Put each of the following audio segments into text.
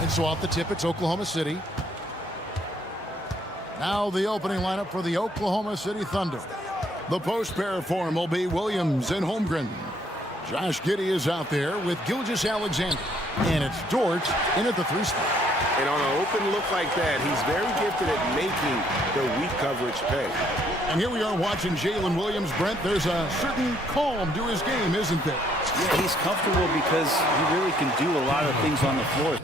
And so off the tip, it's Oklahoma City. Now the opening lineup for the Oklahoma City Thunder. The post pair form will be Williams and Holmgren. Josh Giddey is out there with Gilgeous-Alexander. And it's Dort in at the 3 spot. And on an open look like that, he's very gifted at making the weak coverage pay. And here we are watching Jalen Williams. Brent, there's a certain calm to his game, isn't there? Yeah, he's comfortable because he really can do a lot of things on the floor.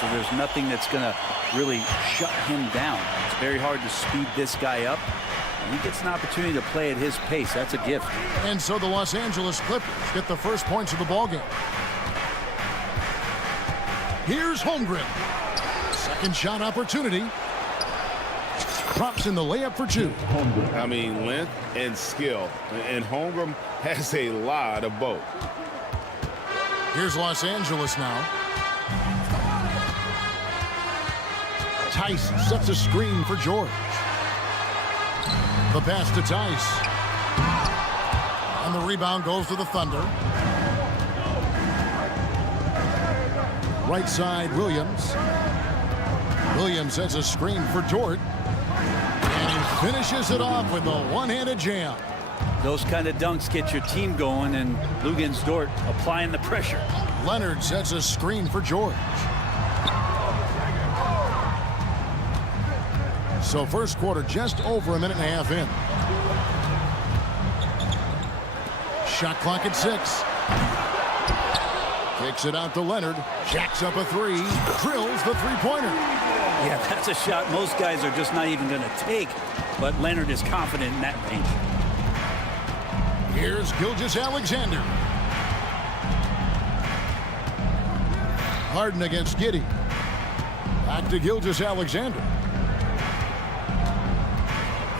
So there's nothing that's going to really shut him down. It's very hard to speed this guy up. And he gets an opportunity to play at his pace. That's a gift. And so the Los Angeles Clippers get the first points of the ballgame. Here's Holmgren. Second shot opportunity. Drops in the layup for 2. I mean, length and skill. And Holmgren has a lot of both. Here's Los Angeles now. Tice sets a screen for George. The pass to Tice. And the rebound goes to the Thunder. Right side, Williams. Williams sets a screen for Dort. And he finishes it off with a one-handed jam. Those kind of dunks get your team going, and Luguentz Dort applying the pressure. Leonard sets a screen for George. So first quarter just over a minute and a half in. Shot clock at 6. Kicks it out to Leonard. Jacks up a 3. Drills the three-pointer. Yeah, that's a shot most guys are just not even going to take. But Leonard is confident in that range. Here's Gilgeous-Alexander. Harden against Giddey. Back to Gilgeous-Alexander.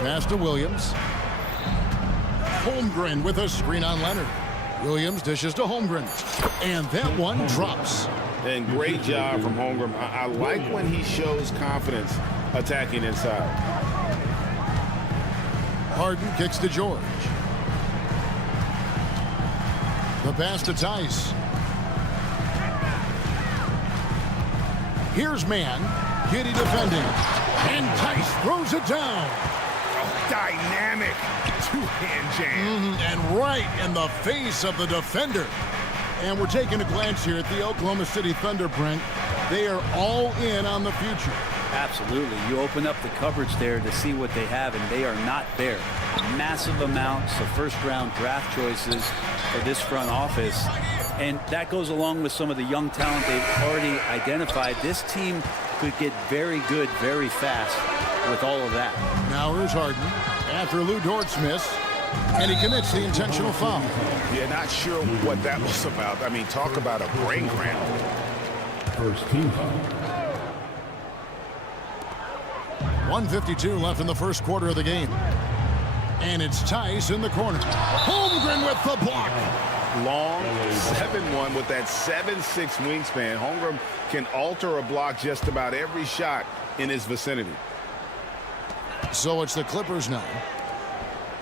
Pass to Williams. Holmgren with a screen on Leonard. Williams dishes to Holmgren. And that one drops. And great job from Holmgren. I like when he shows confidence attacking inside. Harden kicks to George. The pass to Tice. Here's man. Giddey defending. And Tice throws it down. Dynamic two-hand jam. And right in the face of the defender. And we're taking a glance here at the Oklahoma City Thunder, Brent. They are all in on the future. Absolutely. You open up the coverage there to see what they have, and they are not there. Massive amounts of first-round draft choices for this front office. And that goes along with some of the young talent they've already identified. This team could get very good very fast with all of that. Now here's Harden after Lou Dort's miss, and he commits the intentional foul. Yeah, not sure what that was about. I mean, talk about a brain cramp. First team foul. 1:52 left in the first quarter of the game. And it's Tice in the corner. Holmgren with the block. Long 7-1 with that 7'6" wingspan. Holmgren can alter a block just about every shot in his vicinity. So it's the Clippers now.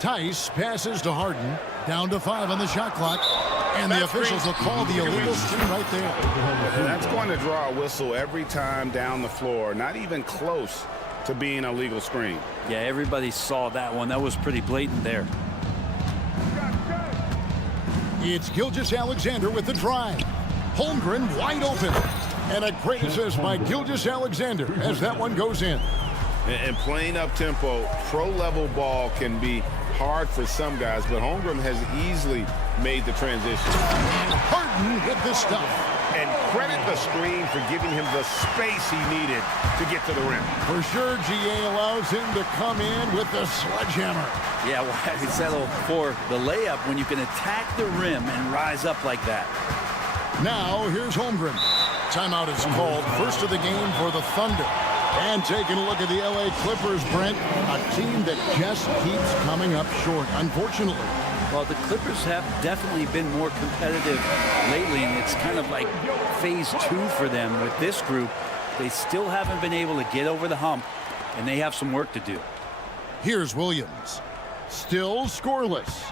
Tice passes to Harden. Down to 5 on the shot clock. And the officials will call the illegal screen right there. And that's going to draw a whistle every time down the floor. Not even close to being a legal screen. Yeah, everybody saw that one. That was pretty blatant there. It's Gilgeous-Alexander with the drive. Holmgren wide open. And a great assist by Gilgeous-Alexander as that one goes in. And playing up-tempo, pro-level ball can be hard for some guys, but Holmgren has easily made the transition. And Harden with the stuff. And credit the screen for giving him the space he needed to get to the rim. For sure, GA allows him to come in with the sledgehammer. Yeah, why settle for the layup when you can attack the rim and rise up like that? Now, here's Holmgren. Timeout is called. First of the game for the Thunder. And taking a look at the LA Clippers, Brent, a team that just keeps coming up short, unfortunately. Well, the Clippers have definitely been more competitive lately, and it's kind of like phase 2 for them with this group. They still haven't been able to get over the hump, and they have some work to do. Here's Williams. Still scoreless.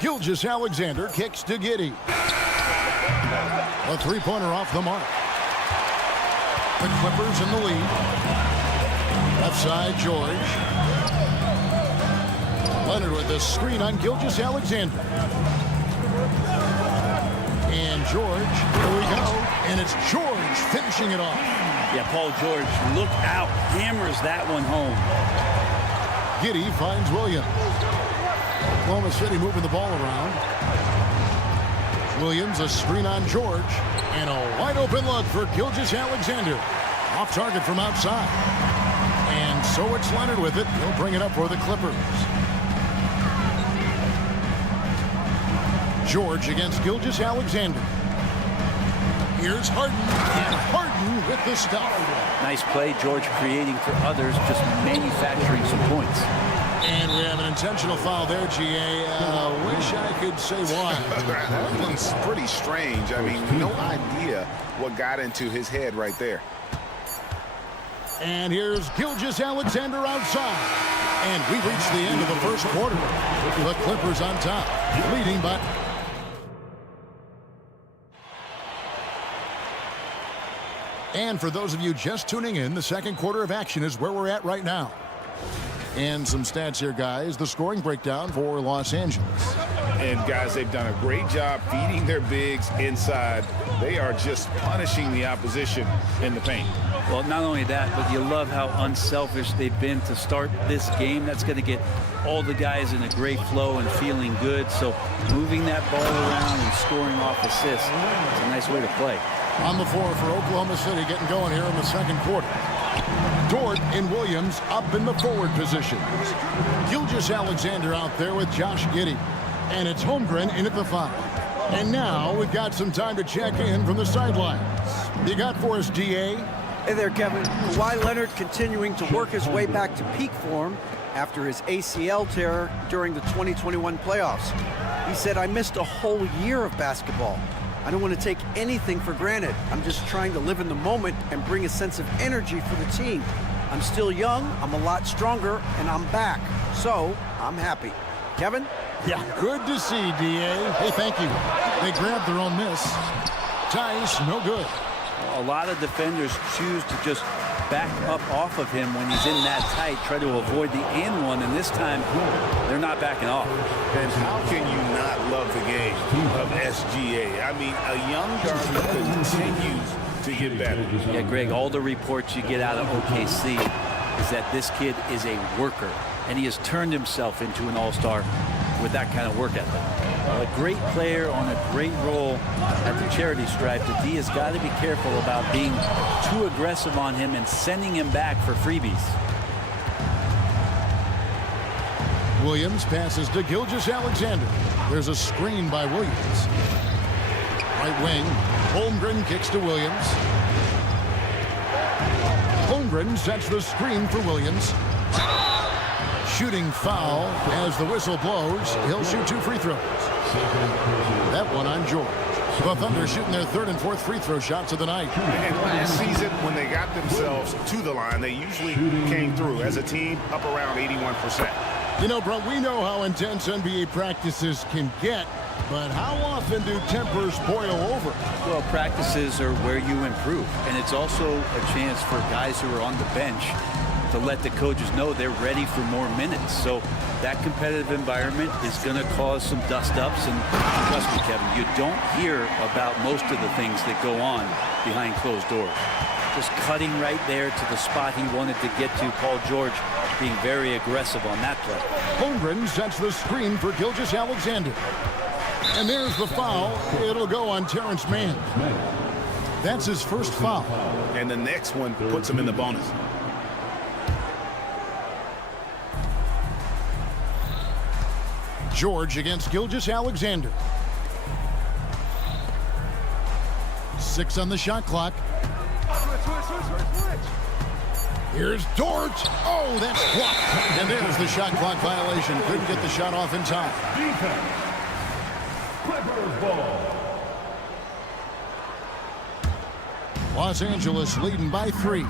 Gilgeous-Alexander kicks to Giddey. A three-pointer off the mark. The Clippers in the lead. Left side, George. Leonard with the screen on Gilgeous-Alexander. And George, here we go. And it's George finishing it off. Yeah, Paul George, look out, hammers that one home. Giddey finds Williams. Oklahoma City moving the ball around. Williams, a screen on George. And a wide open look for Gilgeous-Alexander. Off target from outside. And so it's Leonard with it. He'll bring it up for the Clippers. George against Gilgeous-Alexander. Here's Harden. And Harden with the stuff. Nice play, George creating for others, just manufacturing some points. And we have an intentional foul there, GA. Wish I could say why. That one's pretty strange. I mean, no idea what got into his head right there. And here's Gilgeous-Alexander outside. And we reach the end of the first quarter. The Clippers on top, leading by... And for those of you just tuning in, the second quarter of action is where we're at right now. And some stats here, guys. The scoring breakdown for Los Angeles. And, guys, they've done a great job feeding their bigs inside. They are just punishing the opposition in the paint. Well, not only that, but you love how unselfish they've been to start this game. That's going to get all the guys in a great flow and feeling good. So moving that ball around and scoring off assists, it's a nice way to play. On the floor for Oklahoma City, getting going here in the second quarter. Dort and Williams up in the forward positions. Gilgeous-Alexander out there with Josh Giddey. And it's Holmgren in at the 5. And now we've got some time to check in from the sidelines. You got for us, DA? Hey there, Kevin. Kawhi Leonard continuing to work his way back to peak form after his ACL tear during the 2021 playoffs. He said, "I missed a whole year of basketball. I don't want to take anything for granted. I'm just trying to live in the moment and bring a sense of energy for the team. I'm still young, I'm a lot stronger, and I'm back. So, I'm happy." Kevin? Yeah, good to see, DA. Hey, thank you. They grabbed their own miss. Tice, no good. A lot of defenders choose to just back up off of him when he's in that tight, try to avoid the and one, and this time they're not backing off. And how can you not love the game of SGA? I mean, a young guard that continues to get better. Yeah, Greg, all the reports you get out of OKC is that this kid is a worker, and he has turned himself into an all-star with that kind of work ethic. A great player on a great role at the charity stripe. The D has got to be careful about being too aggressive on him and sending him back for freebies. Williams passes to Gilgeous-Alexander. There's a screen by Williams. Right wing, Holmgren kicks to Williams. Holmgren sets the screen for Williams. Shooting foul as the whistle blows. He'll shoot 2 free throws. That one on George. The Thunder shooting their 3rd and 4th free throw shots of the night. And last season, when they got themselves to the line, they usually came through as a team up around 81%. You know, bro, we know how intense NBA practices can get, but how often do tempers boil over? Well, practices are where you improve, and it's also a chance for guys who are on the bench to let the coaches know they're ready for more minutes. So that competitive environment is going to cause some dust-ups. And trust me, Kevin, you don't hear about most of the things that go on behind closed doors. Just cutting right there to the spot he wanted to get to. Paul George being very aggressive on that play. Holmgren sets the screen for Gilgeous-Alexander. And there's the foul. It'll go on Terrence Mann. That's his first foul. And the next one puts him in the bonus. George against Gilgeous-Alexander. 6 on the shot clock. Here's Dort. Oh, that's blocked. And there's the shot clock violation. Couldn't get the shot off in time. Defense. Clippers ball. Los Angeles leading by 3.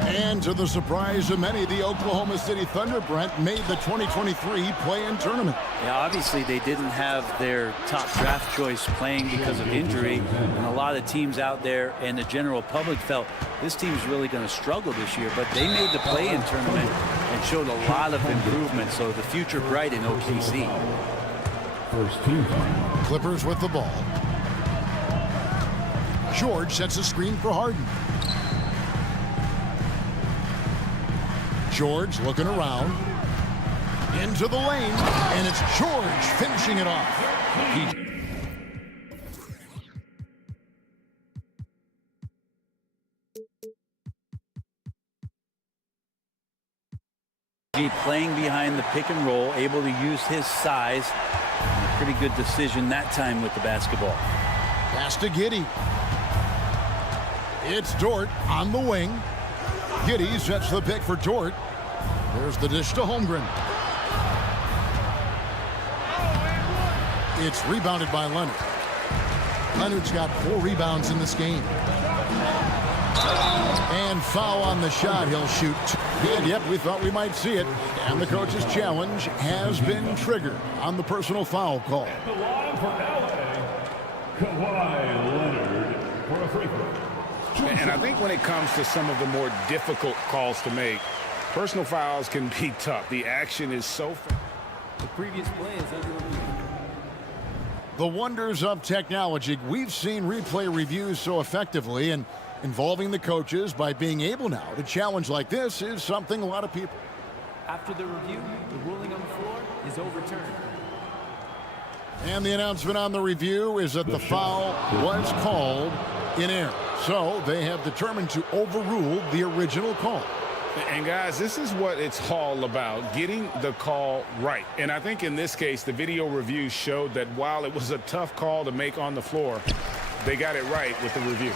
And to the surprise of many, the Oklahoma City Thunder, Brent, made the 2023 play-in tournament. Yeah, obviously they didn't have their top draft choice playing because of injury, and a lot of teams out there and the general public felt this team's really going to struggle this year, but they made the play-in tournament and showed a lot of improvement, so the future bright in OKC. First team foul. Clippers with the ball. George sets a screen for Harden. George looking around. Into the lane, and it's George finishing it off. Playing behind the pick and roll, able to use his size. A pretty good decision that time with the basketball. Pass to Giddey. It's Dort on the wing. Giddey sets the pick for Dort. There's the dish to Holmgren. It's rebounded by Leonard. Leonard's got 4 rebounds in this game. And foul on the shot. He'll shoot. And yep, we thought we might see it. And the coach's challenge has been triggered on the personal foul call. At the line for LA, Kawhi Leonard for a free throw. And I think when it comes to some of the more difficult calls to make, personal fouls can be tough. The action is so fast. The previous play is under review. The wonders of technology. We've seen replay reviews so effectively, and involving the coaches by being able now to challenge like this is something a lot of people. After the review, the ruling on the floor is overturned. And the announcement on the review is that the foul was called in error. So they have determined to overrule the original call. And guys, this is what it's all about, getting the call right. And I think in this case, the video review showed that while it was a tough call to make on the floor, they got it right with the review.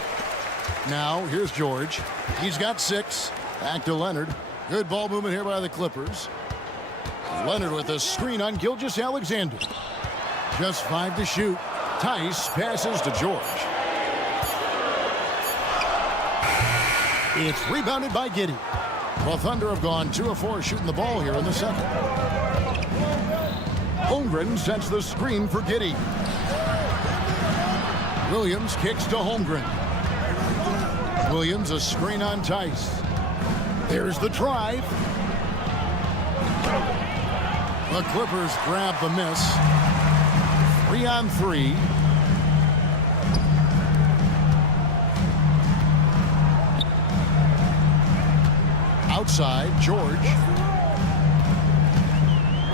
Now, here's George. He's got 6. Back to Leonard. Good ball movement here by the Clippers. Leonard with a screen on Gilgeous-Alexander. Just 5 to shoot. Tice passes to George. It's rebounded by Giddey. The Thunder have gone 2 of 4 shooting the ball here in the second. Holmgren sets the screen for Giddey. Williams kicks to Holmgren. Williams a screen on Tice. There's the drive. The Clippers grab the miss. 3 on 3. Outside, George.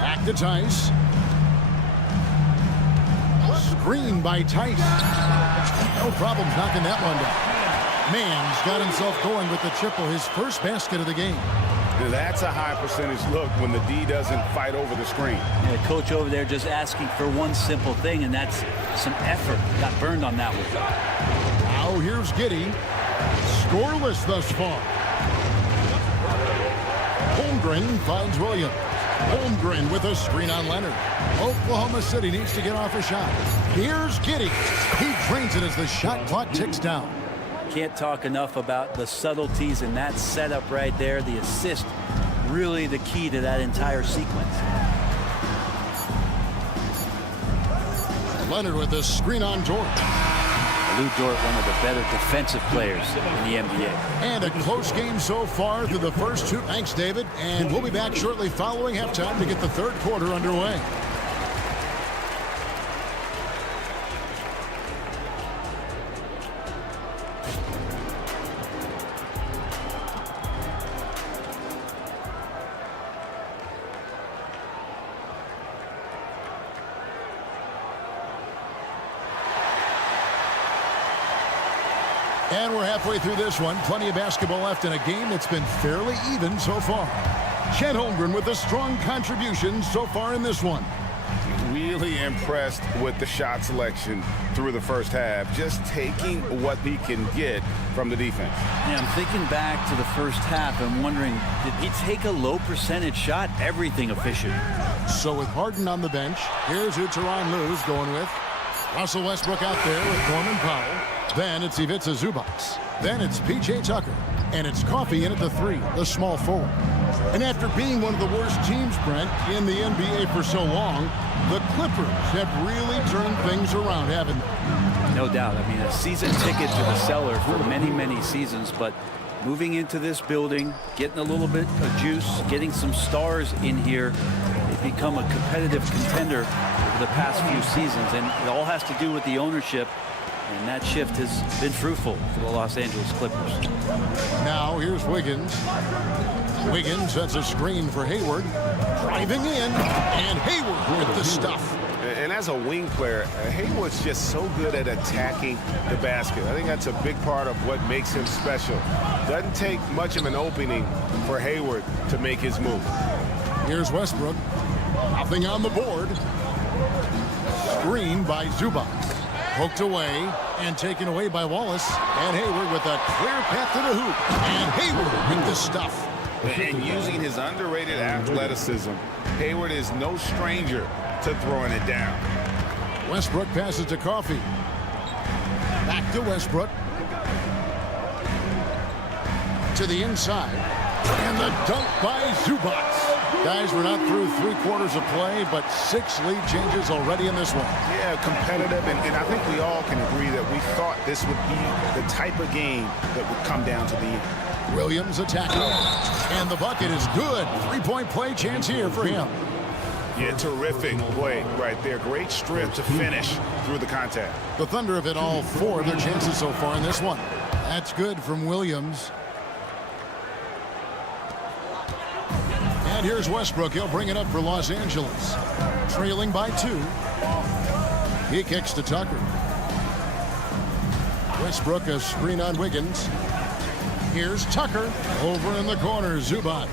Back to Tice. Screen by Tice. No problem knocking that one down. Mann's got himself going with the triple, his first basket of the game. That's a high percentage look when the D doesn't fight over the screen. Yeah, coach over there just asking for one simple thing, and that's some effort. Got burned on that one. Now here's Giddey. Scoreless thus far. Holmgren finds Williams. Holmgren with a screen on Leonard. Oklahoma City needs to get off a shot. Here's Giddey. He drains it as the shot clock ticks down. Can't talk enough about the subtleties in that setup right there. The assist, really the key to that entire sequence. Leonard with a screen on George. Lou Dort, one of the better defensive players in the NBA. And a close game so far through the first two. Thanks, David. And we'll be back shortly following halftime to get the third quarter underway. And we're halfway through this one. Plenty of basketball left in a game that's been fairly even so far. Chet Holmgren with a strong contribution so far in this one. Really impressed with the shot selection through the first half. Just taking what he can get from the defense. Yeah, I'm thinking back to the first half and wondering, did he take a low percentage shot? Everything efficient. So with Harden on the bench, here's who Tyronn Lue's going with. Russell Westbrook out there with Norman Powell. Then it's Ivica Zubac. Then it's P.J. Tucker. And it's Coffey in at the 3, the small forward. And after being one of the worst teams, Brent, in the NBA for so long, the Clippers have really turned things around, haven't they? No doubt. I mean, a season ticket to the cellar for many, many seasons. But moving into this building, getting a little bit of juice, getting some stars in here, they've become a competitive contender over the past few seasons. And it all has to do with the ownership. And that shift has been fruitful for the Los Angeles Clippers. Now here's Wiggins. Wiggins sets a screen for Hayward. Driving in. And Hayward with the stuff. And as a wing player, Hayward's just so good at attacking the basket. I think that's a big part of what makes him special. Doesn't take much of an opening for Hayward to make his move. Here's Westbrook. Nothing on the board. Screen by Zubac. Poked away and taken away by Wallace. And Hayward with a clear path to the hoop. And Hayward with the stuff. And using his underrated athleticism, Hayward is no stranger to throwing it down. Westbrook passes to Coffey. Back to Westbrook. To the inside. And the dunk by Zubac. Guys, we're not through 3/4 of play, but 6 lead changes already in this one. Yeah, competitive, and I think we all can agree that we thought this would be the type of game that would come down to the end. Williams attacking. And the bucket is good. 3-point play chance here for him. Yeah, terrific play right there. Great strip to finish through the contact. The Thunder have hit all 4 of their chances so far in this one. That's good from Williams. And here's Westbrook. He'll bring it up for Los Angeles. Trailing by 2. He kicks to Tucker. Westbrook a screen on Wiggins. Here's Tucker. Over in the corner, Zubac.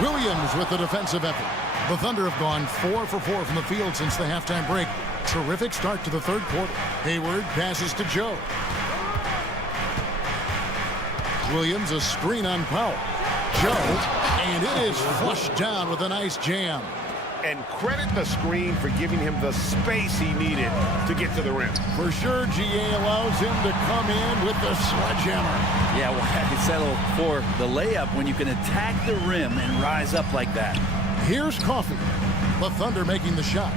Williams with the defensive effort. The Thunder have gone 4 for 4 from the field since the halftime break. Terrific start to the third quarter. Hayward passes to Joe. Williams a screen on Powell. Joe, and it is flushed down with a nice jam. And credit the screen for giving him the space he needed to get to the rim. For sure, GA allows him to come in with the sledgehammer. Yeah, why settle for the layup when you can attack the rim and rise up like that? Here's Coffey. The Thunder making the shot.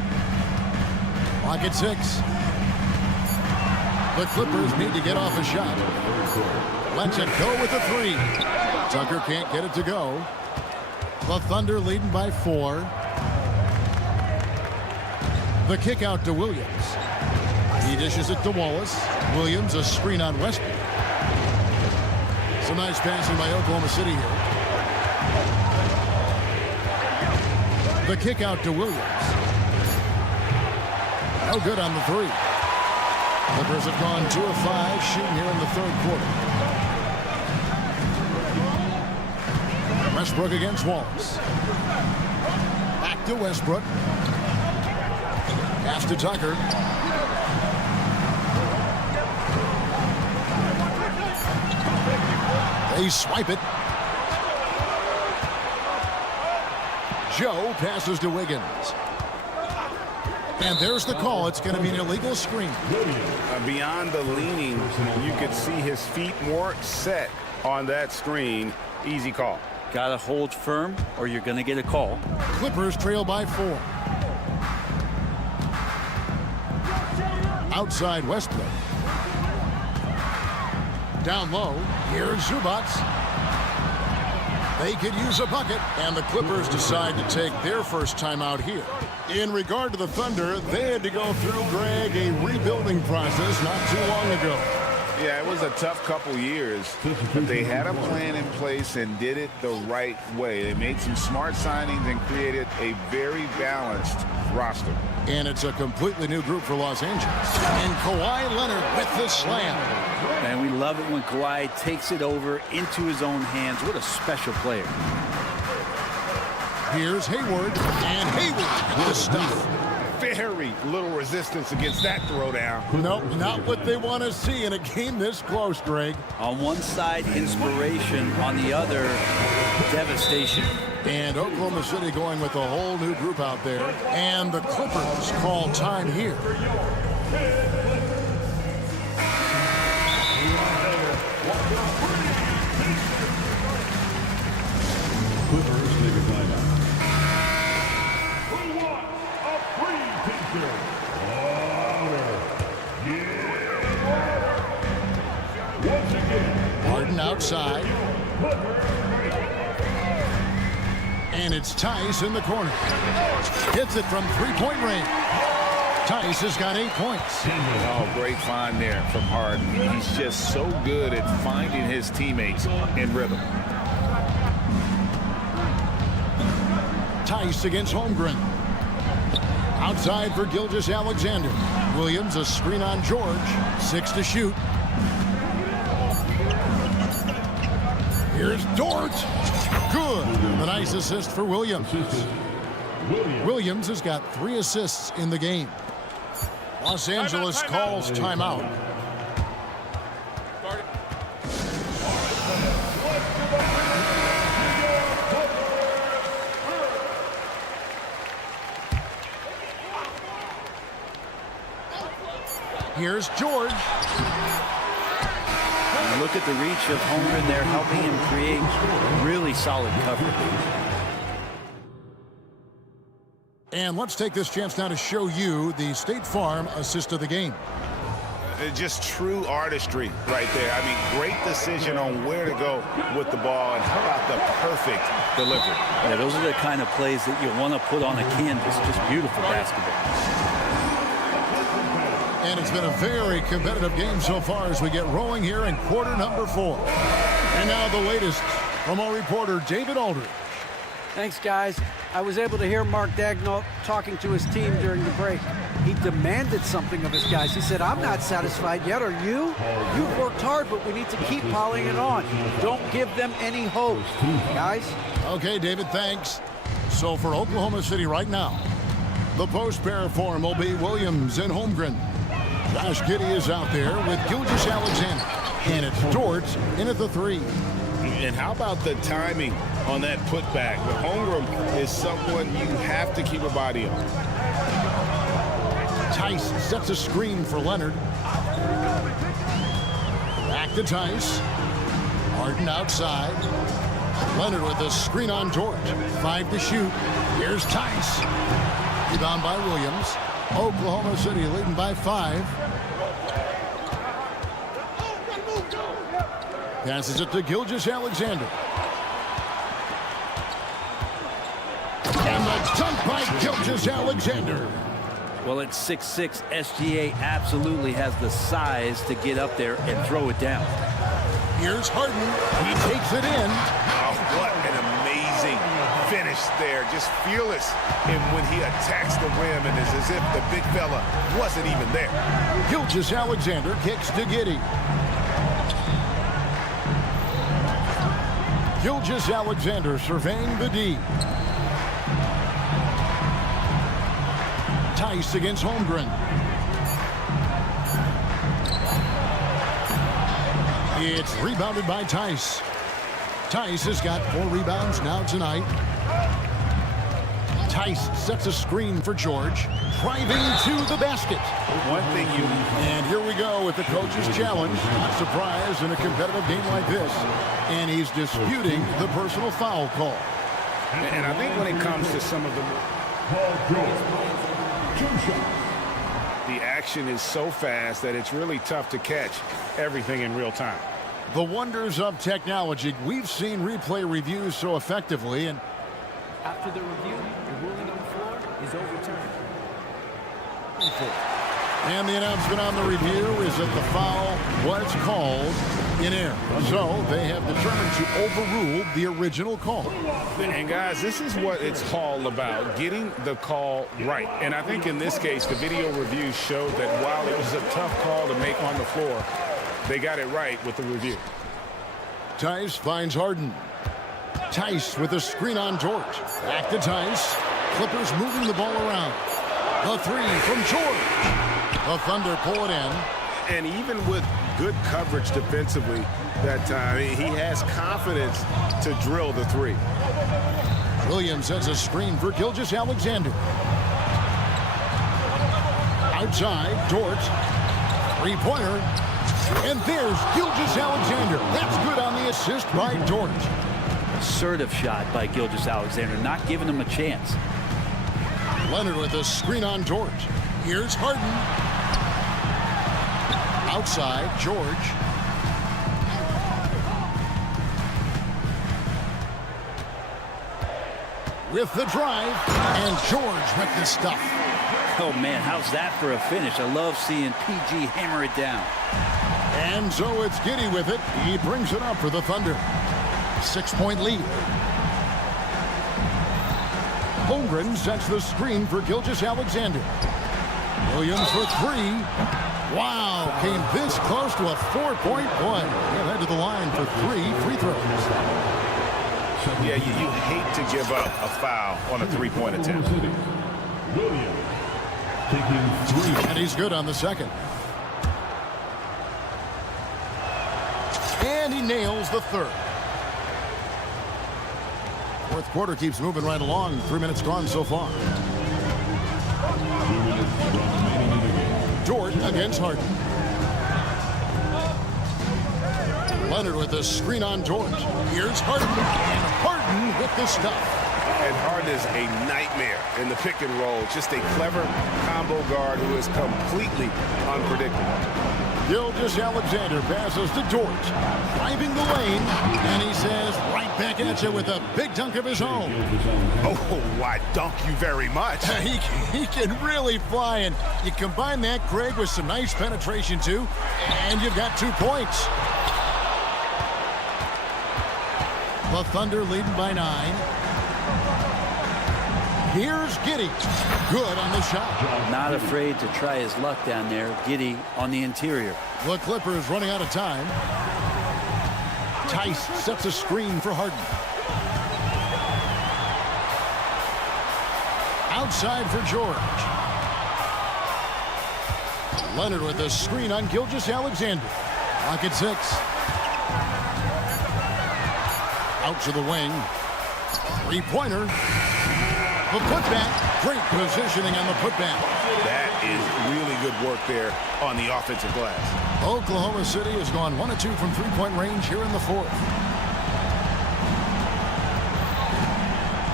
Clock at 6. The Clippers need to get off a shot. Lets it go with a 3. Tucker can't get it to go. The Thunder leading by 4. The kick out to Williams. He dishes it to Wallace. Williams a screen on Westbrook. Some nice passing by Oklahoma City here. The kick out to Williams. No good on the 3. Clippers have gone 2 of 5 shooting here in the third quarter. Westbrook against Wallace. Back to Westbrook. Pass to Tucker. They swipe it. Joe passes to Wiggins. And there's the call. It's going to be an illegal screen. Beyond the leaning, you could see his feet more set on that screen. Easy call. Got to hold firm or you're going to get a call. Clippers trail by 4. outside Westbrook. Down low, here's Zubac. They could use a bucket, and the Clippers decide to take their first timeout here. In regard to the Thunder, they had to go through, Greg, a rebuilding process not too long ago. Yeah, it was a tough couple years, but they had a plan in place and did it the right way. They made some smart signings and created a very balanced roster. And it's a completely new group for Los Angeles. And Kawhi Leonard with the slam. And we love it when Kawhi takes it over into his own hands. What a special player. Here's Hayward, and Hayward with the stuff. Very little resistance against that throwdown. Nope, not what they want to see in a game this close, Greg. On one side, inspiration. On the other, devastation. And Oklahoma City going with a whole new group out there. And the Clippers call time here. Clippers take a timeout. Who wants a free t-shirt? Once again. Harden outside. And it's Tice in the corner. Hits it from three-point range. Tice has got 8 points. Oh, great find there from Harden. He's just so good at finding his teammates in rhythm. Tice against Holmgren. Outside for Gilgeous-Alexander. Williams a screen on George. 6 to shoot. Here's Dort. Good. A nice assist for Williams. Williams has got 3 assists in the game. Los Angeles calls timeout. Here's George. And look at the reach of Holmgren there, helping him create really solid coverage. And let's take this chance now to show you the State Farm assist of the game. Just true artistry right there. I mean, great decision on where to go with the ball, and how about the perfect delivery. Yeah, those are the kind of plays that you want to put on a canvas. Just beautiful basketball. And it's been a very competitive game so far as we get rolling here in quarter number 4. And now the latest from our reporter, David Aldridge. Thanks, guys. I was able to hear Mark Daigneault talking to his team during the break. He demanded something of his guys. He said, I'm not satisfied yet, are you? You've worked hard, but we need to keep piling it on. Don't give them any hope, guys. Okay, David, thanks. So for Oklahoma City right now, the post pair form will be Williams and Holmgren. Josh Giddey is out there with Gilgeous-Alexander. And it's Dort in at the 3. And how about the timing on that putback? The Holmgren is someone you have to keep a body on. Tice sets a screen for Leonard. Back to Tice. Harden outside. Leonard with a screen on Dort. 5 to shoot. Here's Tice. Rebound by Williams. Oklahoma City leading by 5. Passes it to Gilgeous-Alexander. And the dunk by Gilgeous-Alexander. Well, at 6'6", SGA absolutely has the size to get up there and throw it down. Here's Harden. He takes it in. Oh, what an amazing finish there. Just fearless when he attacks the rim, and it's as if the big fella wasn't even there. Gilgeous-Alexander kicks to Giddey. Gilgeous-Alexander surveying the D. Tice against Holmgren. It's rebounded by Tice. Tice has got 4 rebounds now tonight. Tice sets a screen for George. Driving to the basket. One thing you... And here we go with the coach's challenge. Not surprised in a competitive game like this. And he's disputing the personal foul call. And I think when it comes to some of the... Paul George. 2 shots. The action is so fast that it's really tough to catch everything in real time. The wonders of technology. We've seen replay reviews so effectively, and After the review, the ruling on the floor is overturned. And the announcement on the review is that the foul was called in air. So they have determined to overrule the original call. And guys, this is what it's all about, getting the call right. And I think in this case, the video review showed that while it was a tough call to make on the floor, they got it right with the review. Tice finds Harden. Tice with a screen on George. Back to Tice. Clippers moving the ball around. The three from George. The Thunder pull it in. And even with good coverage defensively that time, he has confidence to drill the three. Williams sets a screen for Gilgeous-Alexander. Outside, George. Three-pointer. And there's Gilgeous-Alexander. That's good on the assist by George. Assertive shot by Gilgeous-Alexander, not giving him a chance. Leonard with a screen on George. Here's Harden. Outside, George. With the drive, and George with the stuff. Oh, man, how's that for a finish? I love seeing PG hammer it down. And so it's Giddey with it. He brings it up for the Thunder. 6-point lead. Holmgren sets the screen for Gilgeous-Alexander. Williams for three. Wow, came this close to a 4-point play. He'll head to the line for 3 free throws. Yeah, you hate to give up a foul on a three-point attempt. Williams taking 3. And he's good on the second. And he nails the third. Fourth quarter keeps moving right along. 3 minutes gone so far. 2 minutes remaining in the game. Jordan against Harden. Leonard with a screen on George. Here's Harden. And Harden with the stuff. And Harden is a nightmare in the pick and roll. Just a clever combo guard who is completely unpredictable. Gilgeous-Alexander passes to George. Driving the lane. And he says, right back at you with a big dunk of his own. Oh, why dunk you very much. He can really fly. And you combine that, Craig, with some nice penetration, too. And you've got 2 points. The Thunder leading by 9. Here's Giddey. Good on the shot. Not afraid to try his luck down there. Giddey on the interior. The Clippers running out of time. Tice sets a screen for Harden. Outside for George. Leonard with a screen on Gilgeous-Alexander. Clock at 6. Out to the wing. Three-pointer. The putback. Great positioning on the putback. That is really good work there on the offensive glass. Oklahoma City has gone 1 of 2 from three-point range here in the fourth.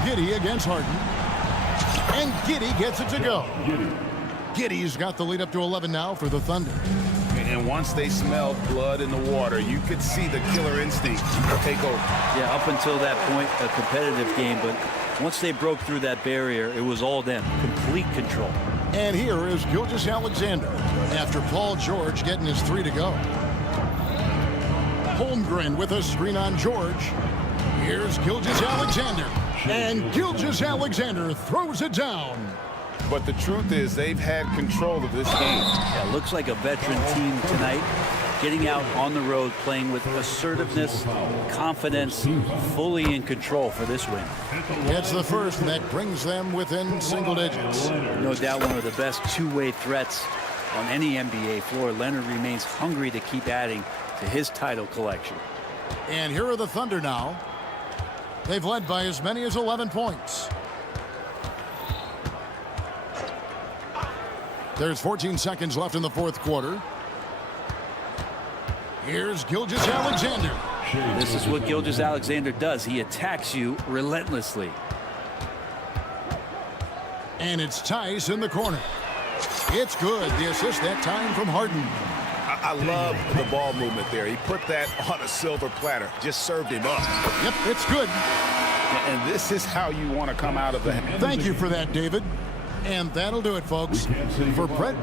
Giddey against Harden. And Giddey gets it to go. Giddey's got the lead up to 11 now for the Thunder. And once they smelled blood in the water, you could see the killer instinct take over. Yeah, up until that point, a competitive game, but once they broke through that barrier, it was all them. Complete control. And here is Gilgeous-Alexander after Paul George getting his 3 to go. Holmgren with a screen on George. Here's Gilgeous-Alexander. And Gilgeous-Alexander throws it down. But the truth is they've had control of this game. Yeah, looks like a veteran team tonight. Getting out on the road, playing with assertiveness, confidence, fully in control for this win. It's the first, and that brings them within single digits. No doubt one of the best two-way threats on any NBA floor. Leonard remains hungry to keep adding to his title collection. And here are the Thunder now. They've led by as many as 11 points. There's 14 seconds left in the fourth quarter. Here's Gilgeous-Alexander. This is what Gilgeous-Alexander does. He attacks you relentlessly. And it's Tice in the corner. It's good. The assist that time from Harden. I love the ball movement there. He put that on a silver platter. Just served him up. Yep, it's good. And this is how you want to come out of the... Thank you for that, David. And that'll do it, folks. For Brett...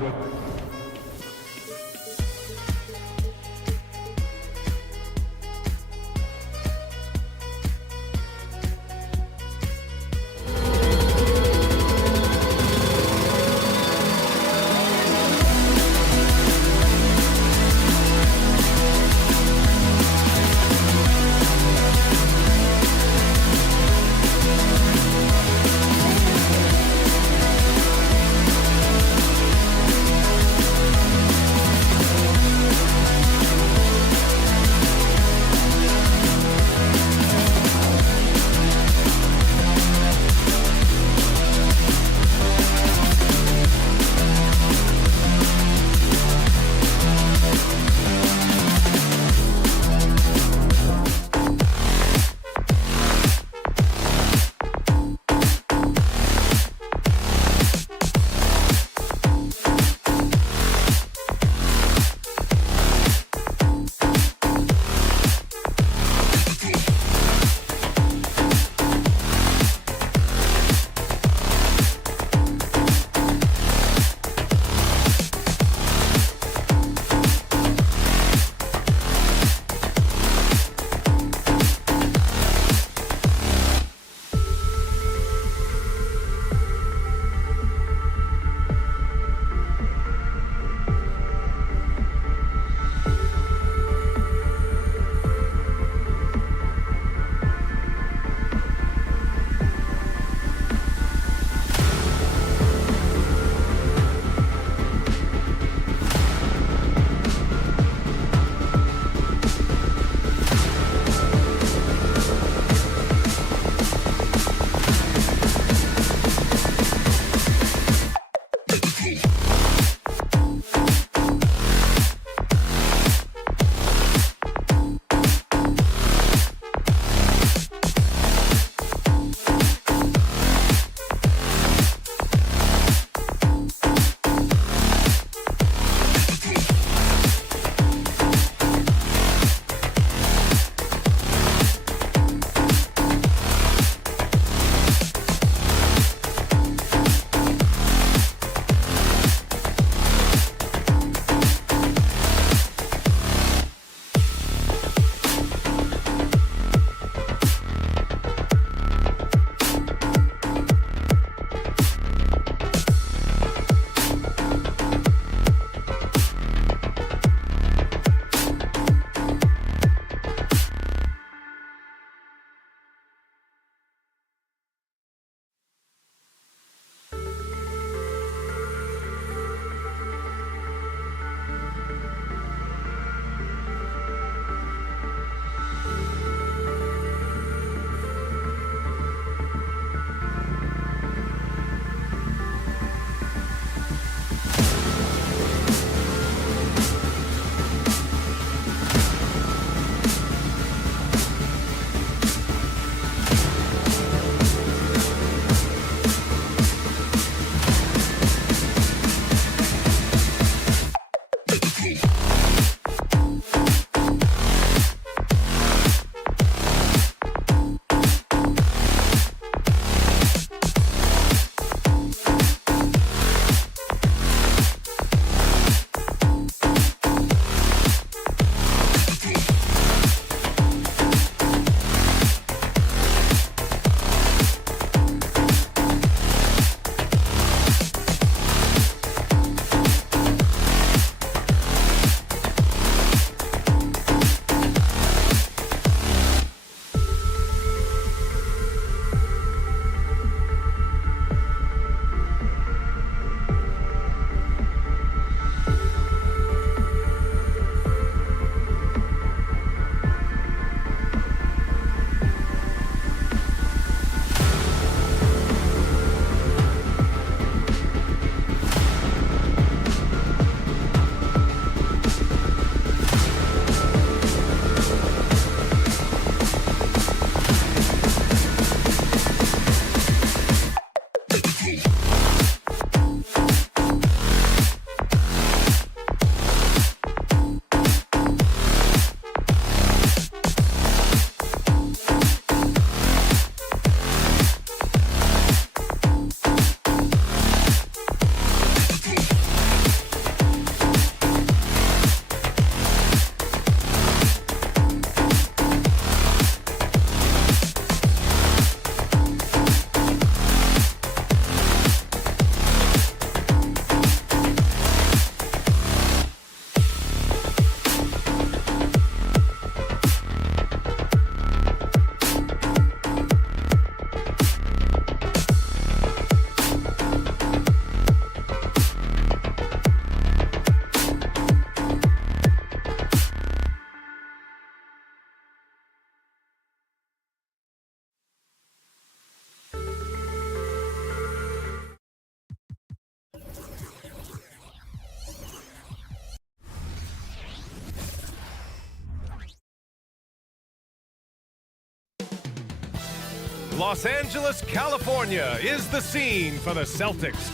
Los Angeles, California is the scene for the Celtics.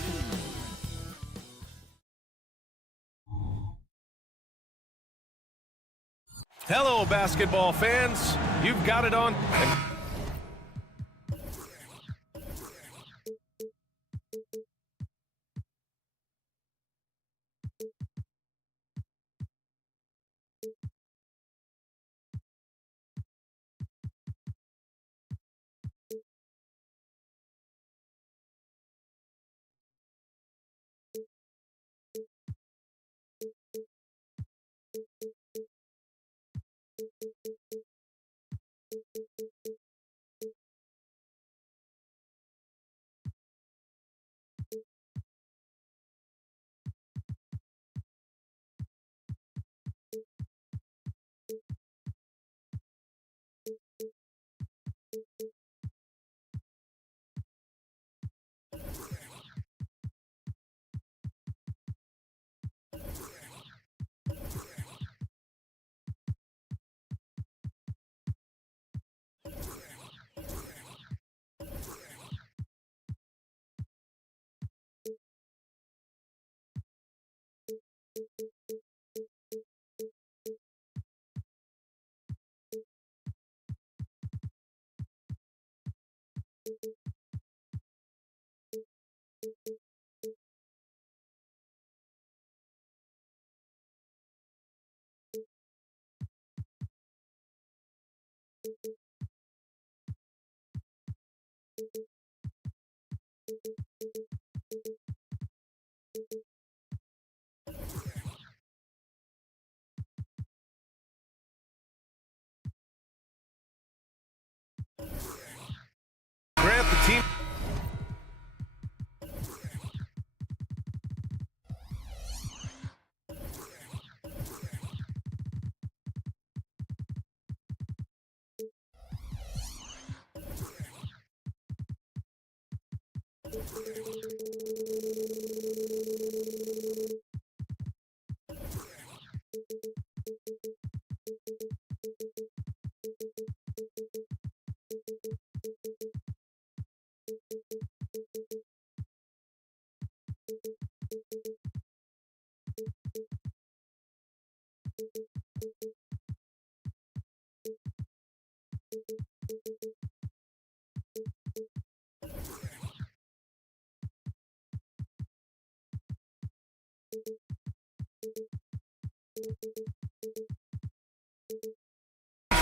Hello, basketball fans. You've got it on. Grant the team.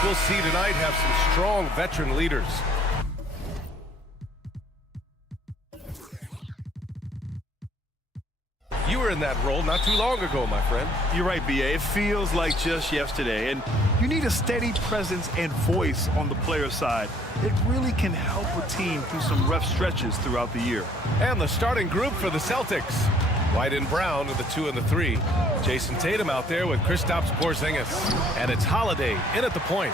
We'll see tonight have some strong veteran leaders. You were in that role not too long ago, my friend. You're right, B.A. It feels like just yesterday, and you need a steady presence and voice on the player side. It really can help a team through some rough stretches throughout the year. And the starting group for the Celtics. White and Brown are the 2 and the 3. Jason Tatum out there with Kristaps Porzingis. And it's Holiday in at the point.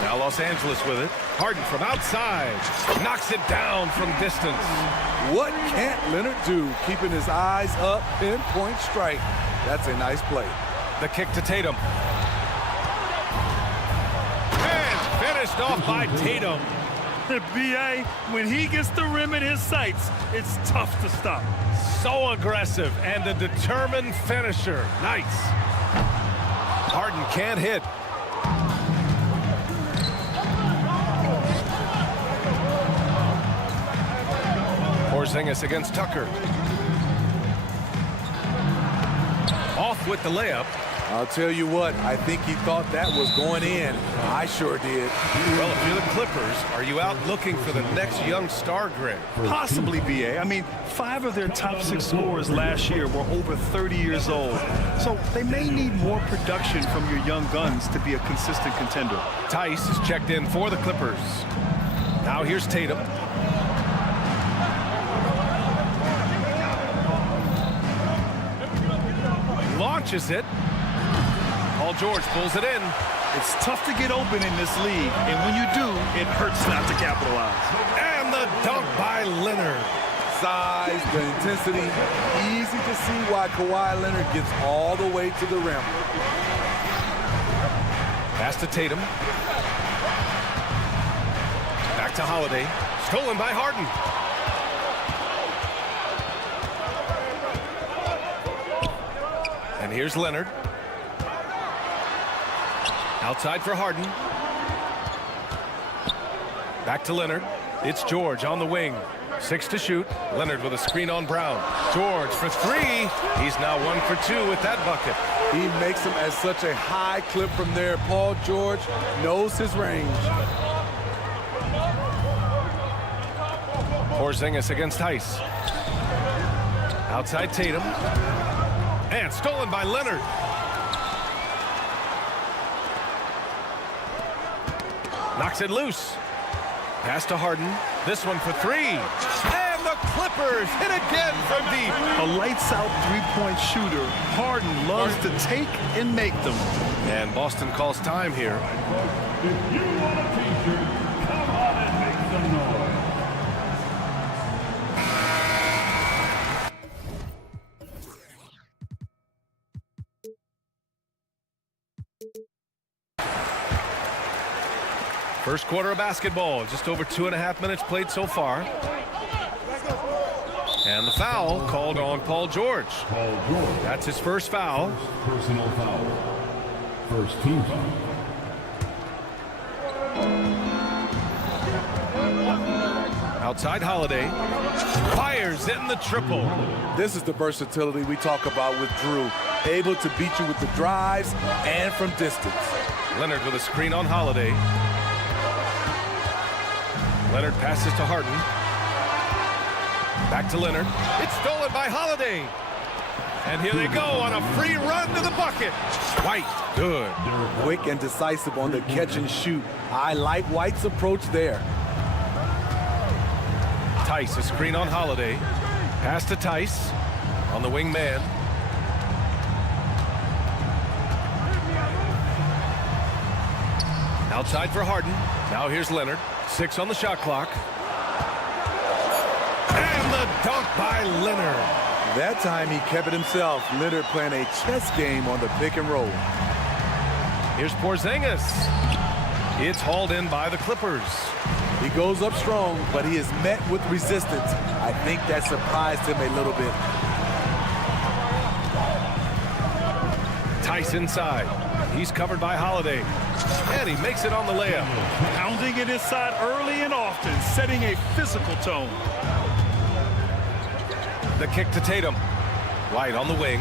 Now Los Angeles with it. Harden from outside. Knocks it down from distance. What can't Leonard do? Keeping his eyes up, pinpoint strike. That's a nice play. The kick to Tatum. And finished off by Tatum. B.A., when he gets the rim in his sights, it's tough to stop. So aggressive and a determined finisher. Nice. Harden can't hit. Porzingis against Tucker. Off with the layup. I'll tell you what, I think he thought that was going in. I sure did. Well, if you're the Clippers, are you out looking for the next young star, Greg? Possibly, B.A. I mean, 5 of their top 6 scorers last year were over 30 years old. So they may need more production from your young guns to be a consistent contender. Tice is checked in for the Clippers. Now here's Tatum. Launches it. Paul George pulls it in. It's tough to get open in this league, and when you do, it hurts not to capitalize. And the dunk by Leonard. Size, the intensity, easy to see why Kawhi Leonard gets all the way to the rim. Pass to Tatum. Back to Holiday. Stolen by Harden. And here's Leonard. Outside for Harden. Back to Leonard. It's George on the wing. 6 to shoot. Leonard with a screen on Brown. George for 3. He's now 1 for 2 with that bucket. He makes them at such a high clip from there. Paul George knows his range. Porzingis against Tice. Outside Tatum. And stolen by Leonard. Knocks it loose. Pass to Harden. This one for 3. And the Clippers hit again from deep. A lights-out three-point shooter. Harden loves to take and make them. And Boston calls time here. If you want a t-shirt, come on and make some noise. First quarter of basketball, just over 2.5 minutes played so far. And the foul called on Paul George. Paul George. That's his first foul. Personal foul. First team foul. Outside Holiday. Fires in the triple. This is the versatility we talk about with Drew. Able to beat you with the drives and from distance. Leonard with a screen on Holiday. Leonard passes to Harden. Back to Leonard. It's stolen by Holiday. And here they go on a free run to the bucket. White, good. Quick and decisive on the catch and shoot. I like White's approach there. Tice, a screen on Holiday. Pass to Tice on the wing man. Outside for Harden. Now here's Leonard. 6 on the shot clock. And the dunk by Leonard. That time he kept it himself. Leonard playing a chess game on the pick and roll. Here's Porzingis. It's hauled in by the Clippers. He goes up strong, but he is met with resistance. I think that surprised him a little bit. Tice inside. He's covered by Holiday. And he makes it on the layup. Pounding it inside early and often, setting a physical tone. The kick to Tatum. White on the wing.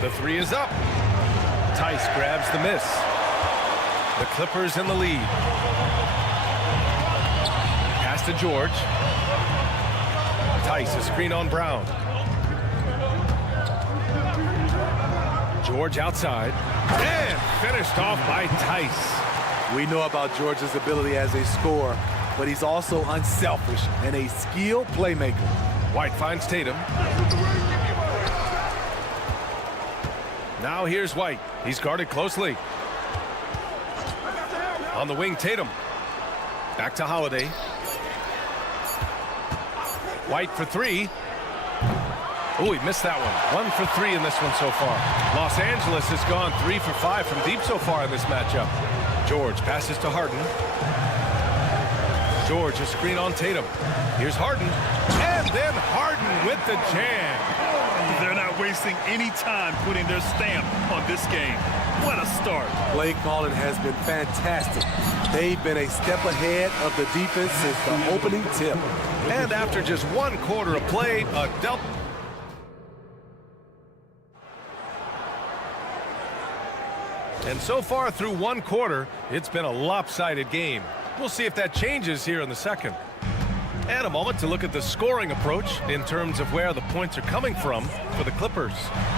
The 3 is up. Tice grabs the miss. The Clippers in the lead. Pass to George. Tice, a screen on Brown. George outside. And finished off by Tice. We know about George's ability as a scorer, but he's also unselfish and a skilled playmaker. White finds Tatum. Now here's White. He's guarded closely. On the wing, Tatum. Back to Holiday. White for 3. Oh, he missed that one. 1 for 3 in this one so far. Los Angeles has gone 3 for 5 from deep so far in this matchup. George passes to Harden. George, a screen on Tatum. Here's Harden. And then Harden with the jam. They're not wasting any time putting their stamp on this game. What a start. Play calling has been fantastic. They've been a step ahead of the defense since the opening tip. And after just 1 quarter of play, a double. And so far through 1 quarter, it's been a lopsided game. We'll see if that changes here in the second. And a moment to look at the scoring approach in terms of where the points are coming from for the Clippers.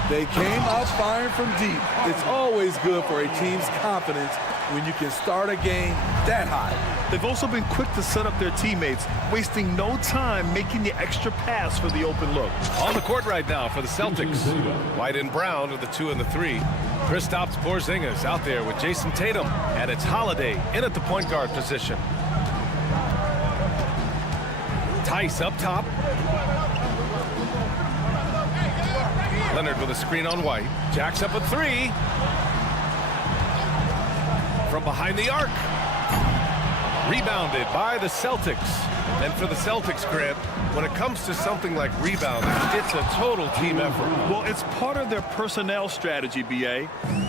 They came out firing from deep. It's always good for a team's confidence when you can start a game that high. They've also been quick to set up their teammates, wasting no time making the extra pass for the open look. On the court right now for the Celtics. White and Brown are the 2 and the 3. Kristaps Porzingis out there with Jason Tatum. And it's Holiday in at the point guard position. Tice up top. Leonard with a screen on White. Jacks up a 3. From behind the arc. Rebounded by the Celtics. And for the Celtics, Grant, when it comes to something like rebounding, it's a total team effort. Well, it's part of their personnel strategy, B.A.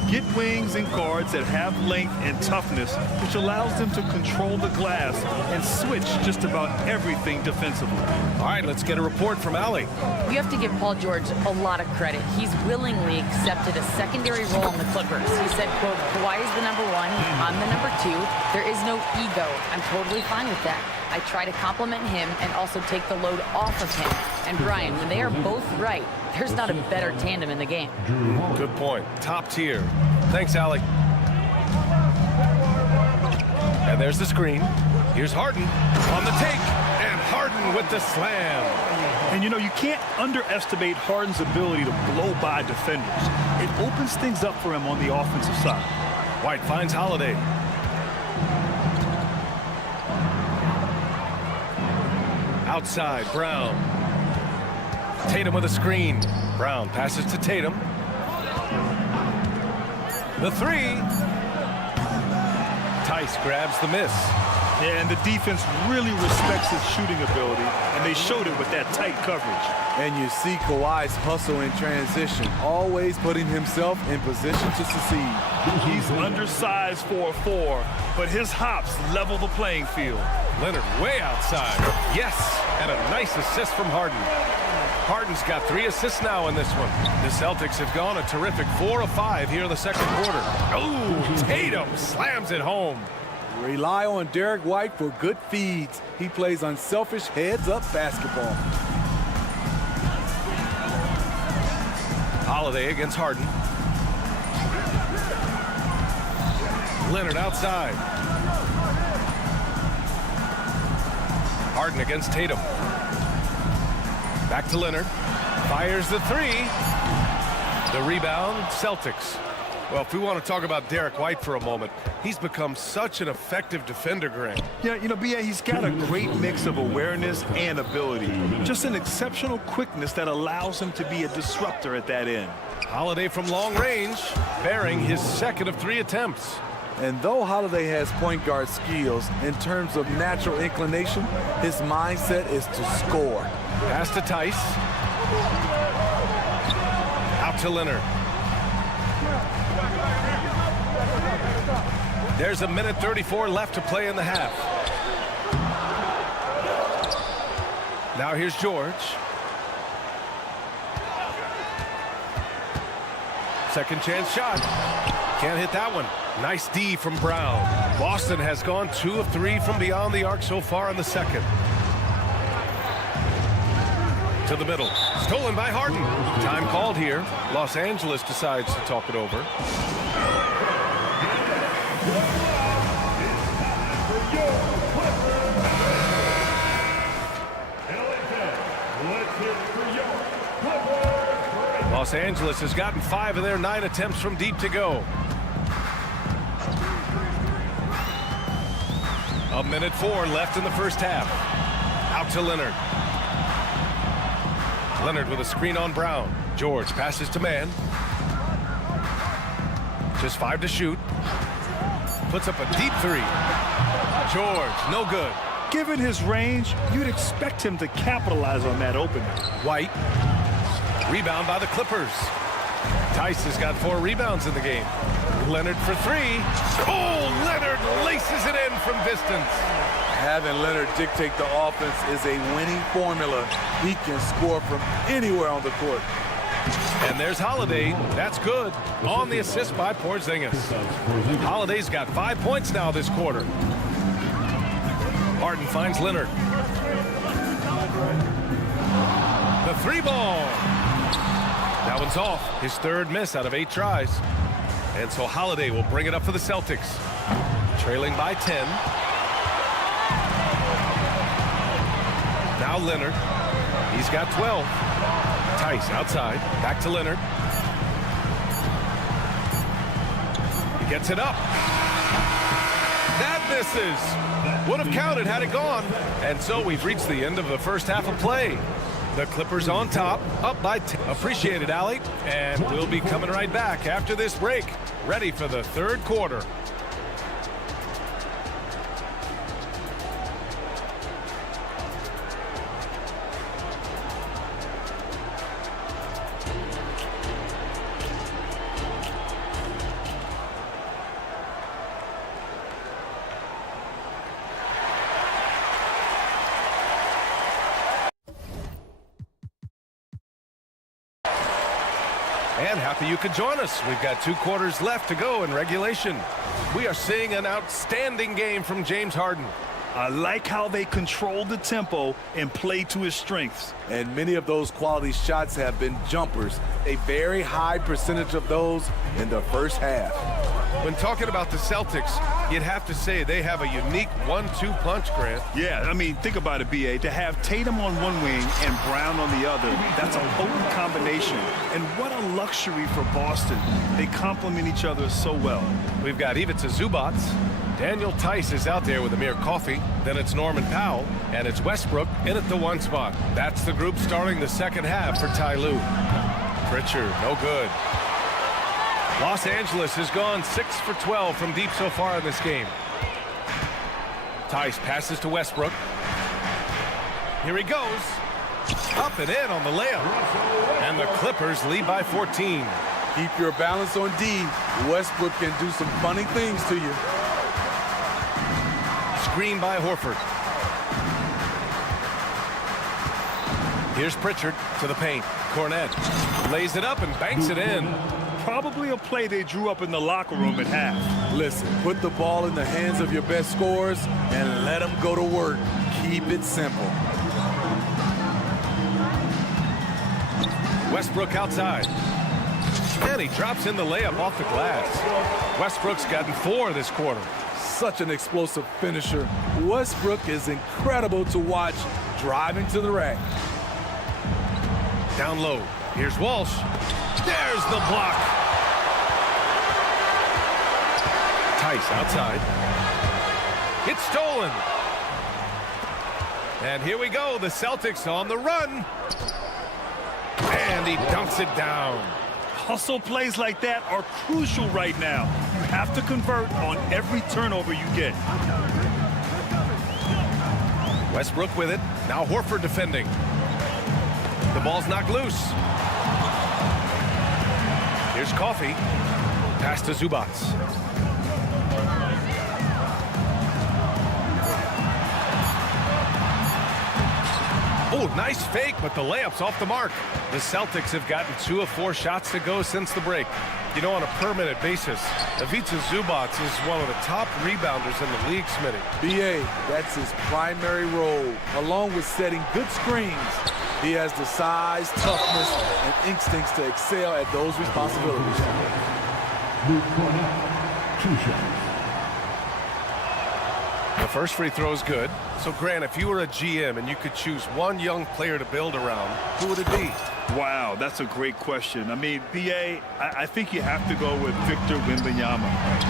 Get wings and guards that have length and toughness, which allows them to control the glass and switch just about everything defensively. All right, let's get a report from Allie. You have to give Paul George a lot of credit. He's willingly accepted a secondary role on the Clippers. He said, quote, Kawhi is the number one, I'm the number two. There is no ego. I'm totally fine with that. I try to compliment him and also take the load off of him. And Brian, when they are both right, there's not a better tandem in the game. Good point. Top tier. Thanks, Allie. And there's the screen. Here's Harden on the take. And Harden with the slam. And, you know, you can't underestimate Harden's ability to blow by defenders. It opens things up for him on the offensive side. White finds Holiday. Outside, Brown. Tatum with a screen. Brown passes to Tatum. The three. Tice grabs the miss. Yeah, and the defense really respects his shooting ability, and they showed it with that tight coverage. And you see Kawhi's hustle in transition, always putting himself in position to succeed. He's undersized for a 4, but his hops level the playing field. Leonard way outside. Yes, and a nice assist from Harden. Harden's got 3 assists now in this one. The Celtics have gone a terrific 4 of 5 here in the second quarter. Oh, Tatum slams it home. Rely on Derek White for good feeds. He plays unselfish heads-up basketball. Holiday against Harden. Leonard outside. Harden against Tatum. Back to Leonard. Fires the 3. The rebound, Celtics. Well, if we want to talk about Derek White for a moment, he's become such an effective defender, Grant. Yeah, you know, B.A., he's got a great mix of awareness and ability. Just an exceptional quickness that allows him to be a disruptor at that end. Holiday from long range, bearing his second of 3 attempts. And though Holiday has point guard skills, in terms of natural inclination, his mindset is to score. Pass to Tice. Out to Leonard. There's 1:34 left to play in the half. Now here's George. Second chance shot. Can't hit that one. Nice D from Brown. Boston has gone 2 of 3 from beyond the arc so far in the second. To the middle. Stolen by Harden. Time called here. Los Angeles decides to talk it over. Los Angeles has gotten 5 of their 9 attempts from deep to go. 1:04 left in the first half. Out to Leonard. Leonard with a screen on Brown. George passes to man. Just 5 to shoot. Puts up a deep 3. George, no good. Given his range, you'd expect him to capitalize on that opening. White. Rebound by the Clippers. Tice has got 4 rebounds in the game. Leonard for 3. Oh, Leonard laces it in from distance. Having Leonard dictate the offense is a winning formula. He can score from anywhere on the court. And there's Holiday. That's good. On the assist by Porzingis. Holiday's got 5 points now this quarter. Harden finds Leonard. The 3 ball. That one's off. His 3rd miss out of 8 tries. And so Holiday will bring it up for the Celtics. Trailing by 10. Now Leonard. He's got 12. Tice outside. Back to Leonard. He gets it up. That misses. Would have counted had it gone. And so we've reached the end of the first half of play. The Clippers on top, up by 10. Appreciate it, Allie. And we'll be coming right back after this break. Ready for the third quarter. And happy you could join us. We've got 2 quarters left to go in regulation. We are seeing an outstanding game from James Harden. I like how they control the tempo and play to his strengths. And many of those quality shots have been jumpers. A very high percentage of those in the first half. When talking about the Celtics, you'd have to say they have a unique 1-2 punch, Grant. Yeah, I mean, think about it, B.A. To have Tatum on one wing and Brown on the other, that's a potent combination. And what a luxury for Boston. They complement each other so well. We've got Ivica Zubac. Daniel Tice is out there with Amir Coffey. Then it's Norman Powell. And it's Westbrook in at the 1 spot. That's the group starting the second half for Ty Lue. Pritchard, no good. Los Angeles has gone 6 for 12 from deep so far in this game. Tice passes to Westbrook. Here he goes. Up and in on the layup. And the Clippers lead by 14. Keep your balance on D. Westbrook can do some funny things to you. Screen by Horford. Here's Pritchard to the paint. Cornette lays it up and banks it in. Probably a play they drew up in the locker room at half. Listen, put the ball in the hands of your best scorers and let them go to work. Keep it simple. Westbrook outside. And he drops in the layup off the glass. Westbrook's gotten 4 this quarter. Such an explosive finisher. Westbrook is incredible to watch driving to the rack. Down low. Here's Walsh. There's the block. Tice outside. It's stolen. And here we go. The Celtics on the run. And he dunks it down. Hustle plays like that are crucial right now. You have to convert on every turnover you get. Westbrook with it. Now Horford defending. The ball's knocked loose. Here's Coffey. Pass to Zubac. Oh, nice fake, but the layup's off the mark. The Celtics have gotten 2 of 4 shots to go since the break. You know, on a per-minute basis, Ivica Zubac is one of the top rebounders in the league, Smitty. B.A., that's his primary role, along with setting good screens. He has the size, toughness, and instincts to excel at those responsibilities. The first free throw is good. So, Grant, if you were a GM and you could choose one young player to build around, who would it be? Wow, that's a great question. I mean, B.A., I think you have to go with Victor Wembanyama.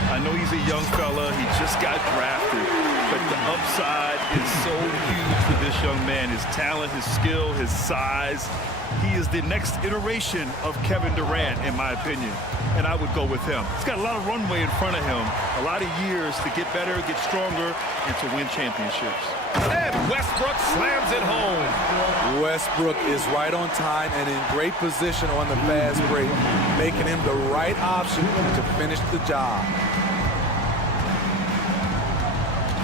I know he's a young fella. He just got drafted. But the upside is so huge for this young man. His talent, his skill, his size. He is the next iteration of Kevin Durant, in my opinion. And I would go with him. He's got a lot of runway in front of him. A lot of years to get better, get stronger, and to win championships. And Westbrook slams it home. Westbrook is right on time and in great position on the fast break, making him the right option to finish the job.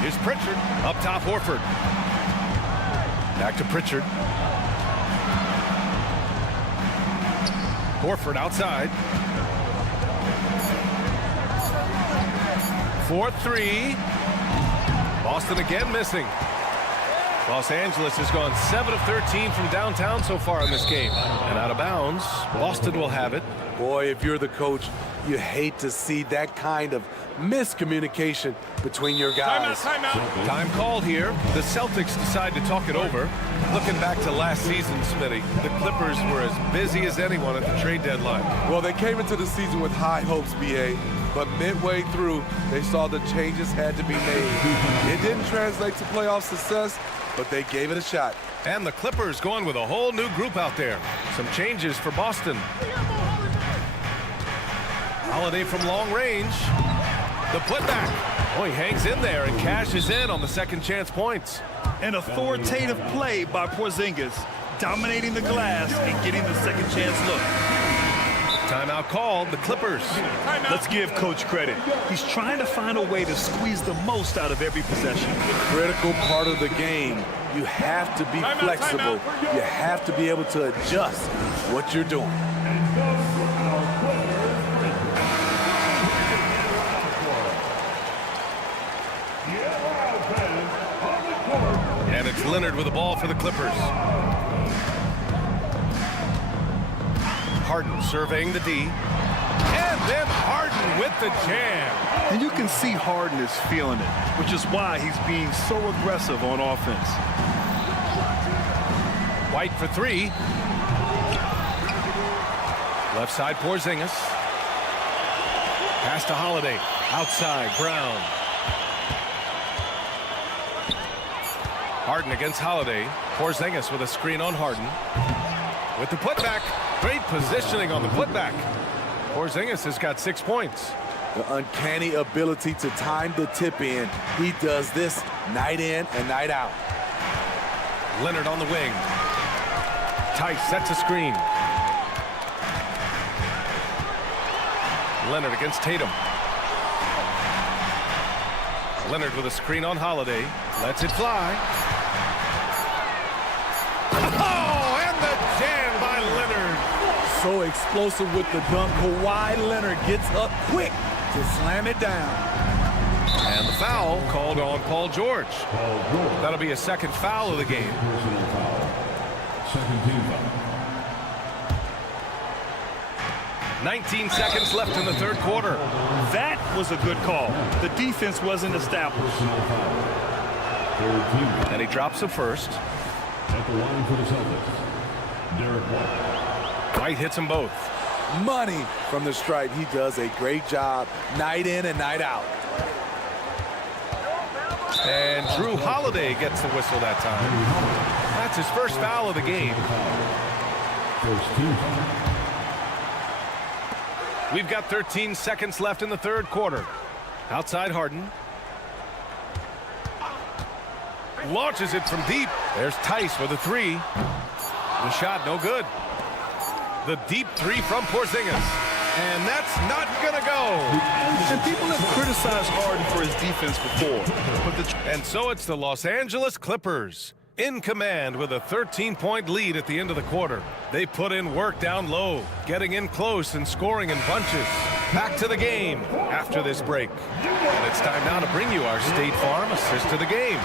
Here's Pritchard. Up top, Horford. Back to Pritchard. Horford outside. 4-3. Boston again missing. Los Angeles has gone 7 of 13 from downtown so far in this game. And out of bounds, Boston will have it. Boy, if you're the coach, you hate to see that kind of miscommunication between your guys. Time called here. The Celtics decide to talk it over. Looking back to last season, Smitty, the Clippers were as busy as anyone at the trade deadline. Well, they came into the season with high hopes, B.A., but midway through, they saw the changes had to be made. It didn't translate to playoff success, but they gave it a shot. And the Clippers going with a whole new group out there. Some changes for Boston. Holiday from long range. The putback. Oh, he hangs in there and cashes in on the second chance points. An authoritative play by Porzingis, dominating the glass and getting the second chance look. Timeout called, the Clippers. Let's give Coach credit. He's trying to find a way to squeeze the most out of every possession. Critical part of the game. You have to be flexible. You have to be able to adjust what you're doing. with the ball for the Clippers. Harden surveying the D. And then Harden with the jam. And you can see Harden is feeling it, which is why he's being so aggressive on offense. White for three. Left side, Porzingis. Pass to Holiday. Outside, Brown. Harden against Holiday. Porzingis with a screen on Harden. With the putback. Great positioning on the putback. Porzingis has got 6 points. The uncanny ability to time the tip in. He does this night in and night out. Leonard on the wing. Tice sets a screen. Leonard against Tatum. Leonard with a screen on Holiday. Lets it fly. Oh, and the jam by Leonard. So explosive with the dunk. Kawhi Leonard gets up quick to slam it down. And the foul called on Paul George. That'll be a second foul of the game. Personal foul. Second team foul. 19 seconds left in the third quarter. That was a good call. The defense wasn't established. Personal foul. Third team. And he drops the first. At the line for the Celtics, Derek White. White hits them both. Money from the stripe. He does a great job night in and night out. And Drew Holiday gets the whistle that time. That's his first foul of the game. First team foul. We've got 13 seconds left in the third quarter. Outside Harden. Launches it from deep. There's Tice with a three. The shot no good. The deep three from Porzingis. And that's not going to go. And people have criticized Harden for his defense before. And so it's the Los Angeles Clippers in command with a 13-point lead at the end of the quarter. They put in work down low, getting in close and scoring in bunches. Back to the game after this break. And it's time now to bring you our State Farm assist to the game.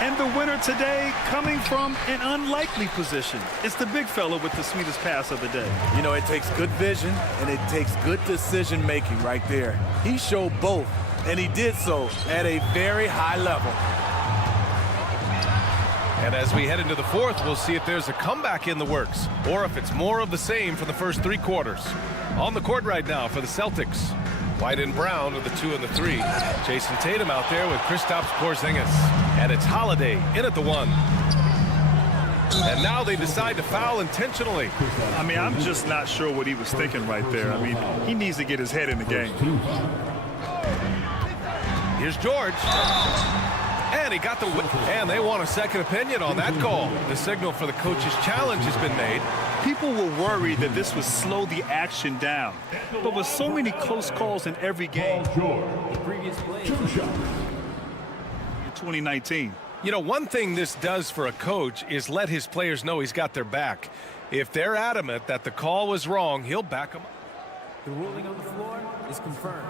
And the winner today coming from an unlikely position. It's the big fella with the sweetest pass of the day. You know, it takes good vision and it takes good decision making right there. He showed both, and he did so at a very high level. And as we head into the fourth, we'll see if there's a comeback in the works or if it's more of the same for the first three quarters. On the court right now for the Celtics, White and Brown with the 2 and the 3. Jason Tatum out there with Kristaps Porzingis. And it's Holiday in at the 1. And now they decide to foul intentionally. I mean, I'm just not sure what he was thinking right there. I mean, he needs to get his head in the game. Here's George. And he got the whip. And they want a second opinion on that call. The signal for the coach's challenge has been made. People were worried that this would slow the action down. But with so many close calls in every game, The previous play. 2 shots. 2019. You know, one thing this does for a coach is let his players know he's got their back. If they're adamant that the call was wrong, he'll back them up. The ruling on the floor is confirmed.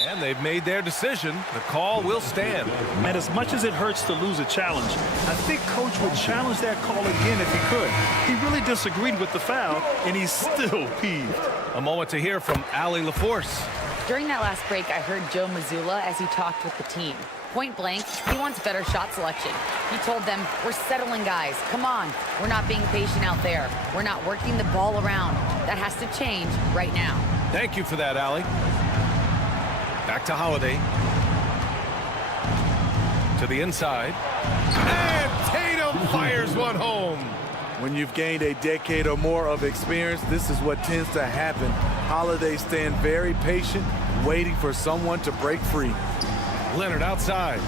And they've made their decision. The call will stand. And as much as it hurts to lose a challenge, I think Coach would challenge that call again if he could. He really disagreed with the foul, and he's still peeved. A moment to hear from Allie LaForce. During that last break, I heard Joe Mazzulla as he talked with the team. Point blank, he wants better shot selection. He told them, we're settling, guys. Come on. We're not being patient out there. We're not working the ball around. That has to change right now. Thank you for that, Allie. Back to Holiday. To the inside. And Tatum fires one home. When you've gained a decade or more of experience, this is what tends to happen. Holiday staying very patient, waiting for someone to break free. Leonard outside.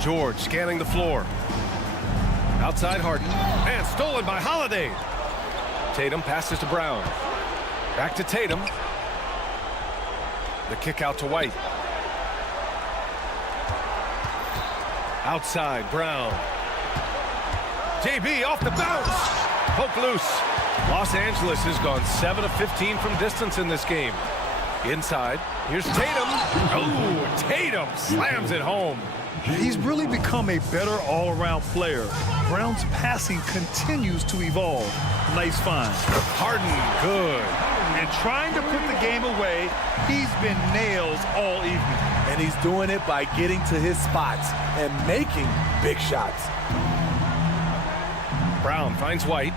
George scanning the floor. Outside Harden. And stolen by Holiday. Tatum passes to Brown. Back to Tatum. The kick out to White. Outside, Brown. JB off the bounce. Poke loose. Los Angeles has gone 7 of 15 from distance in this game. Inside. Here's Tatum. Oh, Tatum slams it home. He's really become a better all-around player. Brown's passing continues to evolve. Nice find. Harden, good. And trying to put the game away, he's been nails all evening. And he's doing it by getting to his spots and making big shots. Brown finds White.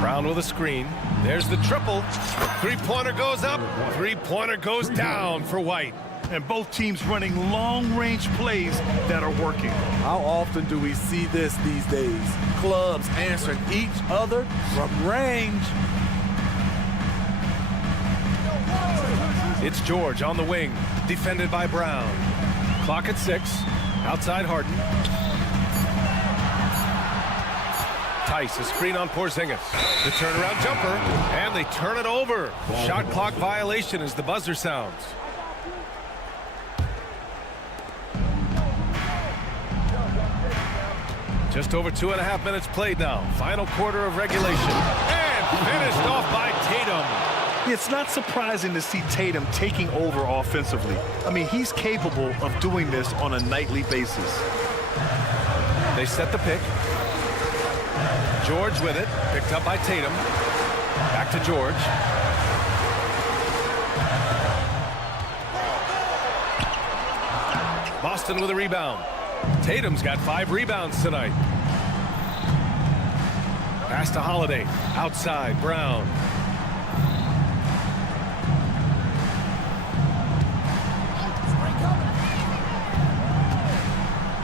Brown with a screen. There's the triple. Three-pointer goes up. Three-pointer goes down for White. And both teams running long-range plays that are working. How often do we see this these days? Clubs answering each other from range. It's George on the wing, defended by Brown. Clock at 6. Outside Harden. Tice, a screen on Porzingis. The turnaround jumper, and they turn it over. Shot clock violation as the buzzer sounds. Just over 2.5 minutes played now. Final quarter of regulation. And finished off by Tatum. It's not surprising to see Tatum taking over offensively. I mean, he's capable of doing this on a nightly basis. They set the pick. George with it. Picked up by Tatum. Back to George. Boston with a rebound. Tatum's got 5 rebounds tonight. Pass to Holiday. Outside, Brown.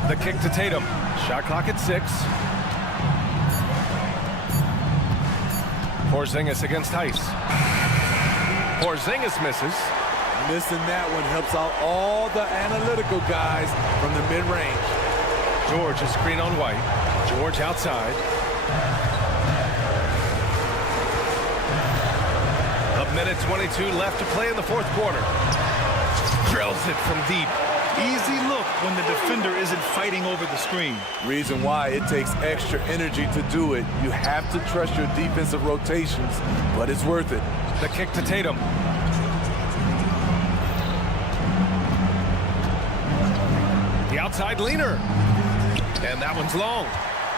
The kick to Tatum. Shot clock at 6. Porzingis against Tice. Porzingis misses. Missing that one helps out all the analytical guys from the mid-range. George, a screen on White. George outside. A minute 22 left to play in the fourth quarter. Drills it from deep. Easy look when the defender isn't fighting over the screen. Reason why it takes extra energy to do it. You have to trust your defensive rotations, but it's worth it. The kick to Tatum. The outside leaner. And that one's long.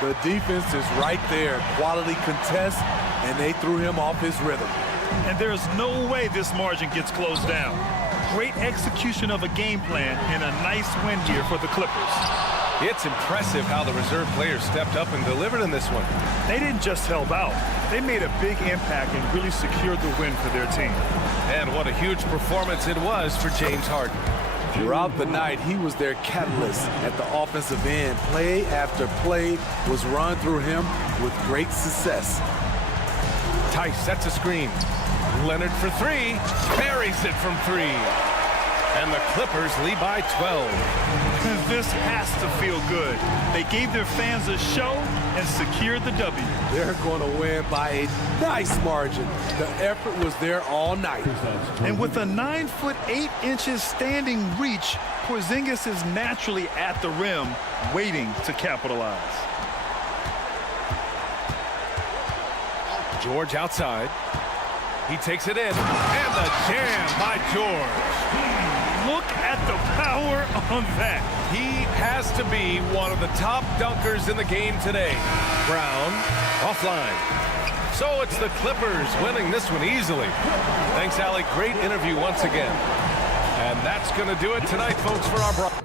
The defense is right there. Quality contest, and they threw him off his rhythm. And there's no way this margin gets closed down. Great execution of a game plan and a nice win here for the Clippers. It's impressive how the reserve players stepped up and delivered in this one. They didn't just help out. They made a big impact and really secured the win for their team. And what a huge performance it was for James Harden. Throughout the night, he was their catalyst at the offensive end. Play after play was run through him with great success. Tice sets a screen. Leonard for 3. Buries it from 3. And the Clippers lead by 12. This has to feel good. They gave their fans a show and secured the W. They're going to win by a nice margin. The effort was there all night. And with a 9'8" standing reach, Porzingis is naturally at the rim, waiting to capitalize. George outside. He takes it in. And the jam by George. Look at the power on that. He has to be one of the top dunkers in the game today. Brown offline. So it's the Clippers winning this one easily. Thanks, Allie. Great interview once again. And that's going to do it tonight, folks, for our broadcast.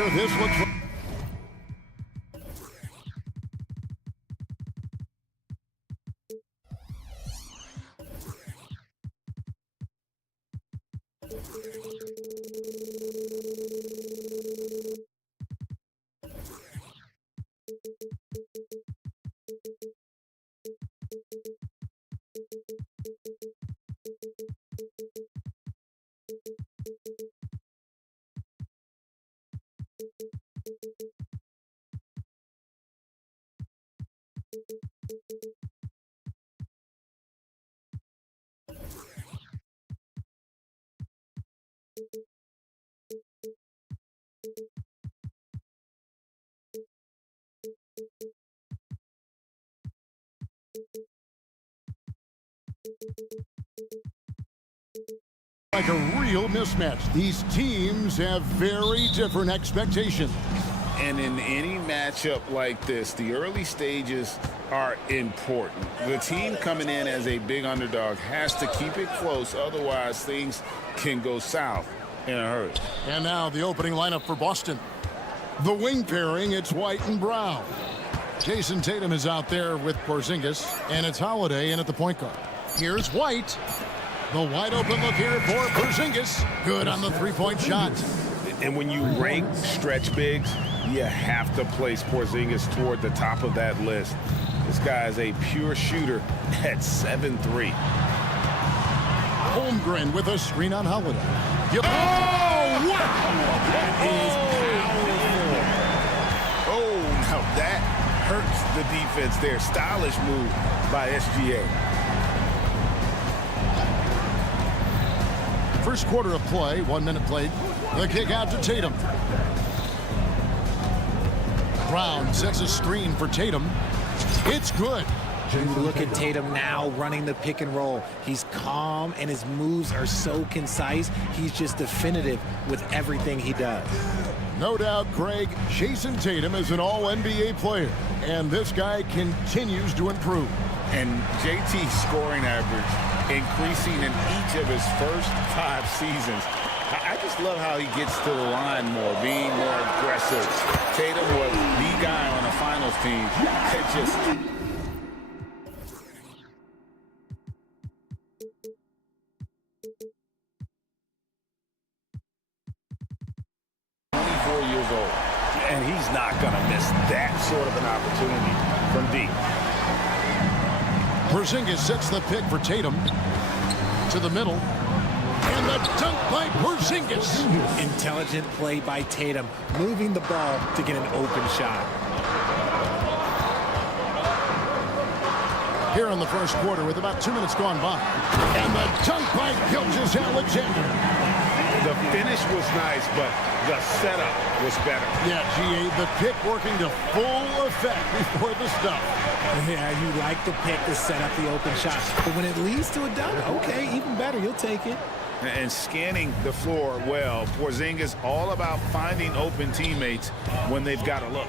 This looks like a real mismatch. These teams have very different expectations. And in any matchup like this, the early stages are important. The team coming in as a big underdog has to keep it close, otherwise things can go south in a hurry. And now the opening lineup for Boston. The wing pairing, it's White and Brown. Jason Tatum is out there with Porzingis, and it's Holiday in at the point guard. Here's White. The wide open look here for Porzingis. Good on the three-point shot. And when you rank stretch bigs, you have to place Porzingis toward the top of that list. This guy is a pure shooter at 7'3". Holmgren with a screen on Holiday. Oh, wow! That is powerful. Oh, now that hurts the defense there. Stylish move by SGA. First quarter of play, 1 minute played. The kick out to Tatum. Brown sets a screen for Tatum. It's good. You look at Tatum now running the pick and roll. He's calm and his moves are so concise. He's just definitive with everything he does. No doubt, Greg, Jason Tatum is an all-NBA player, and this guy continues to improve. And JT's scoring average increasing in each of his first 5 seasons. I just love how he gets to the line more, being more aggressive. Tatum was the guy on the finals team that just... 24 years old, and he's not going to miss that sort of an opportunity from deep. Porzingis sets the pick for Tatum to the middle. And the dunk by Porzingis. Intelligent play by Tatum, moving the ball to get an open shot. Here in the first quarter with about 2 minutes gone by. And the dunk by Gilgeous-Alexander. The finish was nice, but the setup was better. Yeah, GA, the pick working to full effect before the stuff. Yeah, you like the pick to set up the open shot. But when it leads to a dunk, okay, even better, you'll take it. And scanning the floor well. Porzingis all about finding open teammates when they've got a look.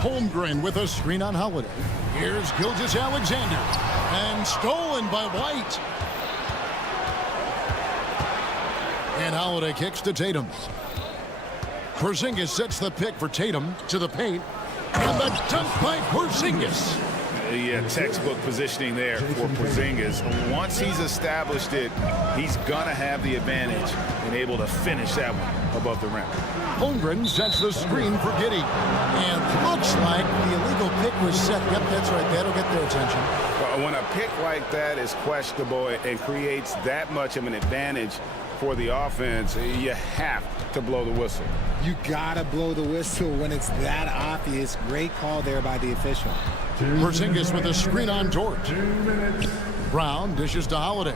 Holmgren with a screen on Holiday. Here's Gilgeous-Alexander. And stolen by White. And Holiday kicks to Tatum. Porzingis sets the pick for Tatum to the paint. And the dunk by Porzingis. Yeah, textbook positioning there for Porzingis. Once he's established it, he's going to have the advantage and able to finish that one above the rim. Holmgren sets the screen for Giddey. And looks like the illegal pick was set. Yep, that's right. That'll get their attention. When a pick like that is questionable and creates that much of an advantage for the offense, you have to blow the whistle. You gotta blow the whistle when it's that obvious. Great call there by the official. Porzingis with a screen on George. Brown dishes to Holiday.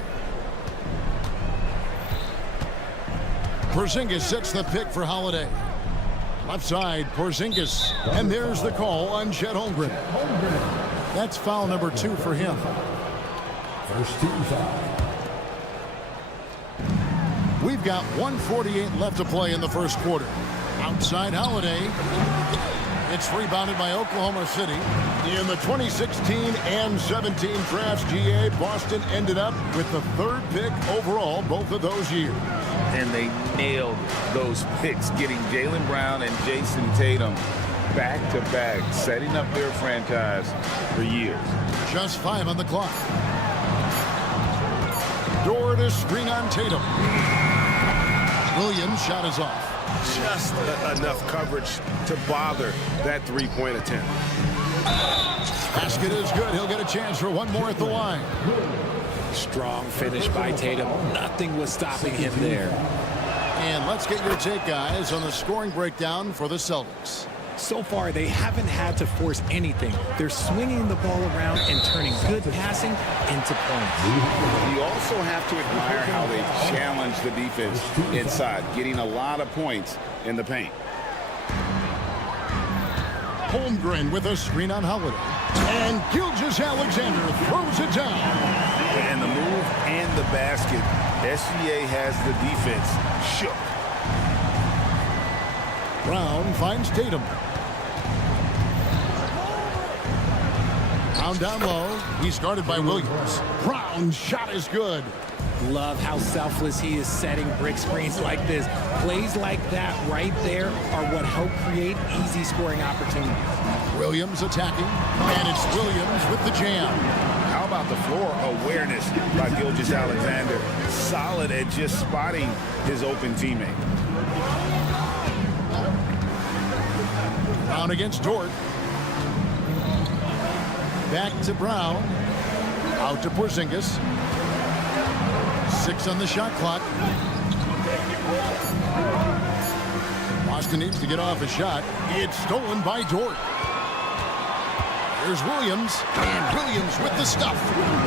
Porzingis sets the pick for Holiday. Left side, Porzingis. And there's the call on Chet Holmgren. That's foul number 2 for him. First team foul. We've got 1:48 left to play in the first quarter. Outside Holiday. It's rebounded by Oklahoma City. In the 2016 and 17 drafts, GA, Boston ended up with the 3rd pick overall both of those years. And they nailed those picks, getting Jaylen Brown and Jason Tatum back-to-back, setting up their franchise for years. Just 5 on the clock. Dort to screen on Tatum. Williams' shot is off. Just enough coverage to bother that three-point attempt. Basket is good. He'll get a chance for one more at the line. Strong finish by Tatum. Nothing was stopping him there. And let's get your take, guys, on the scoring breakdown for the Celtics. So far, they haven't had to force anything. They're swinging the ball around and turning good passing into points. You also have to admire how they've challenged the defense inside, getting a lot of points in the paint. Holmgren with a screen on Holiday. And Gilgeous-Alexander throws it down. And the move and the basket, SGA has the defense shook. Brown finds Tatum. Brown down low. He's guarded by Williams. Brown's shot is good. Love how selfless he is setting brick screens like this. Plays like that right there are what help create easy scoring opportunities. Williams attacking, and it's Williams with the jam. How about the floor awareness by Gilgeous-Alexander? Solid at just spotting his open teammate. Brown against Dort. Back to Brown. Out to Porzingis. 6 on the shot clock. Boston needs to get off a shot. It's stolen by Dort. Here's Williams, and Williams with the stuff.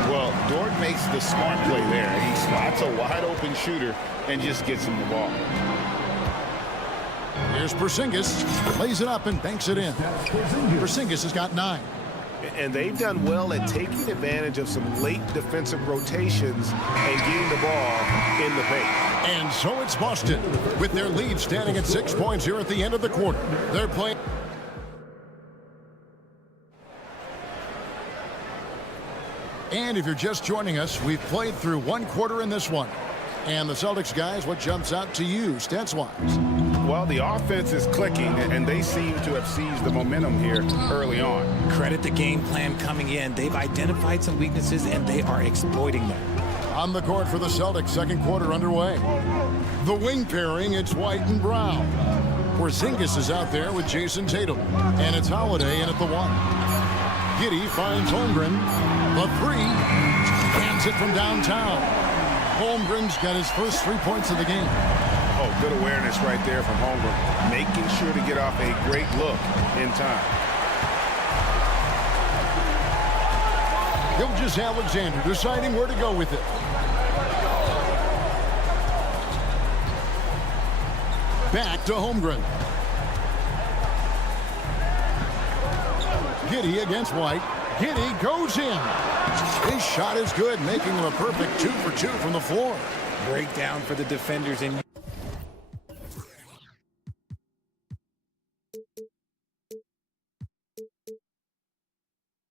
Well, Dort makes the smart play there. He spots a wide-open shooter and just gets him the ball. Here's Porzingis, lays it up and banks it in. Porzingis has got 9. And they've done well at taking advantage of some late defensive rotations and getting the ball in the paint. And so it's Boston, with their lead standing at 6 points here at the end of the quarter. They're playing. And if you're just joining us, we've played through 1 quarter in this one. And the Celtics guys, what jumps out to you stats-wise? Well, the offense is clicking, and they seem to have seized the momentum here early on. Credit the game plan coming in. They've identified some weaknesses, and they are exploiting them. On the court for the Celtics, 2nd quarter underway. The wing pairing, it's White and Brown. Porzingis is out there with Jason Tatum. And it's Holiday in at the 1. Giddey finds Holmgren. The 3. Hands it from downtown. Holmgren's got his first 3 points of the game. Oh, good awareness right there from Holmgren, making sure to get off a great look in time. Gilgeous-Alexander deciding where to go with it. Back to Holmgren. Giddey against White. Giddey goes in. His shot is good, making him a perfect 2 for 2 from the floor. Breakdown for the defenders, and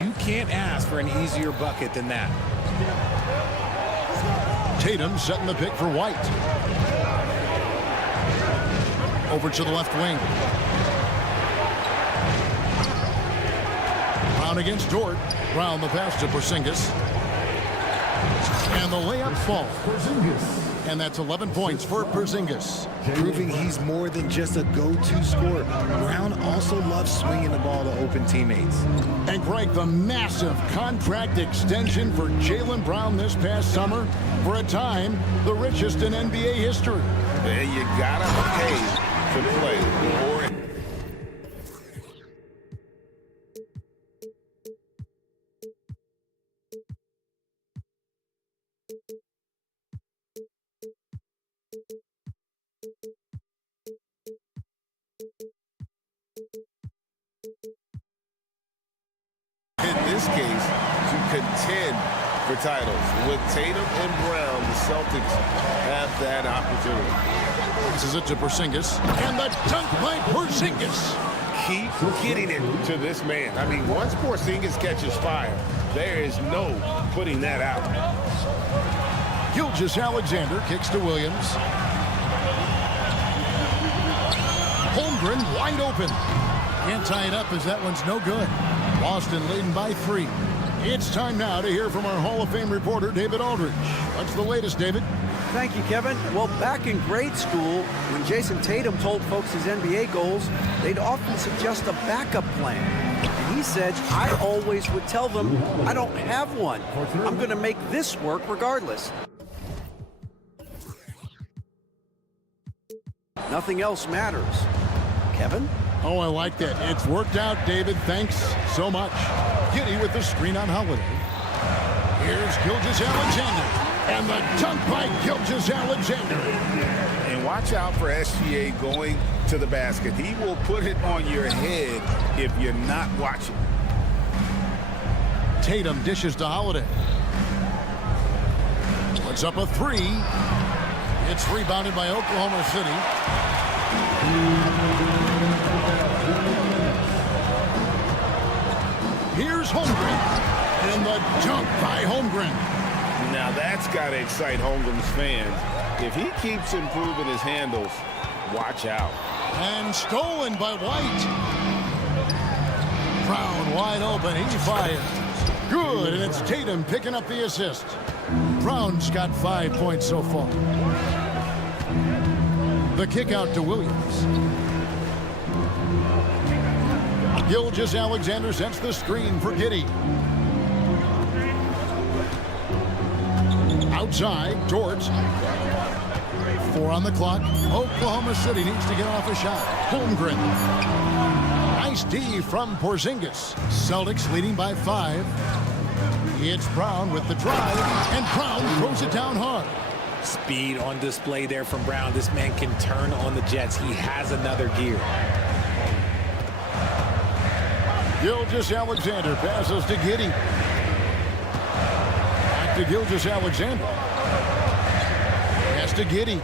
you can't ask for an easier bucket than that. Tatum setting the pick for White. Over to the left wing. Brown against Dort. Brown the pass to Porzingis. And the layup falls. And that's 11 points for Porzingis. Proving he's more than just a go-to scorer. Brown also loves swinging the ball to open teammates. And Greg, the massive contract extension for Jaylen Brown this past summer. For a time, the richest in NBA history. And you gotta pay to play. In this case, to contend for titles. With Tatum and Brown, the Celtics have that opportunity. This is it to Porzingis. And the dunk by Porzingis. Keep getting it to this man. I mean, once Porzingis catches fire, there is no putting that out. Gilgeous-Alexander kicks to Williams. Holmgren wide open. Can't tie it up as that one's no good. Boston leading by 3. It's time now to hear from our Hall of Fame reporter, David Aldridge. What's the latest, David? Thank you, Kevin. Well, back in grade school, when Jason Tatum told folks his NBA goals, they'd often suggest a backup plan. And he said, I always would tell them, I don't have one. I'm going to make this work regardless. Nothing else matters. Kevin? Oh, I like that. It's worked out, David. Thanks so much. Giddey with the screen on Holiday. Here's Gilgeous-Alexander. And the dunk by Gilgeous-Alexander. And watch out for SGA going to the basket. He will put it on your head if you're not watching. Tatum dishes to Holiday. Puts up a 3. It's rebounded by Oklahoma City. Here's Holmgren. And the dunk by Holmgren. Now that's got to excite Holmgren's fans. If he keeps improving his handles, watch out. And stolen by White. Brown wide open. He fires. Good, and it's Tatum picking up the assist. Brown's got 5 points so far. The kick out to Williams. Gilgeous-Alexander sets the screen for Giddey. Outside, George. 4 on the clock. Oklahoma City needs to get off a shot. Holmgren. Nice D from Porzingis. Celtics leading by 5. It's Brown with the drive, and Brown throws it down hard. Speed on display there from Brown. This man can turn on the Jets. He has another gear. Gilgeous-Alexander passes to Giddey. Back to Gilgeous-Alexander. Pass to Giddey.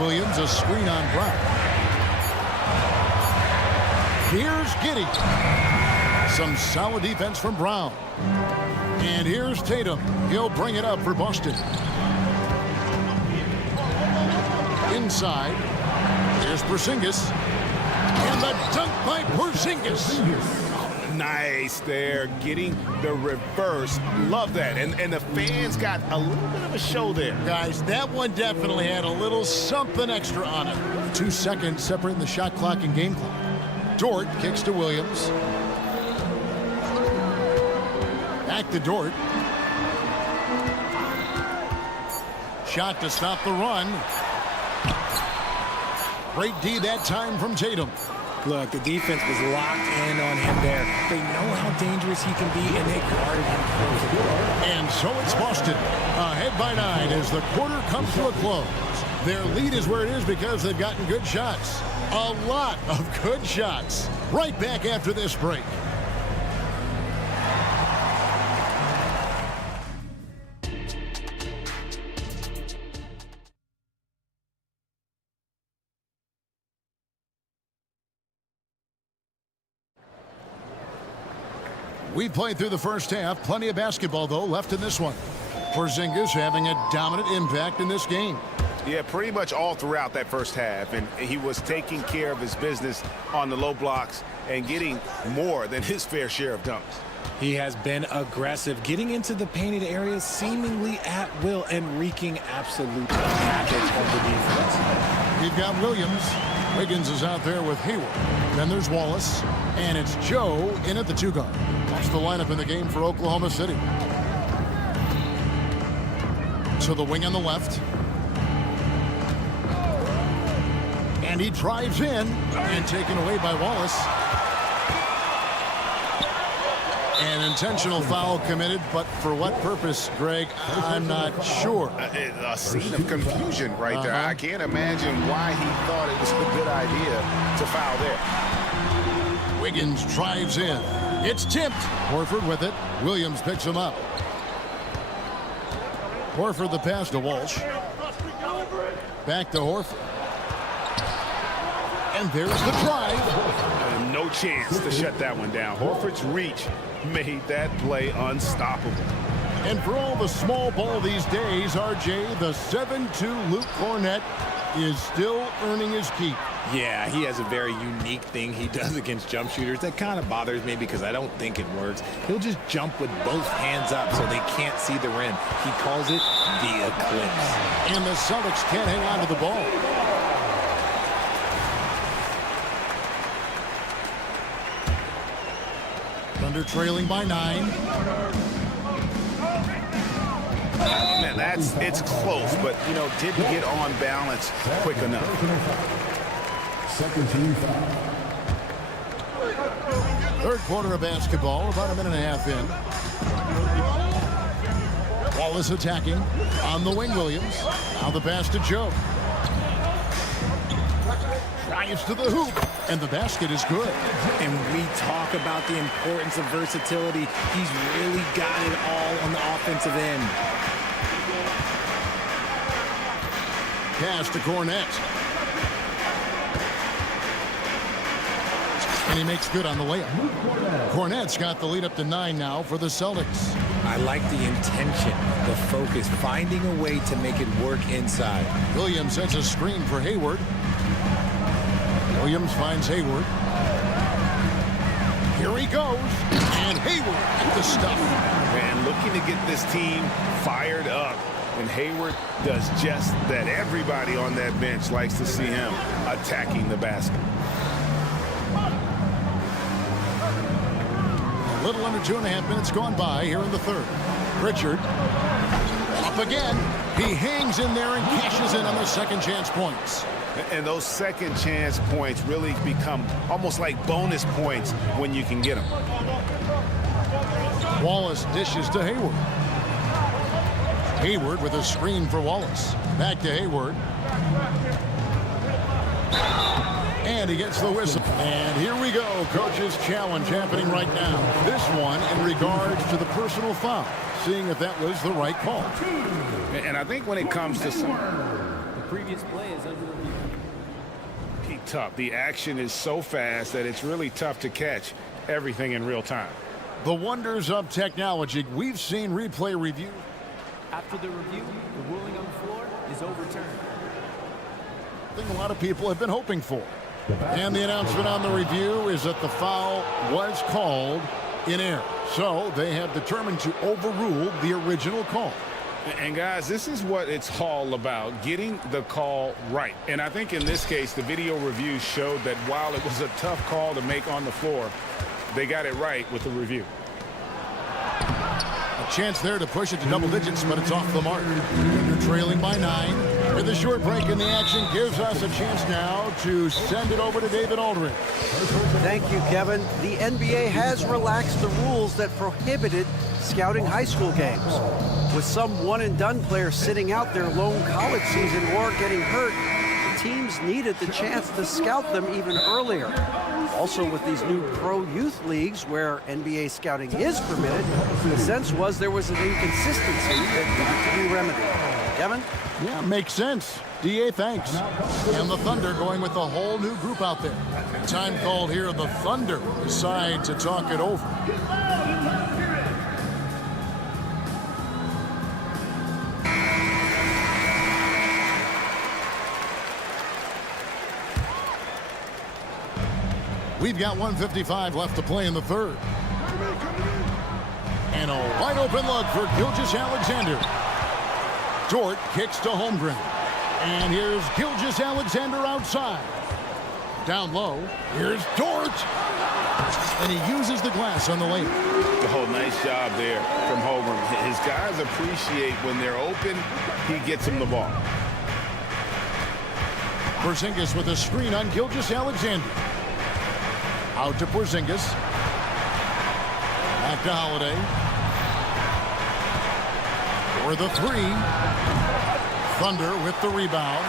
Williams, a screen on Brown. Here's Giddey. Some solid defense from Brown. And here's Tatum. He'll bring it up for Boston. Inside. Here's Porzingis. And the dunk by Porzingis. Nice there, getting the reverse. Love that. And the fans got a little bit of a show there. Guys, that one definitely had a little something extra on it. 2 seconds separating the shot clock and game clock. Dort kicks to Williams. Back to Dort. Shot to stop the run. Great D that time from Tatum. Look, the defense was locked in on him there. They know how dangerous he can be, and they guarded him closely. And so it's Boston. Ahead by 9 as the quarter comes to a close. Their lead is where it is because they've gotten good shots. A lot of good shots. Right back after this break. We played through the first half. Plenty of basketball, though, left in this one. Porzingis having a dominant impact in this game. Yeah, pretty much all throughout that first half. And he was taking care of his business on the low blocks and getting more than his fair share of dunks. He has been aggressive, getting into the painted areas seemingly at will and wreaking absolute havoc on the defense. We've got Williams. Wiggins is out there with Hayward. Then there's Wallace. And it's Joe in at the 2 guard. That's the lineup in the game for Oklahoma City. To the wing on the left. And he drives in and taken away by Wallace. An intentional foul committed, but for what purpose, Greg, I'm not sure. A scene of confusion right there. I can't imagine why he thought it was a good idea to foul there. Wiggins drives in. It's tipped. Horford with it. Williams picks him up. Horford the pass to Walsh. Back to Horford. And there's the drive. No chance to shut that one down. Horford's reach made that play unstoppable. And for all the small ball these days, RJ, the 7-2 Luke Cornett is still earning his keep. Yeah, he has a very unique thing he does against jump shooters. That kind of bothers me because I don't think it works. He'll just jump with both hands up so they can't see the rim. He calls it the eclipse. And the Celtics can't hang on to the ball. Thunder trailing by 9. Man, it's close, but, you know, didn't get on balance quick enough. Second team foul. Third quarter of basketball, about a minute and a half in. Wallace attacking on the wing, Williams. Now the pass to Joe. Drives to the hoop, and the basket is good. And we talk about the importance of versatility. He's really got it all on the offensive end. Pass to Cornette. And he makes good on the layup. Cornette's got the lead up to 9 now for the Celtics. I like the intention, the focus, finding a way to make it work inside. Williams sets a screen for Hayward. Williams finds Hayward. Here he goes. And Hayward at the stuff. And looking to get this team fired up. And Hayward does just that. Everybody on that bench likes to see him attacking the basket. A little under 2.5 minutes gone by here in the third. Pritchard up again. He hangs in there and cashes in on the second chance points. And those second chance points really become almost like bonus points when you can get them. Wallace dishes to Hayward. Hayward with a screen for Wallace. Back to Hayward. And he gets the whistle. And here we go. Coach's challenge happening right now. This one in regards to the personal foul. Seeing if that was the right call. And I think when it comes to some... The previous play is under review. Tough. The action is so fast that it's really tough to catch everything in real time. The wonders of technology. We've seen replay review. After the review, the ruling on the floor is overturned. I think a lot of people have been hoping for. And the announcement on the review is that the foul was called in error. So they have determined to overrule the original call. And guys, this is what it's all about, getting the call right. And I think in this case, the video review showed that while it was a tough call to make on the floor, they got it right with the review. A chance there to push it to double digits, but it's off the mark. They're trailing by 9. With a short break in the action gives us a chance now to send it over to David Aldridge. Thank you, Kevin. The NBA has relaxed the rules that prohibited scouting high school games. With some one-and-done players sitting out their lone college season or getting hurt, the teams needed the chance to scout them even earlier. Also, with these new pro youth leagues where NBA scouting is permitted, the sense was there was an inconsistency that needed to be remedied. Kevin? Yeah, makes sense. DA, thanks. And the Thunder going with a whole new group out there. Time called here. The Thunder decide to talk it over. We've got 1:55 left to play in the third. And a wide open look for Gilgeous-Alexander. Dort kicks to Holmgren. And here's Gilgeous-Alexander outside. Down low, here's Dort. And he uses the glass on the layup. Oh, nice job there from Holmgren. His guys appreciate when they're open, he gets them the ball. Porzingis with a screen on Gilgeous-Alexander. Out to Porzingis. Back to Holiday. For the three. Thunder with the rebound.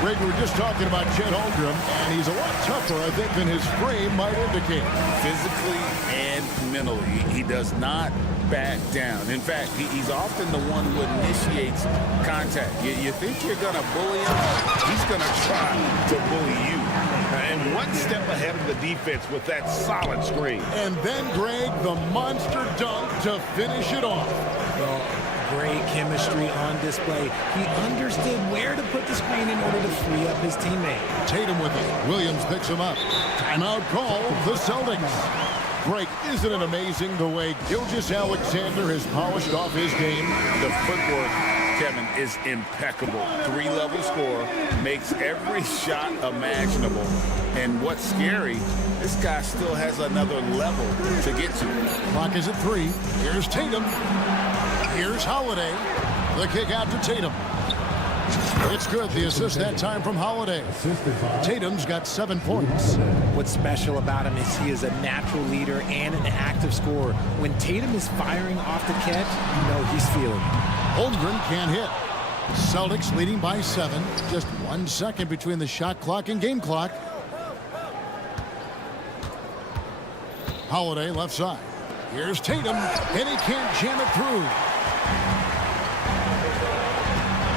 Greg, we were just talking about Chet Holmgren, and he's a lot tougher, I think, than his frame might indicate. Physically and mentally, he does not back down. In fact, he's often the one who initiates contact. You think you're going to bully him? He's going to try to bully you. And one step ahead of the defense with that solid screen. And then, Greg, the monster dunk to finish it off. great chemistry on display. He understood where to put the screen in order to free up his teammate. Tatum with it. Williams picks him up. Timeout call, the Celtics. Greg, isn't it amazing the way Gilgeous-Alexander has polished off his game? The footwork, Kevin, is impeccable. 3-level score, makes every shot imaginable. And what's scary, this guy still has another level to get to. Clock is at 3. Here's Tatum. Here's Holiday. The kick out to Tatum. It's good. The assist that time from Holiday. Tatum's got 7 points. What's special about him is he is a natural leader and an active scorer. When Tatum is firing off the catch, you know he's feeling it. Holmgren can't hit. Celtics leading by 7. Just 1 second between the shot clock and game clock. Holiday left side. Here's Tatum, and he can't jam it through.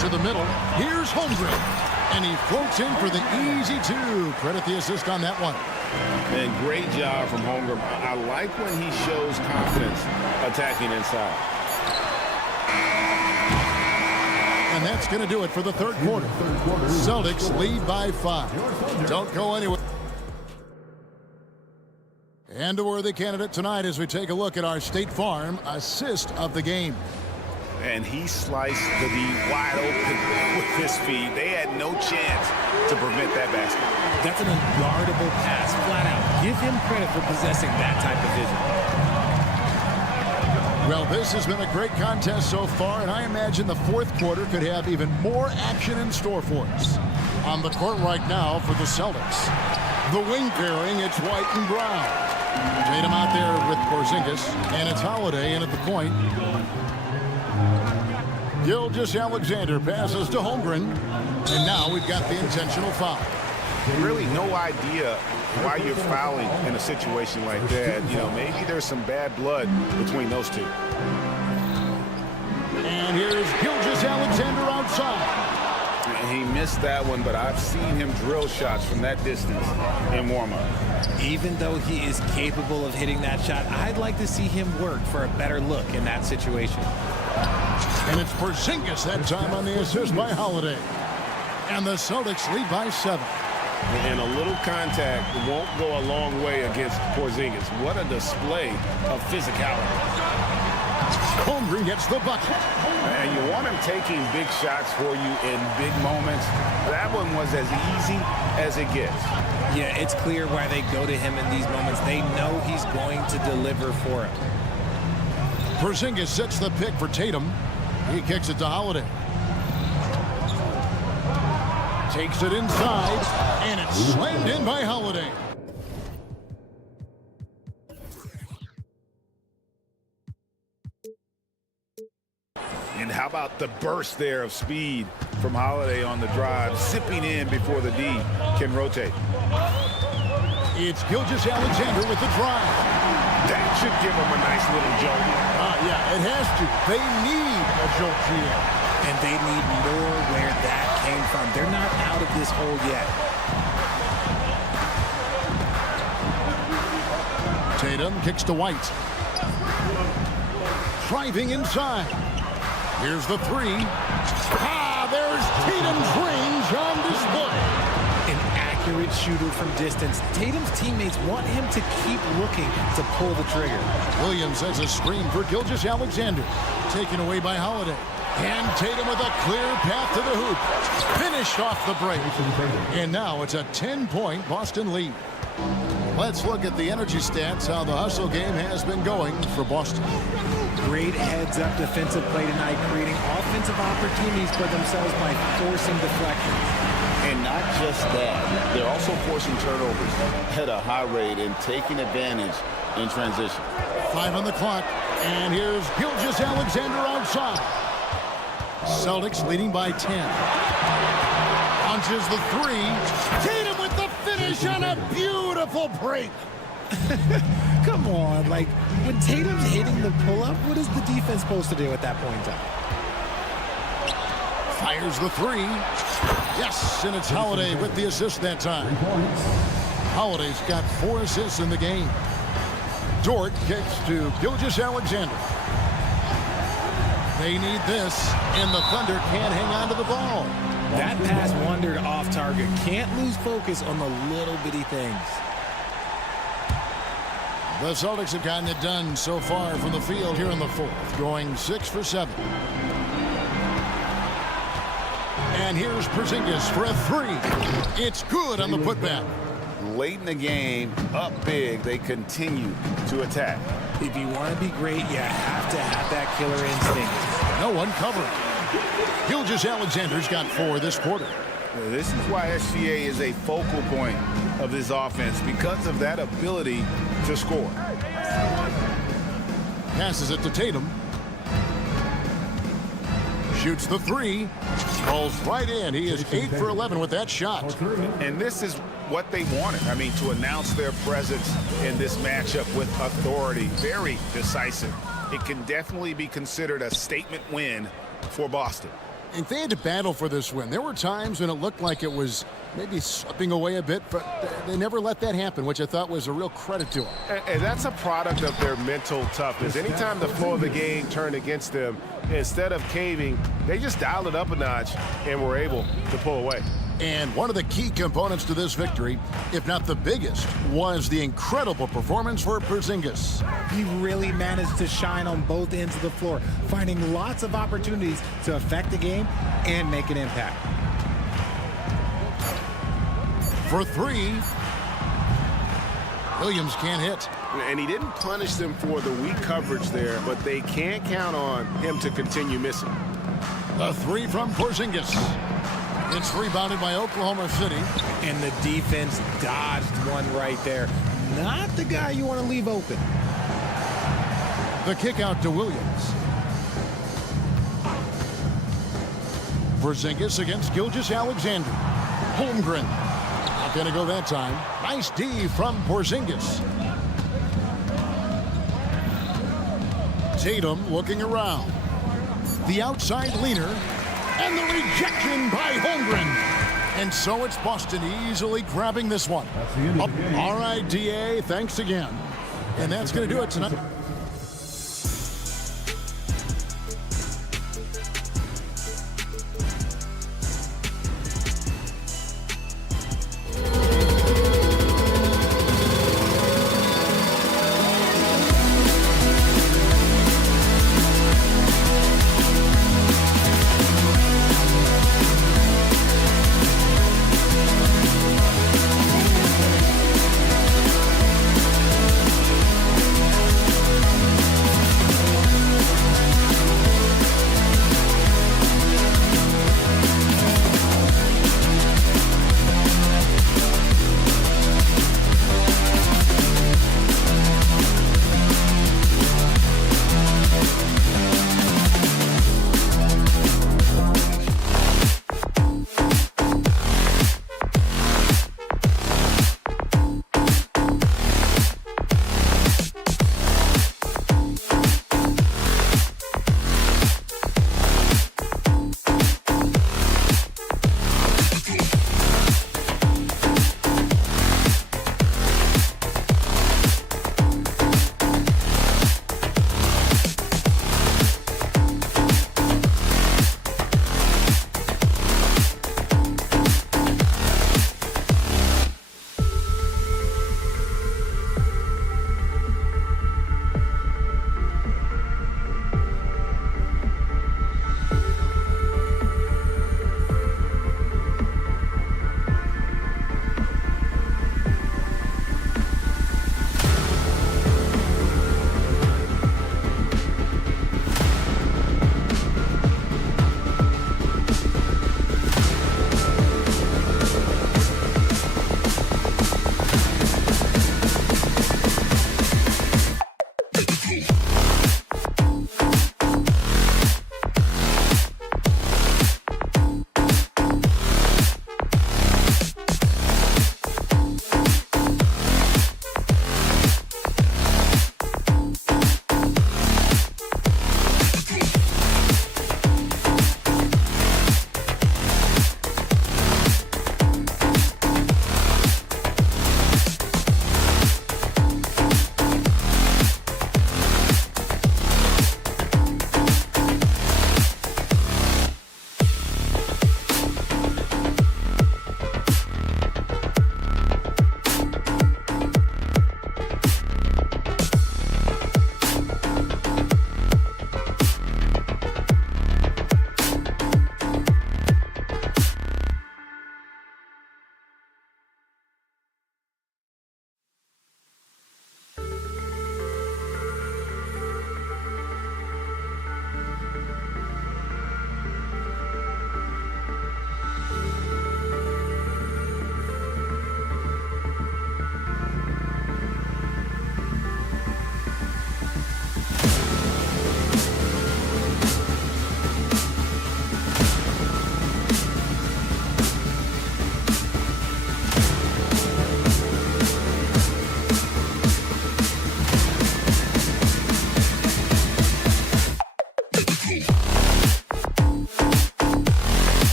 To the middle. Here's Holmgren, and he floats in for the easy 2. Credit the assist on that one. And great job from Holmgren. I like when he shows confidence attacking inside. And that's going to do it for the third quarter. Celtics lead by 5. Don't go anywhere. And a worthy candidate tonight as we take a look at our State Farm assist of the game. And he sliced the D wide open with his feet. They had no chance to prevent that basket. That's an unguardable pass, flat out. Give him credit for possessing that type of vision. Well, this has been a great contest so far, and I imagine the fourth quarter could have even more action in store for us. On the court right now for the Celtics. The wing pairing, it's white and brown. Tatum out there with Porzingis, and it's Holiday in at the point. Gilgeous-Alexander passes to Holmgren, and now we've got the intentional foul. Really no idea why you're fouling in a situation like that. You know, maybe there's some bad blood between those two. And here's Gilgeous-Alexander outside. He missed that one, but I've seen him drill shots from that distance in warm-up. Even though he is capable of hitting that shot, I'd like to see him work for a better look in that situation. And it's Porzingis that time on the assist by Holiday. And the Celtics lead by 7. And a little contact won't go a long way against Porzingis. What a display of physicality. Holmgren gets the bucket. And you want him taking big shots for you in big moments. That one was as easy as it gets. Yeah, it's clear why they go to him in these moments. They know he's going to deliver for him. Porzingis sets the pick for Tatum. He kicks it to Holiday. Takes it inside, and it's slammed in by Holiday. And how about the burst there of speed from Holiday on the drive, zipping in before the D can rotate. It's Gilgeous-Alexander with the drive. That should give him a nice little jolt. Yeah, it has to. They need a jolt here. And they need more where that came from. They're not out of this hole yet. Tatum kicks to White. Driving inside. Here's the 3. There's Tatum's range on display. An accurate shooter from distance. Tatum's teammates want him to keep looking to pull the trigger. Williams has a screen for Gilgeous-Alexander. Taken away by Holiday. And Tatum with a clear path to the hoop. Finished off the break. And now it's a 10-point Boston lead. Let's look at the energy stats, how the hustle game has been going for Boston. Great heads-up defensive play tonight, creating offensive opportunities for themselves by forcing deflections. And not just that, they're also forcing turnovers at a high rate and taking advantage in transition. 5 on the clock, and here's Gilgeous-Alexander outside. Celtics leading by 10. Punches the 3. Tatum with the finish on a beautiful break. Come on, like, when Tatum's hitting the pull-up, what is the defense supposed to do at that point in time? Fires the 3. Yes, and it's Holiday with the assist that time. Holiday's got 4 assists in the game. Dort kicks to Gilgeous-Alexander. They need this, and the Thunder can't hang on to the ball. That pass wandered off target. Can't lose focus on the little bitty things. The Celtics have gotten it done so far from the field here in the fourth, going 6 for 7. And here's Porzingis for a 3. It's good on the putback. Late in the game, up big, they continue to attack. If you want to be great, you have to have that killer instinct. No one covered. Gilgeous-Alexander's got 4 this quarter. This is why SGA is a focal point of this offense, because of that ability to score. Passes it to Tatum. Shoots the 3. Falls right in. He is 8 for 11 with that shot. And this is what they wanted. I mean, to announce their presence in this matchup with authority. Very decisive. It can definitely be considered a statement win for Boston. And they had to battle for this win. There were times when it looked like it was maybe slipping away a bit, but they never let that happen, which I thought was a real credit to them. And that's a product of their mental toughness. Anytime the flow of the game turned against them, instead of caving, they just dialed it up a notch and were able to pull away. And one of the key components to this victory, if not the biggest, was the incredible performance for Porzingis. He really managed to shine on both ends of the floor, finding lots of opportunities to affect the game and make an impact. For 3, Williams can't hit. And he didn't punish them for the weak coverage there, but they can't count on him to continue missing. A 3 from Porzingis. It's rebounded by Oklahoma City. And the defense dodged one right there. Not the guy you want to leave open. The kick out to Williams. Porzingis against Gilgeous-Alexander. Holmgren. Not going to go that time. Nice D from Porzingis. Tatum looking around. The outside leaner. And the rejection by Holmgren. And so it's Boston easily grabbing this one. All right, DA, thanks again. And that's going to do it tonight.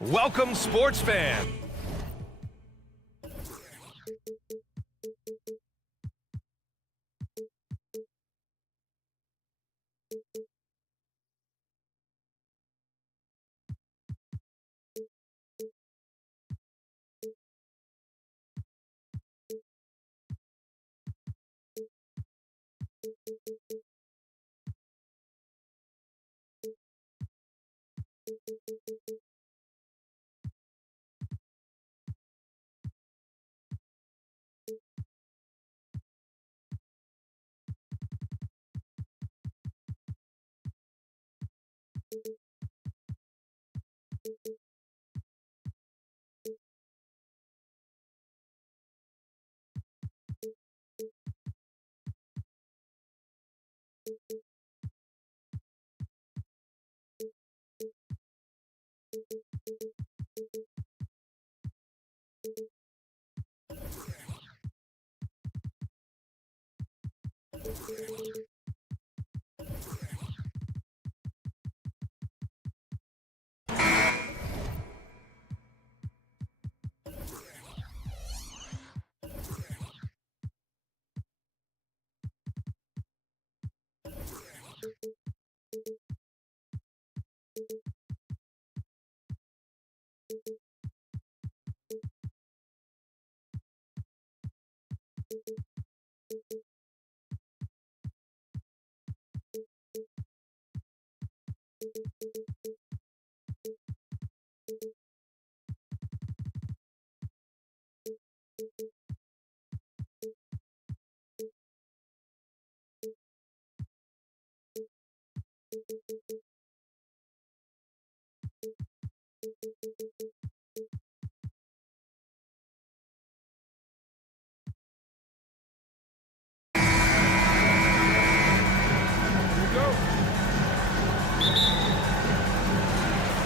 Welcome, sports fan.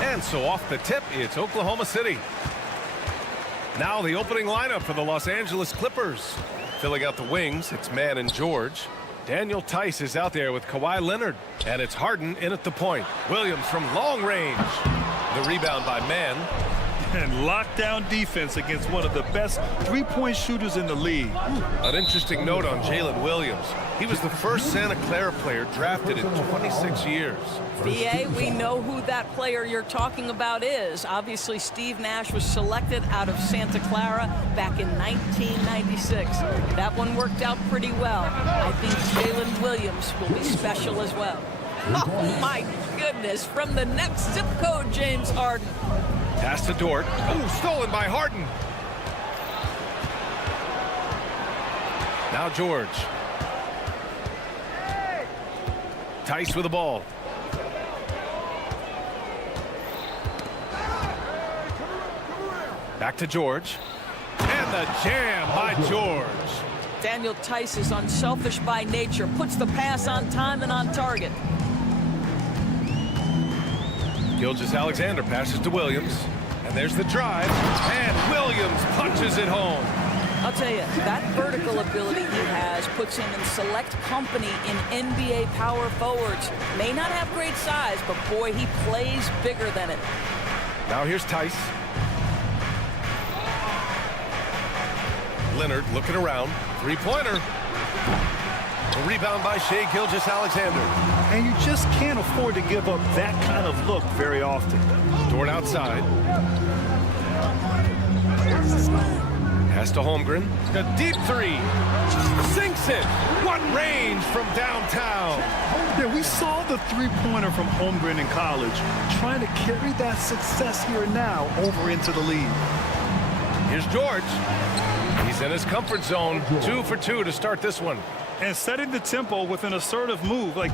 And so off the tip, it's Oklahoma City. Now the opening lineup for the Los Angeles Clippers. Filling out the wings, it's Mann and George. Daniel Tice is out there with Kawhi Leonard. And it's Harden in at the point. Williams from long range. The rebound by Mann. And lockdown defense against one of the best three-point shooters in the league. An interesting note on Jalen Williams. He was the first Santa Clara player drafted in 26 years. BA, we know who that player you're talking about is. Obviously, Steve Nash was selected out of Santa Clara back in 1996. That one worked out pretty well. I think Jalen Williams will be special as well. Oh, my goodness. From the next zip code, James Harden. Pass to Dort. Oh, stolen by Harden. Now George. Tice with the ball. Back to George. And the jam by George. Daniel Tice is unselfish by nature. Puts the pass on time and on target. Gilgeous-Alexander passes to Williams. And there's the drive. And Williams punches it home. I'll tell you, that vertical ability he has puts him in select company in NBA power forwards. May not have great size, but boy, he plays bigger than it. Now here's Tice. Leonard looking around. Three-pointer. A rebound by Shai Gilgeous-Alexander. And you just can't afford to give up that kind of look very often. Dort outside. Pass to Holmgren. A deep three. Sinks it. What range from downtown. Yeah, we saw the three-pointer from Holmgren in college, trying to carry that success here now over into the league. Here's George. He's in his comfort zone. 2 for 2 to start this one. And setting the tempo with an assertive move. Like,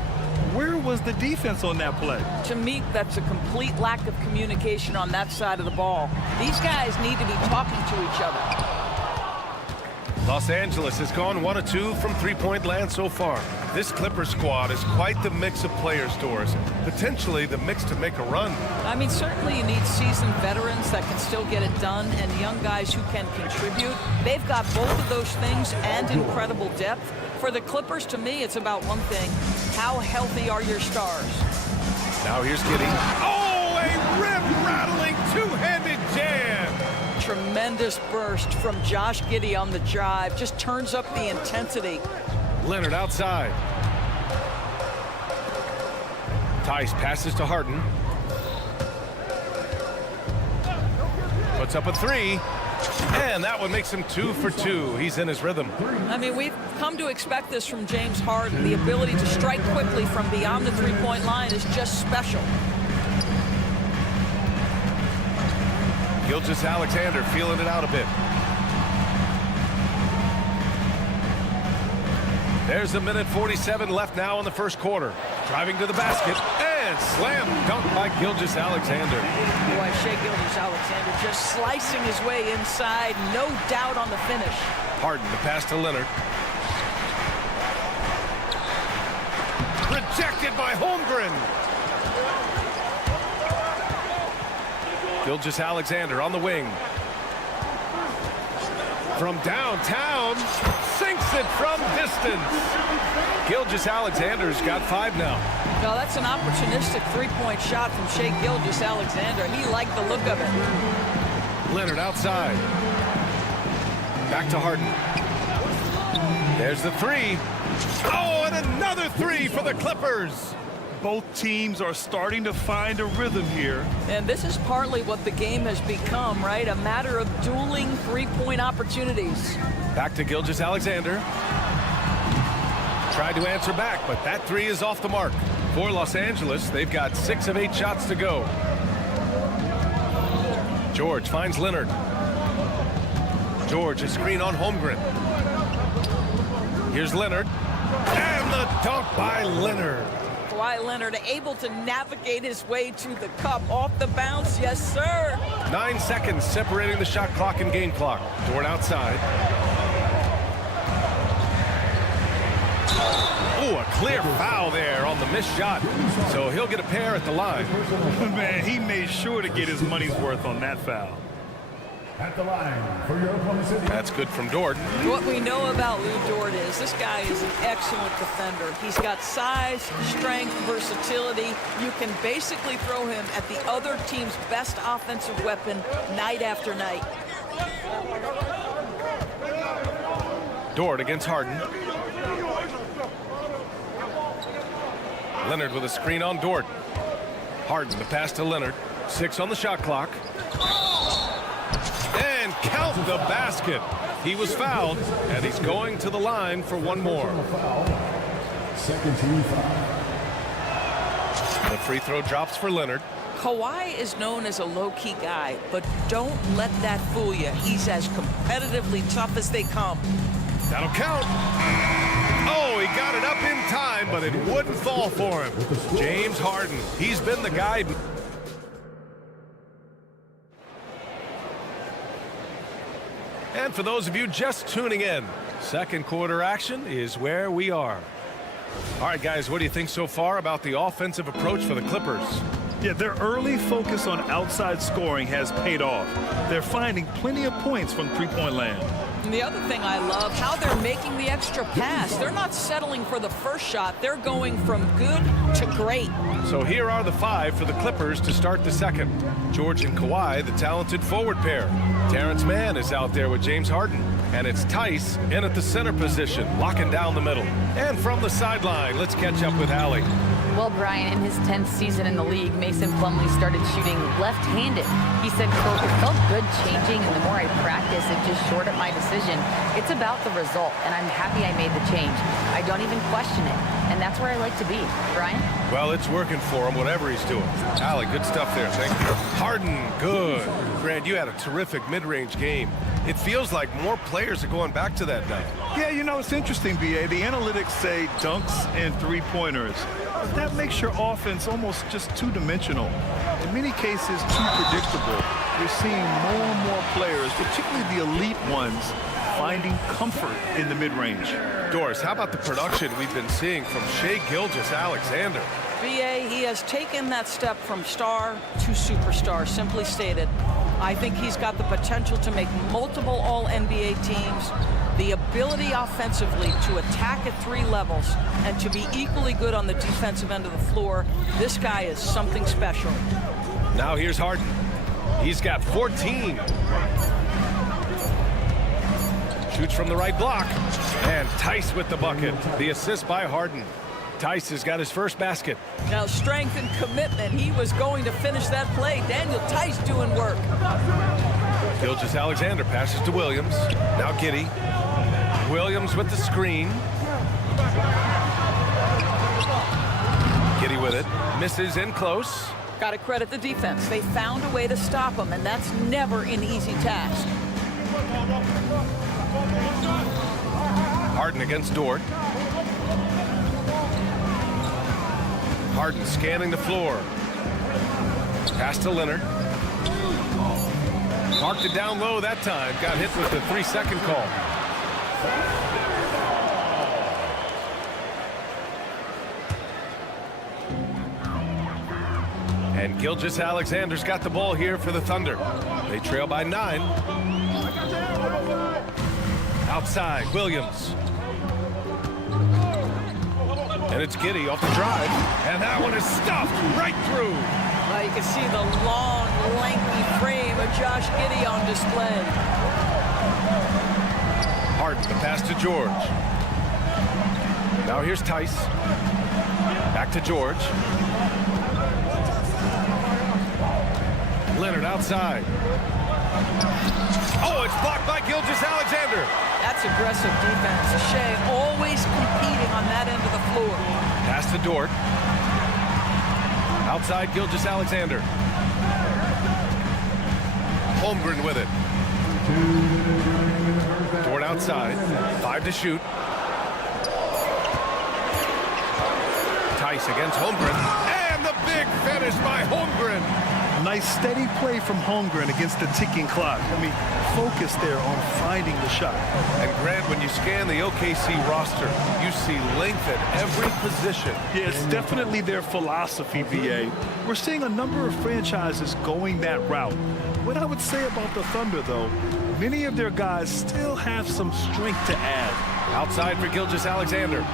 where was the defense on that play? To me, that's a complete lack of communication on that side of the ball. These guys need to be talking to each other. Los Angeles has gone 1 of 2 from three-point land so far. This Clipper squad is quite the mix of players, Doris. Potentially the mix to make a run. I mean, certainly you need seasoned veterans that can still get it done and young guys who can contribute. They've got both of those things and incredible depth. For the Clippers, to me, it's about one thing. How healthy are your stars? Now here's Giddey. Oh, a rim-rattling two-handed tremendous burst from Josh Giddey on the drive. Just turns up the intensity. Leonard outside. Tice passes to Harden. Puts up a three. And that one makes him 2 for 2. He's in his rhythm. I mean, we've come to expect this from James Harden. The ability to strike quickly from beyond the three-point line is just special. Gilgeous-Alexander feeling it out a bit. There's a minute 47 left now in the first quarter. Driving to the basket and slam dunk by Gilgeous-Alexander. Boy, Shea Gilgeous-Alexander just slicing his way inside. No doubt on the finish. Harden, the pass to Leonard. Rejected by Holmgren. Gilgeous-Alexander on the wing. From downtown, sinks it from distance. Gilgeous-Alexander's got 5 now. No, that's an opportunistic three-point shot from Shea Gilgeous-Alexander. He liked the look of it. Leonard outside. Back to Harden. There's the three. Oh, and another three for the Clippers. Both teams are starting to find a rhythm here. And this is partly what the game has become, right? A matter of dueling three-point opportunities. Back to Gilgeous-Alexander. Tried to answer back, but that three is off the mark. For Los Angeles, they've got 6 of 8 shots to go. George finds Leonard. George, a screen on Holmgren. Here's Leonard. And the dunk by Leonard. Kawhi Leonard able to navigate his way to the cup. Off the bounce, yes, sir. 9 seconds separating the shot clock and game clock. Dort outside. Ooh, a clear foul there on the missed shot. So he'll get a pair at the line. Man, he made sure to get his money's worth on that foul. At the line for Oklahoma City. That's good from Dort. What we know about Lou Dort is this guy is an excellent defender. He's got size, strength, versatility. You can basically throw him at the other team's best offensive weapon night after night. Dort against Harden. Leonard with a screen on Dort. Harden, the pass to Leonard. 6 on the shot clock. And count the basket. He was fouled, and he's going to the line for one more. Second team foul. The free throw drops for Leonard. Kawhi is known as a low-key guy, but don't let that fool you. He's as competitively tough as they come. That'll count. Oh, he got it up in time, but it wouldn't fall for him. James Harden, he's been the guide. And for those of you just tuning in, second quarter action is where we are. All right, guys, what do you think so far about the offensive approach for the Clippers? Yeah, their early focus on outside scoring has paid off. They're finding plenty of points from three-point land. And the other thing I love, how they're making the extra pass. They're not settling for the first shot. They're going from good to great. So here are the 5 for the Clippers to start the second. George and Kawhi, the talented forward pair. Terrence Mann is out there with James Harden. And it's Tice in at the center position, locking down the middle. And from the sideline, let's catch up with Allie. Well, Brian, in his 10th season in the league, Mason Plumlee started shooting left-handed. He said, quote, "It felt good changing, and the more I practice, it just shored up my decision. It's about the result, and I'm happy I made the change. I don't even question it, and that's where I like to be." Brian? Well, it's working for him, whatever he's doing. Allie, good stuff there. Thank you. Harden, good. Grant, you had a terrific mid-range game. It feels like more players are going back to that now. Yeah, you know, it's interesting, B.A. The analytics say dunks and three-pointers. But that makes your offense almost just two-dimensional. In many cases, too predictable. You're seeing more and more players, particularly the elite ones, finding comfort in the mid-range. Doris, how about the production we've been seeing from Shai Gilgeous-Alexander? B.A., he has taken that step from star to superstar, simply stated. I think he's got the potential to make multiple All-NBA teams, the ability offensively to attack at 3 levels, and to be equally good on the defensive end of the floor. This guy is something special. Now here's Harden. He's got 14. Shoots from the right block. And Tice with the bucket. The assist by Harden. Tice has got his first basket. Now, strength and commitment. He was going to finish that play. Daniel Tice doing work. Gilgeous-Alexander passes to Williams. Now Giddey. Williams with the screen. Giddey with it. Misses in close. Got to credit the defense. They found a way to stop him, and that's never an easy task. Harden against Dort. Harden scanning the floor. Pass to Leonard. Marked it down low that time. Got hit with the 3-second call. And Gilgeous-Alexander's got the ball here for the Thunder. They trail by 9. Outside, Williams. And it's Giddey off the drive. And that one is stuffed right through. Well, you can see the long, lengthy frame of Josh Giddey on display. Harden, the pass to George. Now here's Tice. Back to George. Leonard outside. Oh, it's blocked by Gilgeous-Alexander. That's aggressive defense. Shag always competing on that end of the floor. Pass to Dort. Outside Gilgeous-Alexander. Holmgren with it. Dort outside. 5 to shoot. Tice against Holmgren. And the big finish by Holmgren. Nice steady play from Holmgren against the ticking clock. I mean, focus there on finding the shot. And Grant, when you scan the OKC roster, you see length at every position. Yeah, it's definitely their philosophy, VA. We're seeing a number of franchises going that route. What I would say about the Thunder, though, many of their guys still have some strength to add. Outside for Gilgeous-Alexander.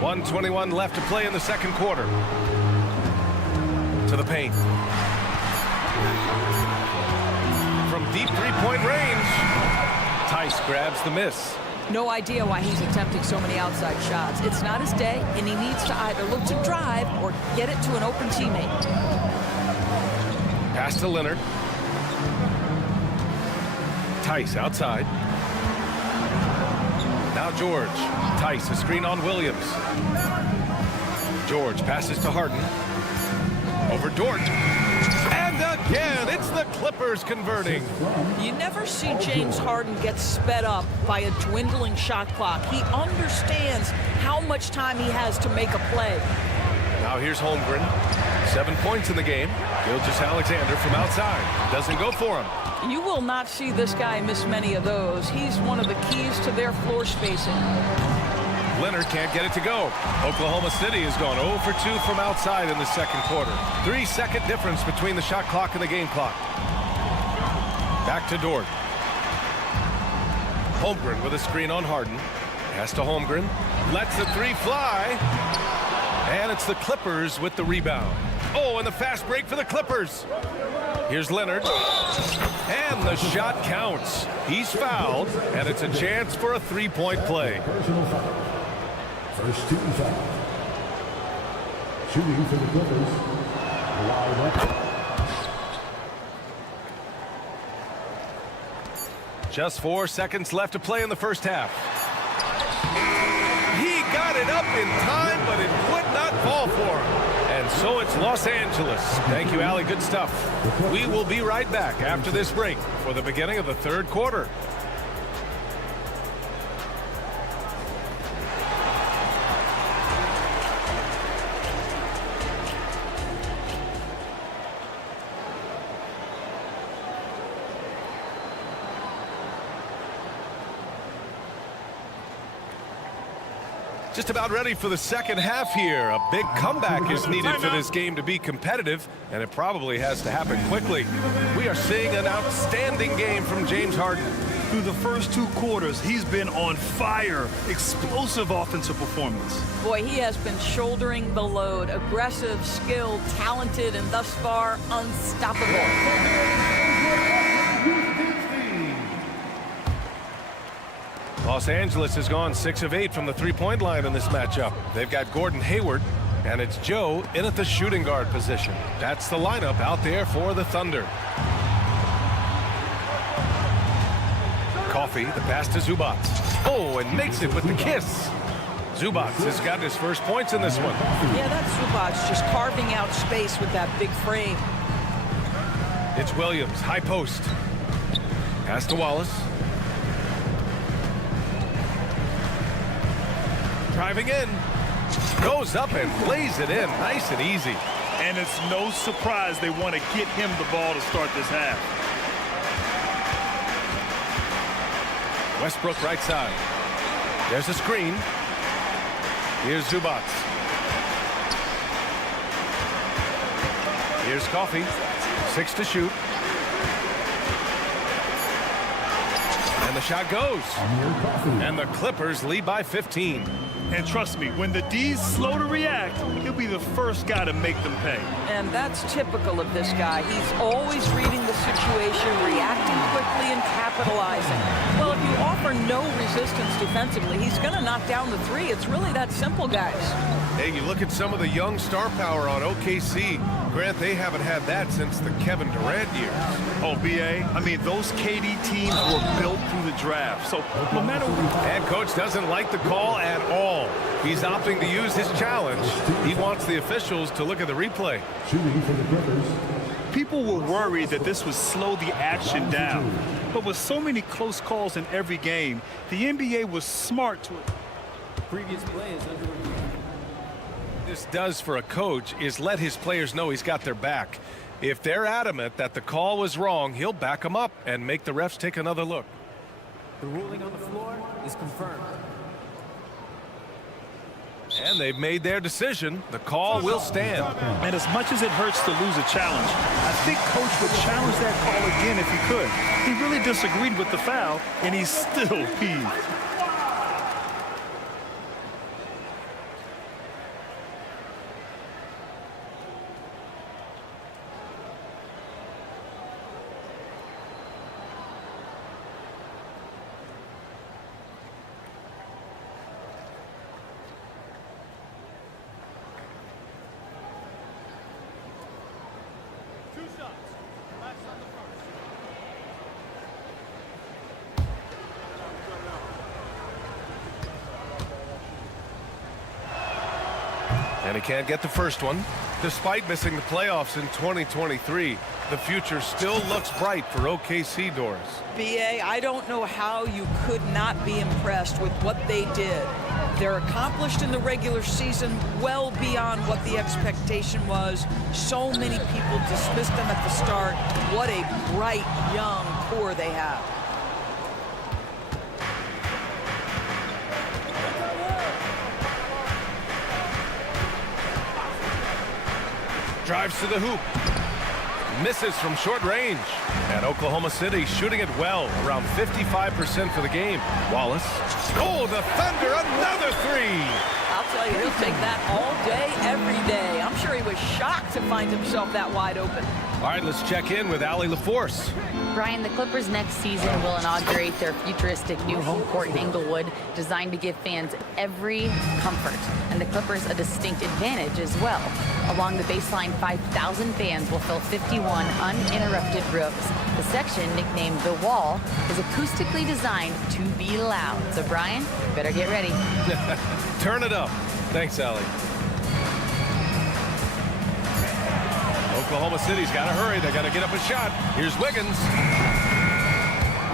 1:21 left to play in the second quarter. To the paint. From deep three-point range. Tice grabs the miss. No idea why he's attempting so many outside shots. It's not his day, and he needs to either look to drive or get it to an open teammate. Pass to Leonard. Tice outside. Now George. Tice, a screen on Williams. George passes to Harden. Over Dort. And again, it's the Clippers converting. You never see James Harden get sped up by a dwindling shot clock. He understands how much time he has to make a play. Now here's Holmgren. 7 points in the game. Gilgeous-Alexander from outside. Doesn't go for him. You will not see this guy miss many of those. He's one of the keys to their floor spacing. Leonard can't get it to go. Oklahoma City has gone 0 for 2 from outside in the second quarter. 3-second difference between the shot clock and the game clock. Back to Dort. Holmgren with a screen on Harden. Pass to Holmgren. Lets the 3 fly. And it's the Clippers with the rebound. Oh, and the fast break for the Clippers. Here's Leonard. And the shot counts. He's fouled, and it's a chance for a 3-point play. First team foul. Shooting for the Clippers. Just 4 seconds left to play in the first half. He got it up in time, but it would not fall for him. And so it's Los Angeles. Thank you, Allie. Good stuff. We will be right back after this break for the beginning of the third quarter. Just about ready for the second half here. A big comeback is needed for this game to be competitive, and it probably has to happen quickly. We are seeing an outstanding game from James Harden. Through the first 2 quarters, he's been on fire. Explosive offensive performance. Boy, he has been shouldering the load. Aggressive, skilled, talented, and thus far unstoppable. Los Angeles has gone 6 of 8 from the three-point line in this matchup. They've got Gordon Hayward, and it's Joe in at the shooting guard position. That's the lineup out there for the Thunder. Coffee, the pass to Zubac. Oh, and makes it with the kiss. Zubac has got his first points in this one. Yeah, that's Zubac just carving out space with that big frame. It's Williams, high post. Pass to Wallace. Driving in. Goes up and lays it in. Nice and easy. And it's no surprise they want to get him the ball to start this half. Westbrook right side. There's a screen. Here's Zubac. Here's Coffee. 6 to shoot. And the shot goes. And the Clippers lead by 15. And trust me, when the D's slow to react, he'll be the first guy to make them pay. And that's typical of this guy. He's always reading the situation, reacting quickly, and capitalizing. Well, if you offer no resistance defensively, he's going to knock down the three. It's really that simple, guys. Hey, you look at some of the young star power on OKC. Grant, they haven't had that since the Kevin Durant years. Oh, B.A., I mean, those KD teams were built through the draft. So no matter what... And coach doesn't like the call at all. He's opting to use his challenge. He wants the officials to look at the replay. Shooting for the Clippers. People were worried that this would slow the action down. But with so many close calls in every game, the NBA was smart to... Previous play is under review. This does for a coach is let his players know he's got their back. If they're adamant that the call was wrong, he'll back them up and make the refs take another look. The ruling on the floor is confirmed. And they've made their decision. The call will stand. And as much as it hurts to lose a challenge, I think Coach would challenge that call again if he could. He really disagreed with the foul, and he's still peeved. And he can't get the first one. Despite missing the playoffs in 2023, the future still looks bright for OKC, Doris. B.A., I don't know how you could not be impressed with what they did. They're accomplished in the regular season well beyond what the expectation was. So many people dismissed them at the start. What a bright, young core they have. Drives to the hoop. Misses from short range. And Oklahoma City shooting it well, around 55% for the game. Wallace. Oh, the Thunder, another three. I'll tell you, he'll take that all day, every day. I'm sure he was shocked to find himself that wide open. All right, let's check in with Allie LaForce. Brian, the Clippers next season will inaugurate their futuristic new home court in Inglewood, designed to give fans every comfort, and the Clippers a distinct advantage as well. Along the baseline, 5,000 fans will fill 51 uninterrupted rows. The section, nicknamed The Wall, is acoustically designed to be loud. So, Brian, better get ready. Turn it up. Thanks, Allie. Oklahoma City's got to hurry. They got to get up a shot. Here's Wiggins.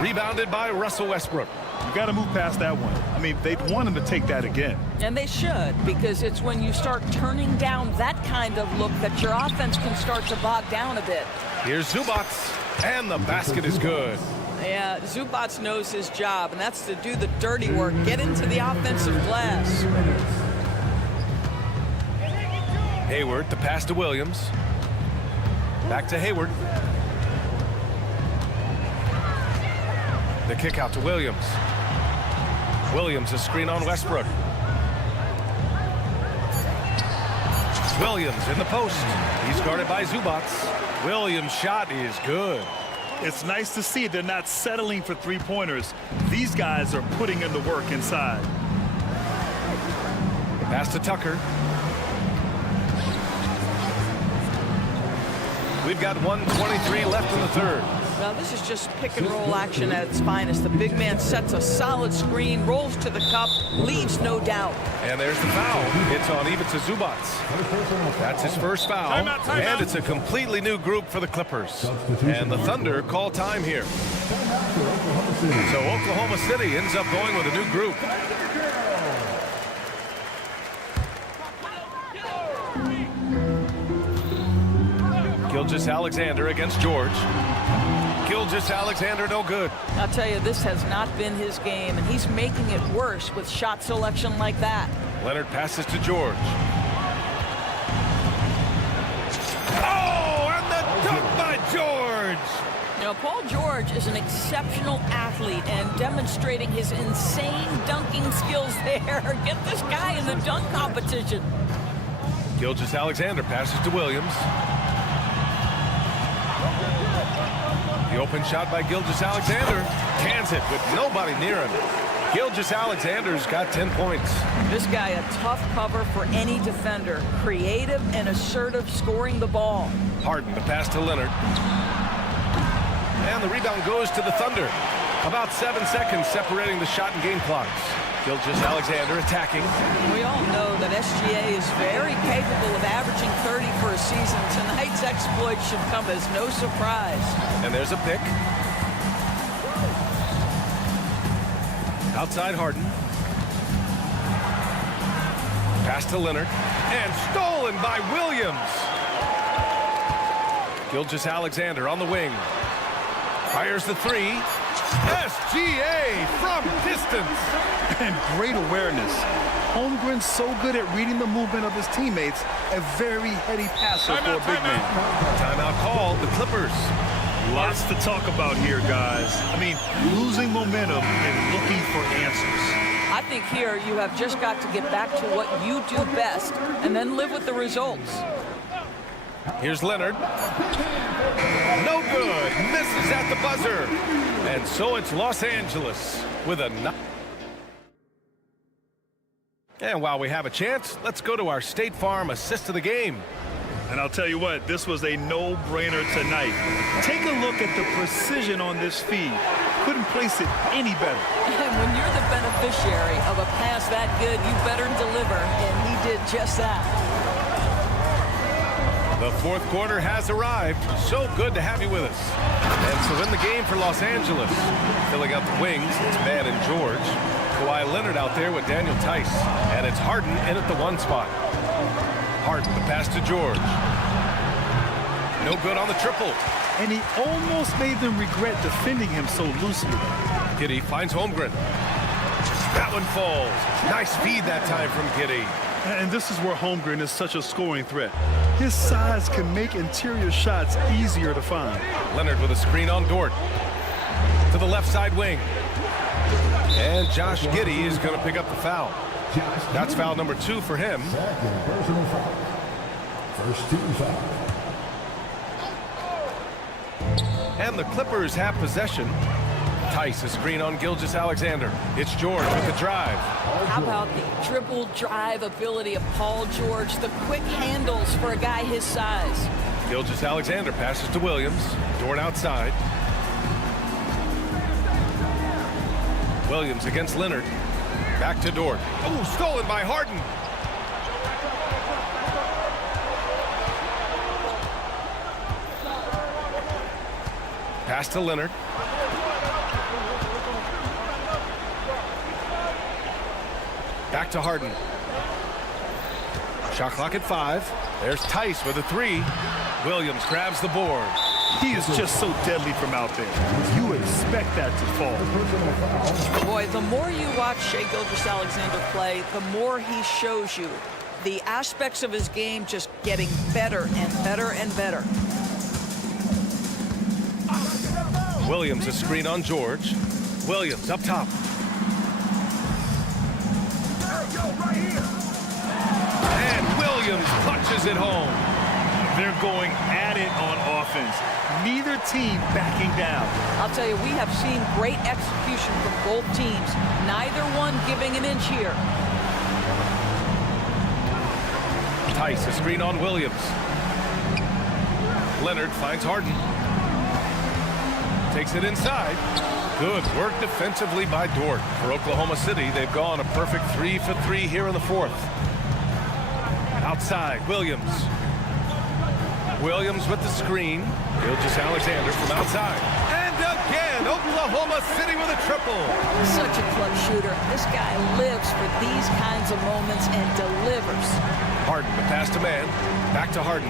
Rebounded by Russell Westbrook. You got to move past that one. I mean, they'd want him to take that again. And they should, because it's when you start turning down that kind of look that your offense can start to bog down a bit. Here's Zubac, and the basket is good. Yeah, Zubac knows his job, and that's to do the dirty work, get into the offensive glass. Hayward, the pass to Williams. Back to Hayward. The kick out to Williams. Williams, a screen on Westbrook. Williams in the post. He's guarded by Zubac. Williams' shot is good. It's nice to see they're not settling for three-pointers. These guys are putting in the work inside. Pass to Tucker. We've got 1:23 left in the third. Now this is just pick and roll action at its finest. The big man sets a solid screen, rolls to the cup, leaves no doubt. And there's the foul. It's on Ivica Zubac. That's his first foul. Timeout. And it's a completely new group for the Clippers. And the Thunder call time here. So Oklahoma City ends up going with a new group. Gilgeous-Alexander against George. Gilgeous-Alexander no good. I'll tell you, this has not been his game, and he's making it worse with shot selection like that. Leonard passes to George. Oh, and the dunk by George! You know, Paul George is an exceptional athlete and demonstrating his insane dunking skills there. Get this guy in the dunk competition. Gilgeous-Alexander passes to Williams. The open shot by Gilgeous-Alexander. Cans it with nobody near him. Gilgeous-Alexander's got 10 points. This guy a tough cover for any defender. Creative and assertive scoring the ball. Harden, the pass to Leonard. And the rebound goes to the Thunder. About 7 seconds separating the shot and game clocks. Gilgeous-Alexander attacking. We all know that SGA is very capable of averaging 30 for a season. Tonight's exploit should come as no surprise. And there's a pick. Outside Harden. Pass to Leonard. And stolen by Williams. Gilgeous-Alexander on the wing. Fires the three. SGA from distance. And great awareness. Holmgren's so good at reading the movement of his teammates. A very heady passer for a big man. Timeout called. The Clippers. Lots to talk about here, guys. I mean, losing momentum and looking for answers. I think here you have just got to get back to what you do best and then live with the results. Here's Leonard. No good. Misses at the buzzer. And so it's Los Angeles with a... And while we have a chance, let's go to our State Farm assist of the game. And I'll tell you what, this was a no-brainer tonight. Take a look at the precision on this feed. Couldn't place it any better. And when you're the beneficiary of a pass that good, you better deliver, and he did just that. The fourth quarter has arrived. So good to have you with us. And so in the game for Los Angeles, filling out the wings, it's Mann and George. Kawhi Leonard out there with Daniel Tice. And it's Harden in at the one spot. Harden, the pass to George. No good on the triple. And he almost made them regret defending him so loosely. Giddey finds Holmgren. That one falls. Nice feed that time from Giddey. And this is where Holmgren is such a scoring threat. His size can make interior shots easier to find. Leonard with a screen on Dort. To the left side wing. And Josh Giddey is going to pick up the foul. That's foul number 2 for him. First team foul. And the Clippers have possession. Tice, a screen on Gilgeous-Alexander. It's George with the drive. How about the dribble drive ability of Paul George, the quick handles for a guy his size. Gilgeous-Alexander passes to Williams. Dort outside. Williams against Leonard. Back to Dort. Oh, stolen by Harden. Pass to Leonard. Back to Harden. Shot clock at 5. There's Tice with a 3. Williams grabs the board. He is just so deadly from out there. You expect that to fall. Boy, the more you watch Shai Gilgeous-Alexander play, the more he shows you the aspects of his game just getting better and better and better. Williams, a screen on George. Williams up top. And Williams punches it home. They're They're going at it on offense. Neither team backing down. I'll tell you, we have seen great execution from both teams. Neither one giving an inch here. Tice, a screen on Williams. Leonard finds Harden. Takes it inside. Good work defensively by Dort. For Oklahoma City, they've gone a perfect 3 for 3 here in the fourth. Outside, Williams. Williams with the screen. Gilgeous-Alexander from outside. And again, Oklahoma City with a triple. Such a clutch shooter. This guy lives for these kinds of moments and delivers. Harden, the pass to man. Back to Harden.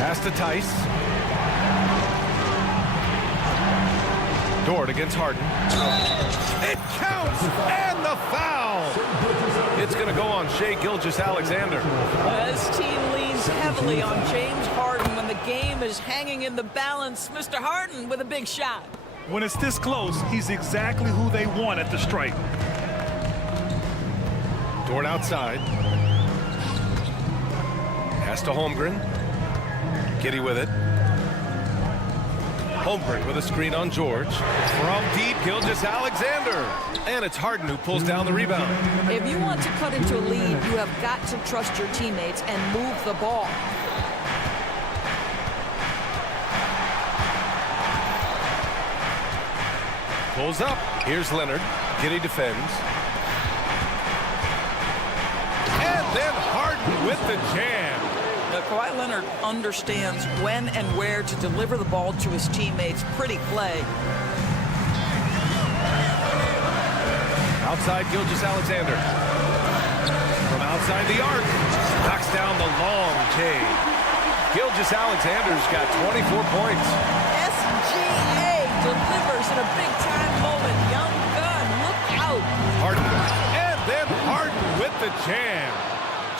Pass to Tice. Dort against Harden. It counts, and the foul. It's going to go on Shai Gilgeous-Alexander. This team leans heavily on James Harden when the game is hanging in the balance. Mr. Harden with a big shot. When it's this close, he's exactly who they want at the stripe. Dort outside. Pass to Holmgren. Giddey with it. Holmgren with a screen on George. From deep, Gilgeous-Alexander. And it's Harden who pulls down the rebound. If you want to cut into a lead, you have got to trust your teammates and move the ball. Pulls up. Here's Leonard. Giddey defends. And then Harden with the jam. Now, Kawhi Leonard understands when and where to deliver the ball to his teammates. Pretty play. Outside Gilgeous-Alexander. From outside the arc. Knocks down the long J. Gilgeous-Alexander's got 24 points. SGA delivers in a big-time moment. Young gun, look out. Harden. And then Harden with the jam.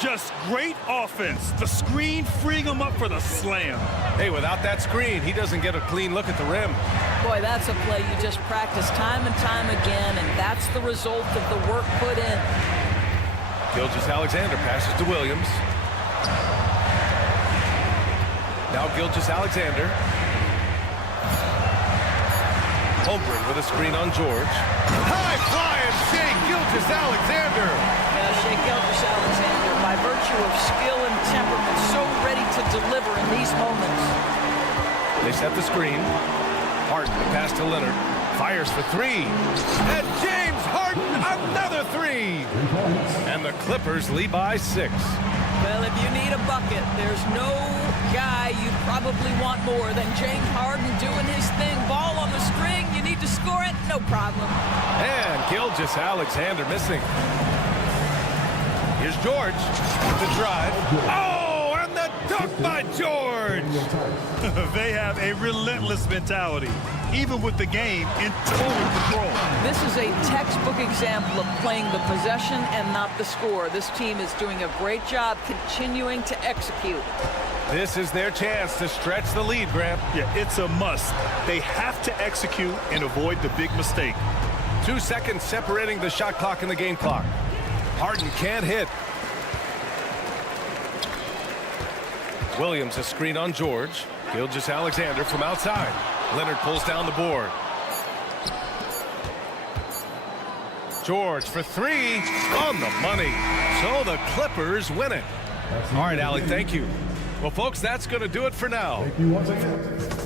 Just great offense. The screen freeing him up for the slam. Hey, without that screen, he doesn't get a clean look at the rim. Boy, that's a play you just practice time and time again, and that's the result of the work put in. Gilgeous-Alexander passes to Williams. Now Gilgeous-Alexander. Holmgren with a screen on George. High flying Shai Gilgeous-Alexander. Yeah, Shai Gilgeous-Alexander, by virtue of skill and temperament, so ready to deliver in these moments. They set the screen. Harden, the pass to Leonard. Fires for three. And James Harden, another three. And the Clippers lead by 6. Well, if you need a bucket, there's no guy you probably want more than James Harden doing his thing. Ball on the string, you need to score it, no problem. And Gilgeous-Alexander missing. Here's George with the drive. Oh, and the dunk by George. They have a relentless mentality, even with the game in total control. This is a textbook example of playing the possession and not the score. This team is doing a great job continuing to execute. This is their chance to stretch the lead, Graham. Yeah, it's a must. They have to execute and avoid the big mistake. 2 seconds separating the shot clock and the game clock. Harden can't hit. Williams a screen on George. Gilgeous-Alexander from outside. Leonard pulls down the board. George for three on the money. So the Clippers win it. All right, Allie, thank you. Well, folks, that's going to do it for now. Thank you once again.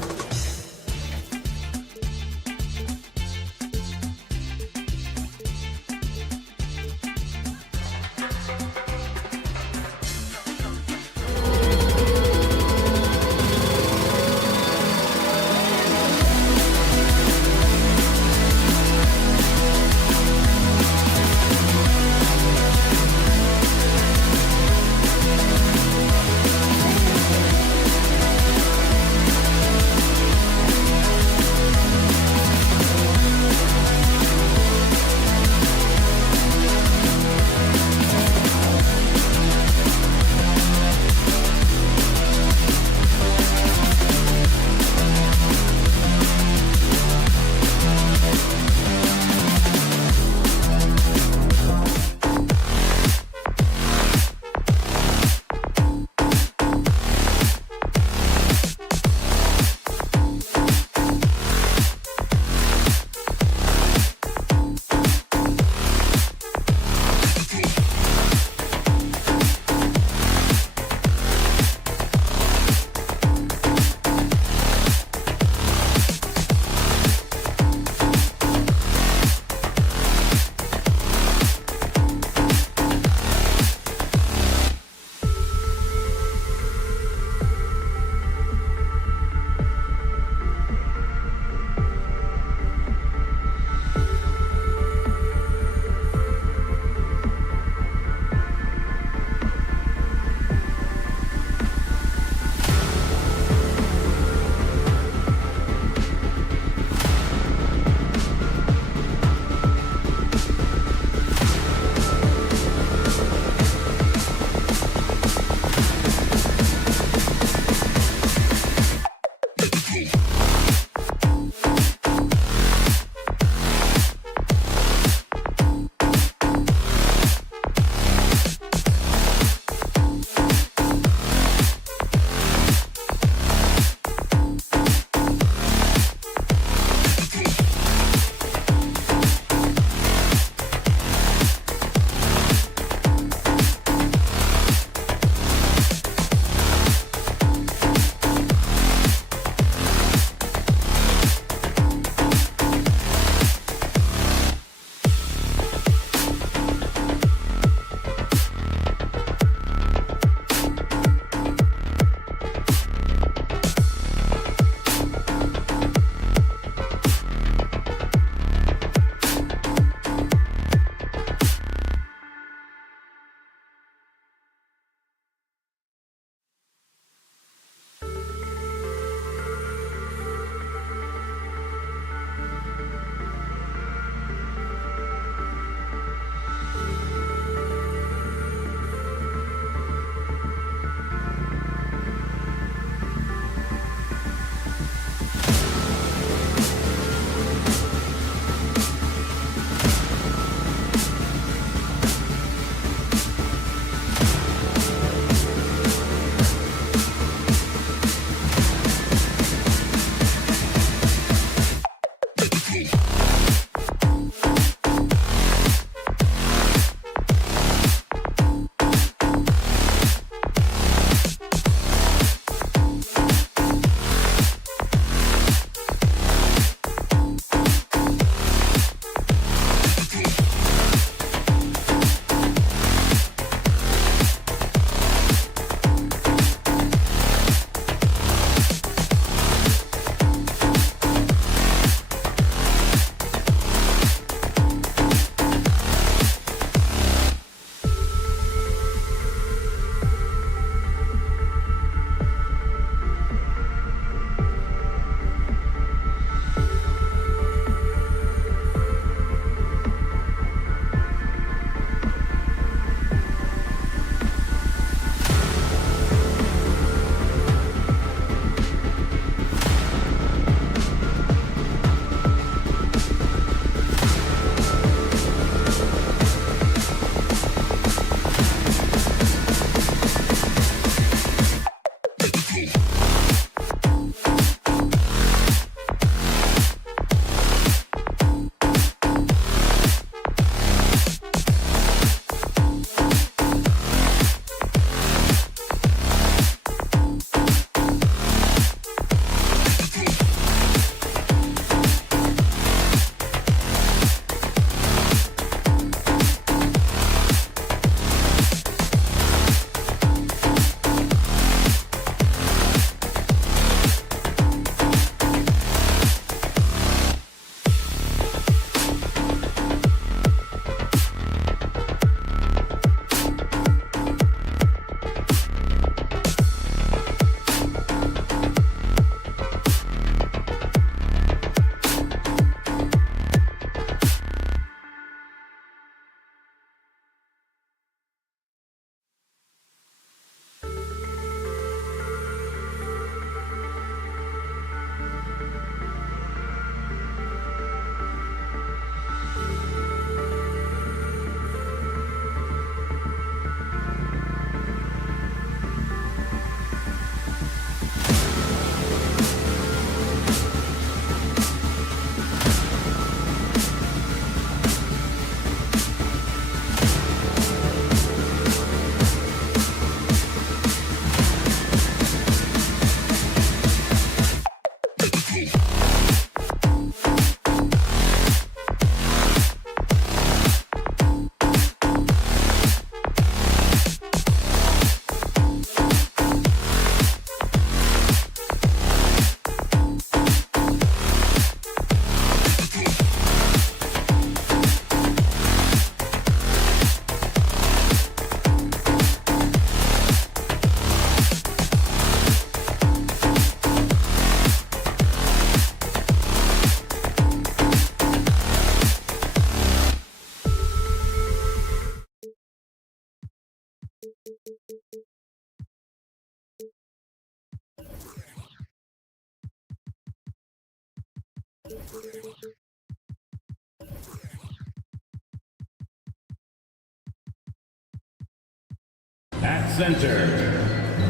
At center,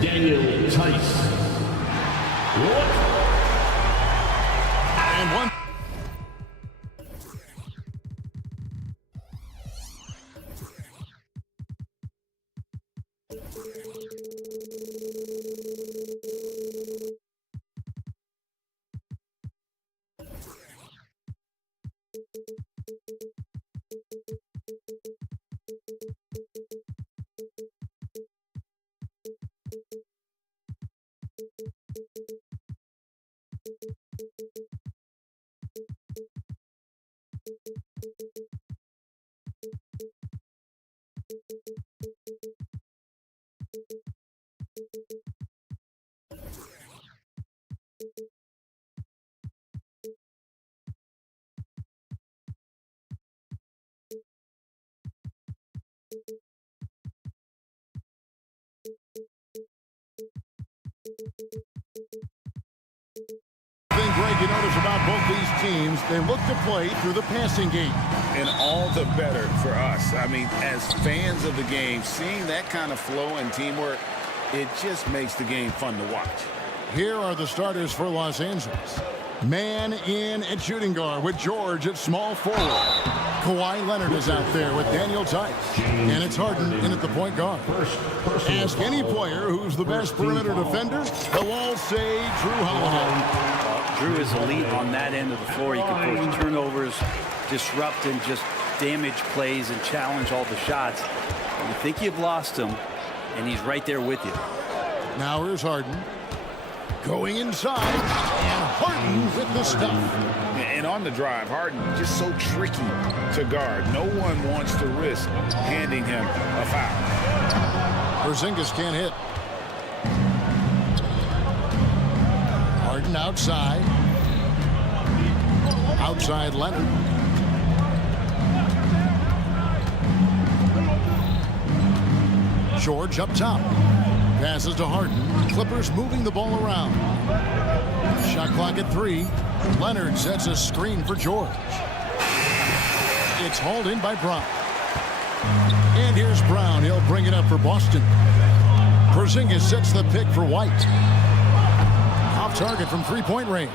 Daniel Tice. And one. Greg, you notice about both these teams, they look to play through the passing game. And all the better for us. I mean, as fans of the game, seeing that kind of flow and teamwork, it just makes the game fun to watch. Here are the starters for Los Angeles. Man in at shooting guard with George at small forward. Kawhi Leonard is out there with Daniel Tice. And it's Harden in at the point guard. Ask any player who's the best perimeter defender, they'll all say Drew Holiday. Drew is elite on that end of the floor. He can force turnovers, disrupt and just damage plays and challenge all the shots. You think you've lost him, and he's right there with you. Now here's Harden. Going inside, and Harden with the stuff. And on the drive, Harden just so tricky to guard. No one wants to risk handing him a foul. Porzingis can't hit. Harden outside. Outside Leonard. George up top. Passes to Harden. Clippers moving the ball around. Shot clock at 3. Leonard sets a screen for George. It's hauled in by Brown. And here's Brown. He'll bring it up for Boston. Porzingis sets the pick for White. Off target from three-point range.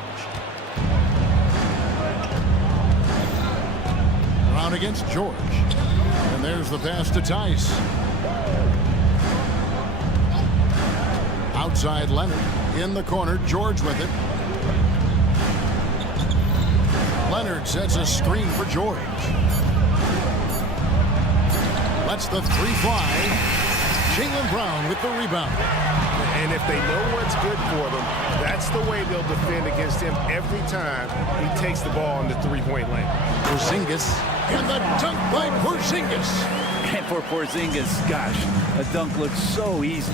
Brown against George. And there's the pass to Tice. Outside Leonard. In the corner, George with it. Leonard sets a screen for George. Lets the three fly. Jaylen Brown with the rebound. And if they know what's good for them, that's the way they'll defend against him every time he takes the ball in the three-point lane. Porzingis. And the dunk by Porzingis. And for Porzingis, gosh, a dunk looks so easy.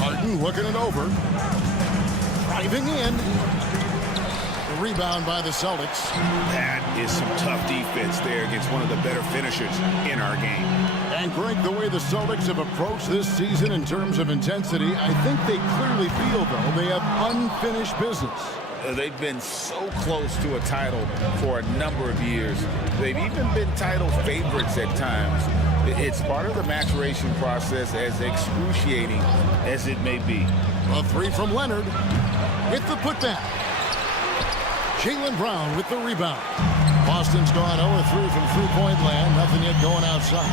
Harden looking it over. Driving in. The rebound by the Celtics. That is some tough defense there against one of the better finishers in our game. And Greg, the way the Celtics have approached this season in terms of intensity, I think they clearly feel, though, they have unfinished business. They've been so close to a title for a number of years. They've even been title favorites at times. It's part of the maturation process, as excruciating as it may be. A three from Leonard with the putback. Jaylen Brown with the rebound. Boston's gone 0-3 from three-point land. Nothing yet going outside.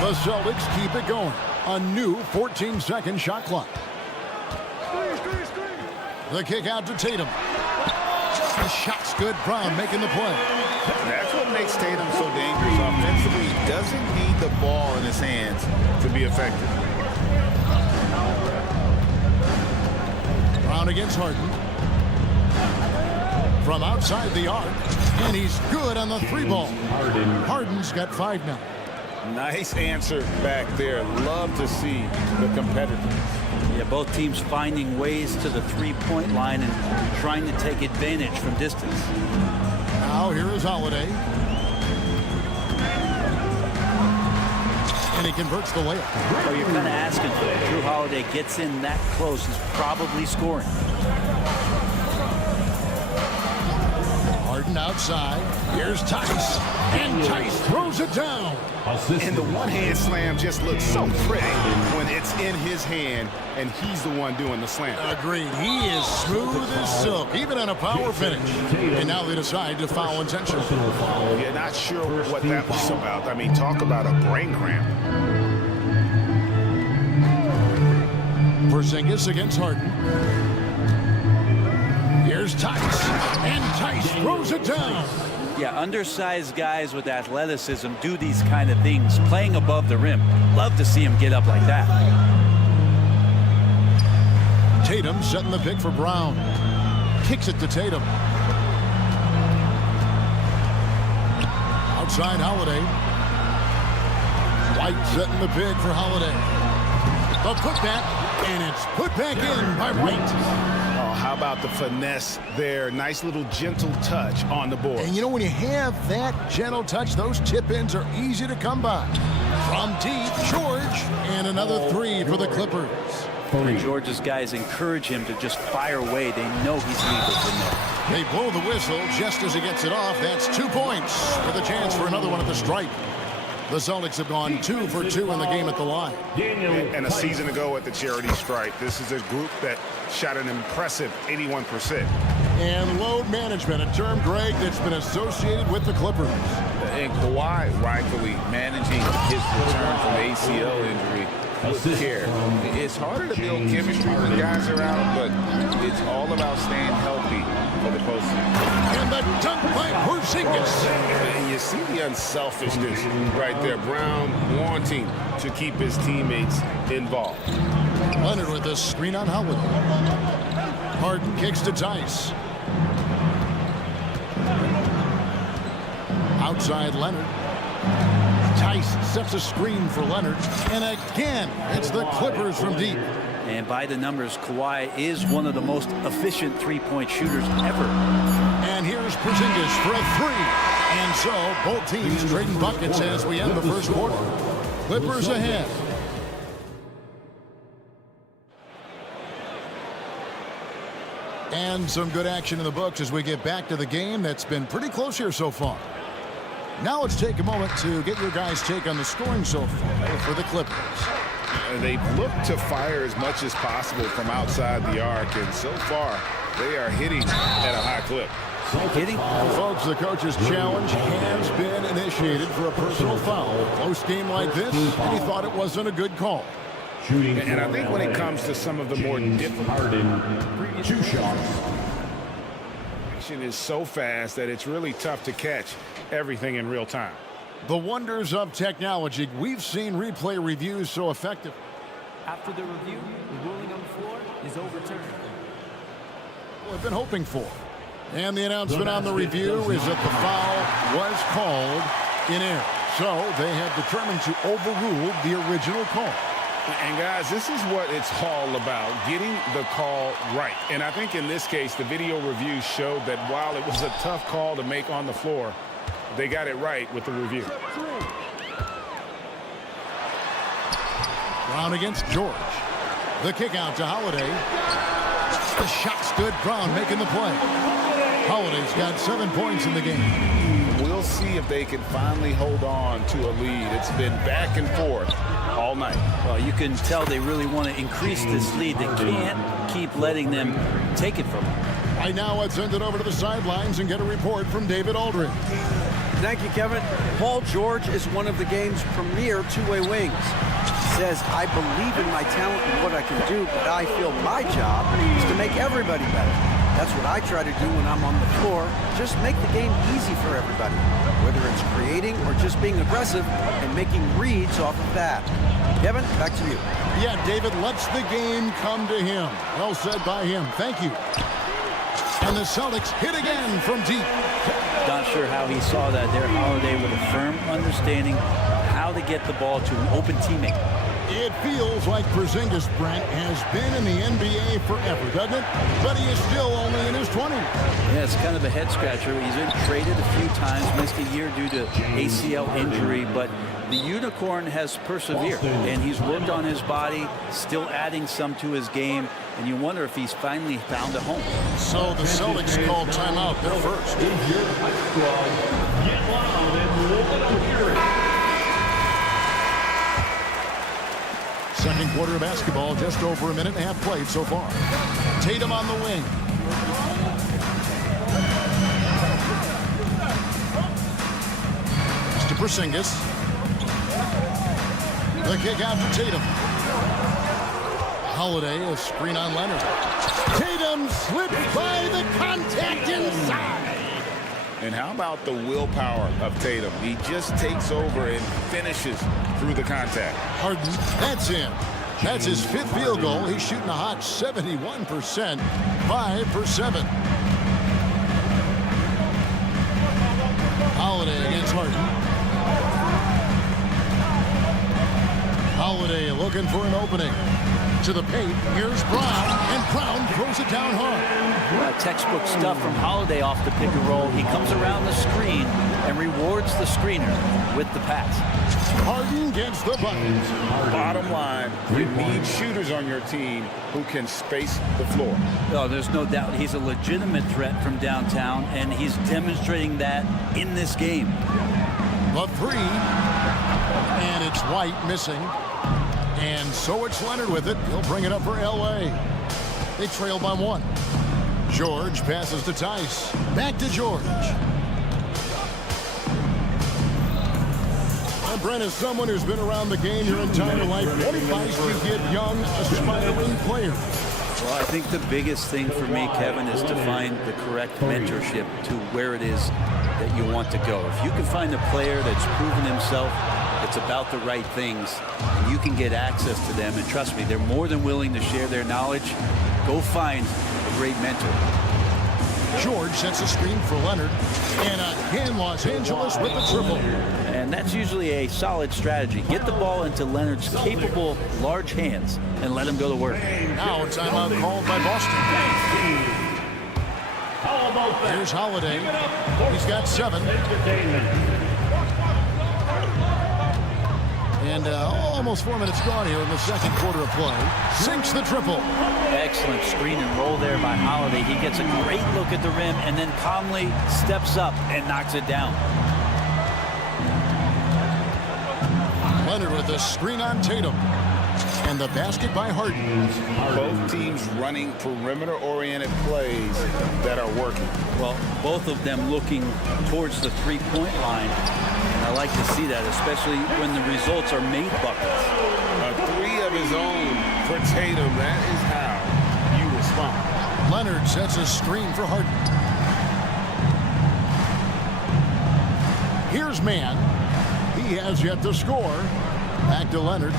The Celtics keep it going. A new 14-second shot clock. The kick out to Tatum. The shot's good. Brown making the play. That's what makes Tatum so dangerous offensively. He doesn't need the ball in his hands to be effective. Brown against Harden. From outside the arc. And he's good on the three ball. Harden's got 5 now. Nice answer back there. Love to see the competitors. Yeah, both teams finding ways to the three-point line and trying to take advantage from distance. Now here is Holiday. he converts the layup. Well, you're kind of asking for it. Drew Holiday gets in that close, he's probably scoring. Harden outside. Here's Tice. And Tice throws it down. And the one-hand slam just looks so pretty when it's in his hand and he's the one doing the slam. Agreed. He is smooth as silk, even on a power finish. And now they decide to foul intentional. Yeah, not sure what that was about. I mean, talk about a brain cramp. Porzingis against Harden. Here's Tice. And Tice throws it down. Yeah, undersized guys with athleticism do these kind of things, playing above the rim. Love to see him get up like that. Tatum setting the pick for Brown. Kicks it to Tatum. Outside Holiday. White setting the pick for Holiday. The putback, and it's put back in by White. Oh, how about the finesse there? Nice little gentle touch on the board. And you know, when you have that gentle touch, those tip-ins are easy to come by. From deep, George, and another three for the Clippers. And George's guys encourage him to just fire away. They know he's lethal from there. They blow the whistle just as he gets it off. That's 2 points with a chance for another one at the stripe. The Celtics have gone 2 for 2 in the game at the line. And a season ago at the charity stripe, this is a group that shot an impressive 81%. And load management, a term, Greg, that's been associated with the Clippers. And Kawhi rightfully managing his return from ACL injury with care. It's harder to build chemistry when guys are out, but it's all about staying healthy for the postseason. And the dunk by Porzingis. And you see the unselfishness right there. Brown wanting to keep his teammates involved. Leonard with a screen on Howard. Harden kicks to Tice. Outside Leonard. Tice sets a screen for Leonard. And again, it's the Clippers from deep. And by the numbers, Kawhi is one of the most efficient three-point shooters ever. And here's Porzingis for a three. And so both teams trading buckets as we end the first quarter. Clippers ahead. And some good action in the books as we get back to the game that's been pretty close here so far. Now let's take a moment to get your guys' take on the scoring so far for the Clippers. They've looked to fire as much as possible from outside the arc, and so far they are hitting at a high clip. Well, folks, the coach's challenge has been initiated for a personal foul. Close game like this, and he thought it wasn't a good call. And I think when it comes to some of the more difficult 2 shots. action is so fast that it's really tough to catch everything in real time. The wonders of technology. We've seen replay reviews so effective. After the review, the ruling on the floor is overturned. We've been hoping for. And the announcement on the review is that the foul was called in error. So they have determined to overrule the original call. And guys, this is what it's all about, getting the call right. And I think in this case, the video review showed that while it was a tough call to make on the floor, they got it right with the review. Brown against George. The kick out to Holiday. The shot's good. Brown making the play. Holiday's got 7 points in the game. We'll see if they can finally hold on to a lead. It's been back and forth all night. Well, you can tell they really want to increase this lead. They can't keep letting them take it from them. Right now, let's send it over to the sidelines and get a report from David Aldridge. Thank you, Kevin. Paul George is one of the game's premier two-way wings. He says, I believe in my talent and what I can do, but I feel my job is to make everybody better. That's what I try to do when I'm on the floor. Just make the game easy for everybody, whether it's creating or just being aggressive and making reads off of that. Kevin, back to you. Yeah, David lets the game come to him. Well said by him. Thank you. And the Celtics hit again from deep. Not sure how he saw that there. Holiday with a firm understanding how to get the ball to an open teammate. It feels like Porzingis, Brent, has been in the NBA forever, doesn't it? But he is still only in his 20s. Yeah, it's kind of a head scratcher. He's been traded a few times, missed a year due to ACL injury, but the Unicorn has persevered, and he's worked on his body, still adding some to his game, and you wonder if he's finally found a home. So the Celtics called timeout. They're first. Get loud and let them hear it. Second quarter of basketball, just over a minute and a half played so far. Tatum on the wing. To Porzingis. The kick out to Tatum. Holiday, a screen on Leonard. Tatum slips by the contact inside. And how about the willpower of Tatum? He just takes over and finishes through the contact. Harden, that's in. That's his 5th field goal. He's shooting a hot 71%, 5 for 7. Holiday against Harden. Holiday looking for an opening. To the paint, here's Brown, and Brown throws it down hard. Textbook stuff from Holiday off the pick and roll. He comes around the screen and rewards the screener with the pass. Harden gets the bucket. Bottom line, you need shooters on your team who can space the floor. Oh, there's no doubt he's a legitimate threat from downtown, and he's demonstrating that in this game. The 3, and it's White missing. And so it's Leonard with it. He'll bring it up for L.A. They trail by 1. George passes to Tice. Back to George. And Brent, as someone who's been around the game your entire life, what advice do you give young, aspiring players? Well, I think the biggest thing for me, Kevin, is to find the correct mentorship to where it is that you want to go. If you can find a player that's proven himself, it's about the right things, and you can get access to them, and trust me, they're more than willing to share their knowledge. Go find a great mentor. George sets a screen for Leonard, and again Los Angeles with the triple. And that's usually a solid strategy. Get the ball into Leonard's capable, large hands and let him go to work. Now a timeout called by Boston. Here's Holiday. He's got 7. And almost 4 minutes gone here in the second quarter of play. Sinks the triple. Excellent screen and roll there by Holiday. He gets a great look at the rim and then calmly steps up and knocks it down. Leonard with a screen on Tatum. And the basket by Harden. Both teams running perimeter-oriented plays that are working. Well, both of them looking towards the three-point line. I like to see that, especially when the results are made buckets. A 3 of his own for Tatum. That is how you respond. Leonard sets a screen for Harden. Here's Mann. He has yet to score. Back to Leonard.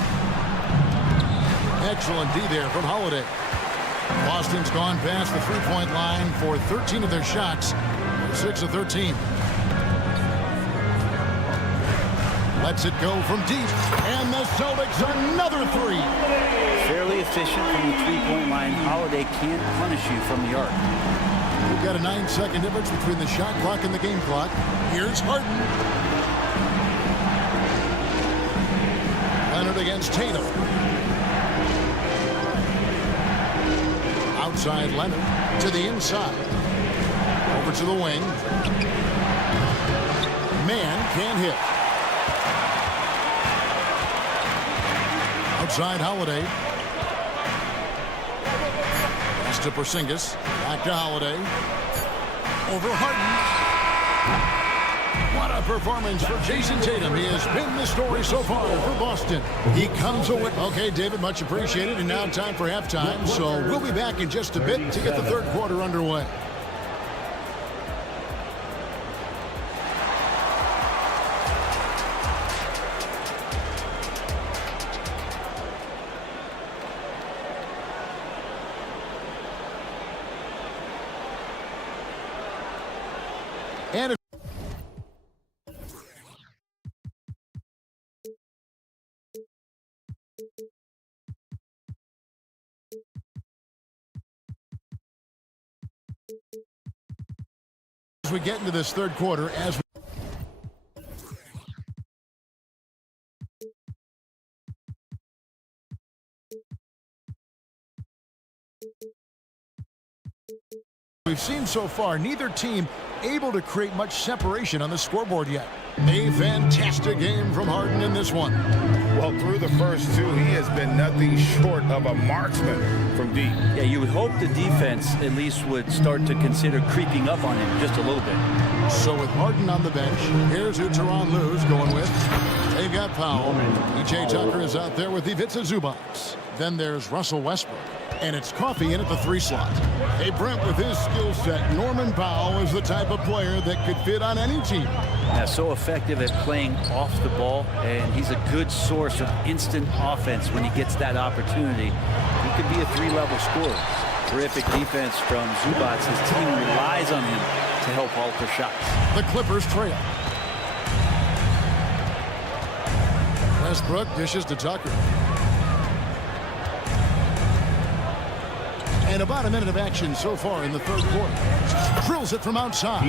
Excellent D there from Holiday. Boston's gone past the three-point line for 13 of their shots. 6 of 13. Lets it go from deep. And the Celtics another 3. Fairly efficient from the three-point line. Holiday can't punish you from the arc. We've got a 9-second difference between the shot clock and the game clock. Here's Harden. Leonard against Tatum. Outside Leonard to the inside. Over to the wing. Mann can't hit. Outside Holiday. Pass to Porzingis. Back to Holiday. Over Harden. What a performance for Jason Tatum. He has been the story so far for Boston. He comes away. Okay, David, much appreciated. And now time for halftime. So we'll be back in just a bit to get the third quarter underway. And as we get into this third quarter, we've seen so far, neither team able to create much separation on the scoreboard yet. A fantastic game from Harden in this one. Well, through the first two, he has been nothing short of a marksman from deep. Yeah, you would hope the defense at least would start to consider creeping up on him just a little bit. So with Harden on the bench, here's who Tyronn Lue's going with. They've got Powell. P.J. Tucker is out there with Ivica Zubac. Then there's Russell Westbrook. And it's Coffey in at the 3 slot. Hey, Brent, with his skill set, Norman Powell is the type of player that could fit on any team. Yeah, so effective at playing off the ball, and he's a good source of instant offense when he gets that opportunity. He could be a 3-level scorer. Terrific defense from Zubac. His team relies on him to help alter shots. The Clippers trail. Westbrook dishes to Tucker. And about a minute of action so far in the third quarter. Drills it from outside.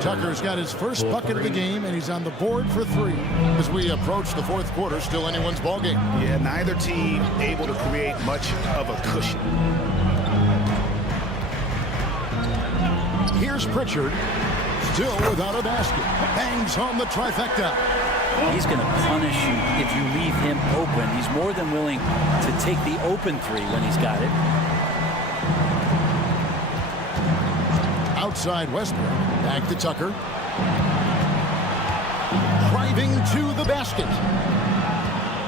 Tucker's got his first bucket of the game, and he's on the board for 3. As we approach the fourth quarter, still anyone's ball game. Yeah, neither team able to create much of a cushion. Here's Pritchard, still without a basket. Bangs home the trifecta. He's going to punish you if you leave him open. He's more than willing to take the open 3 when he's got it. Outside Westbrook, back to Tucker. Driving to the basket.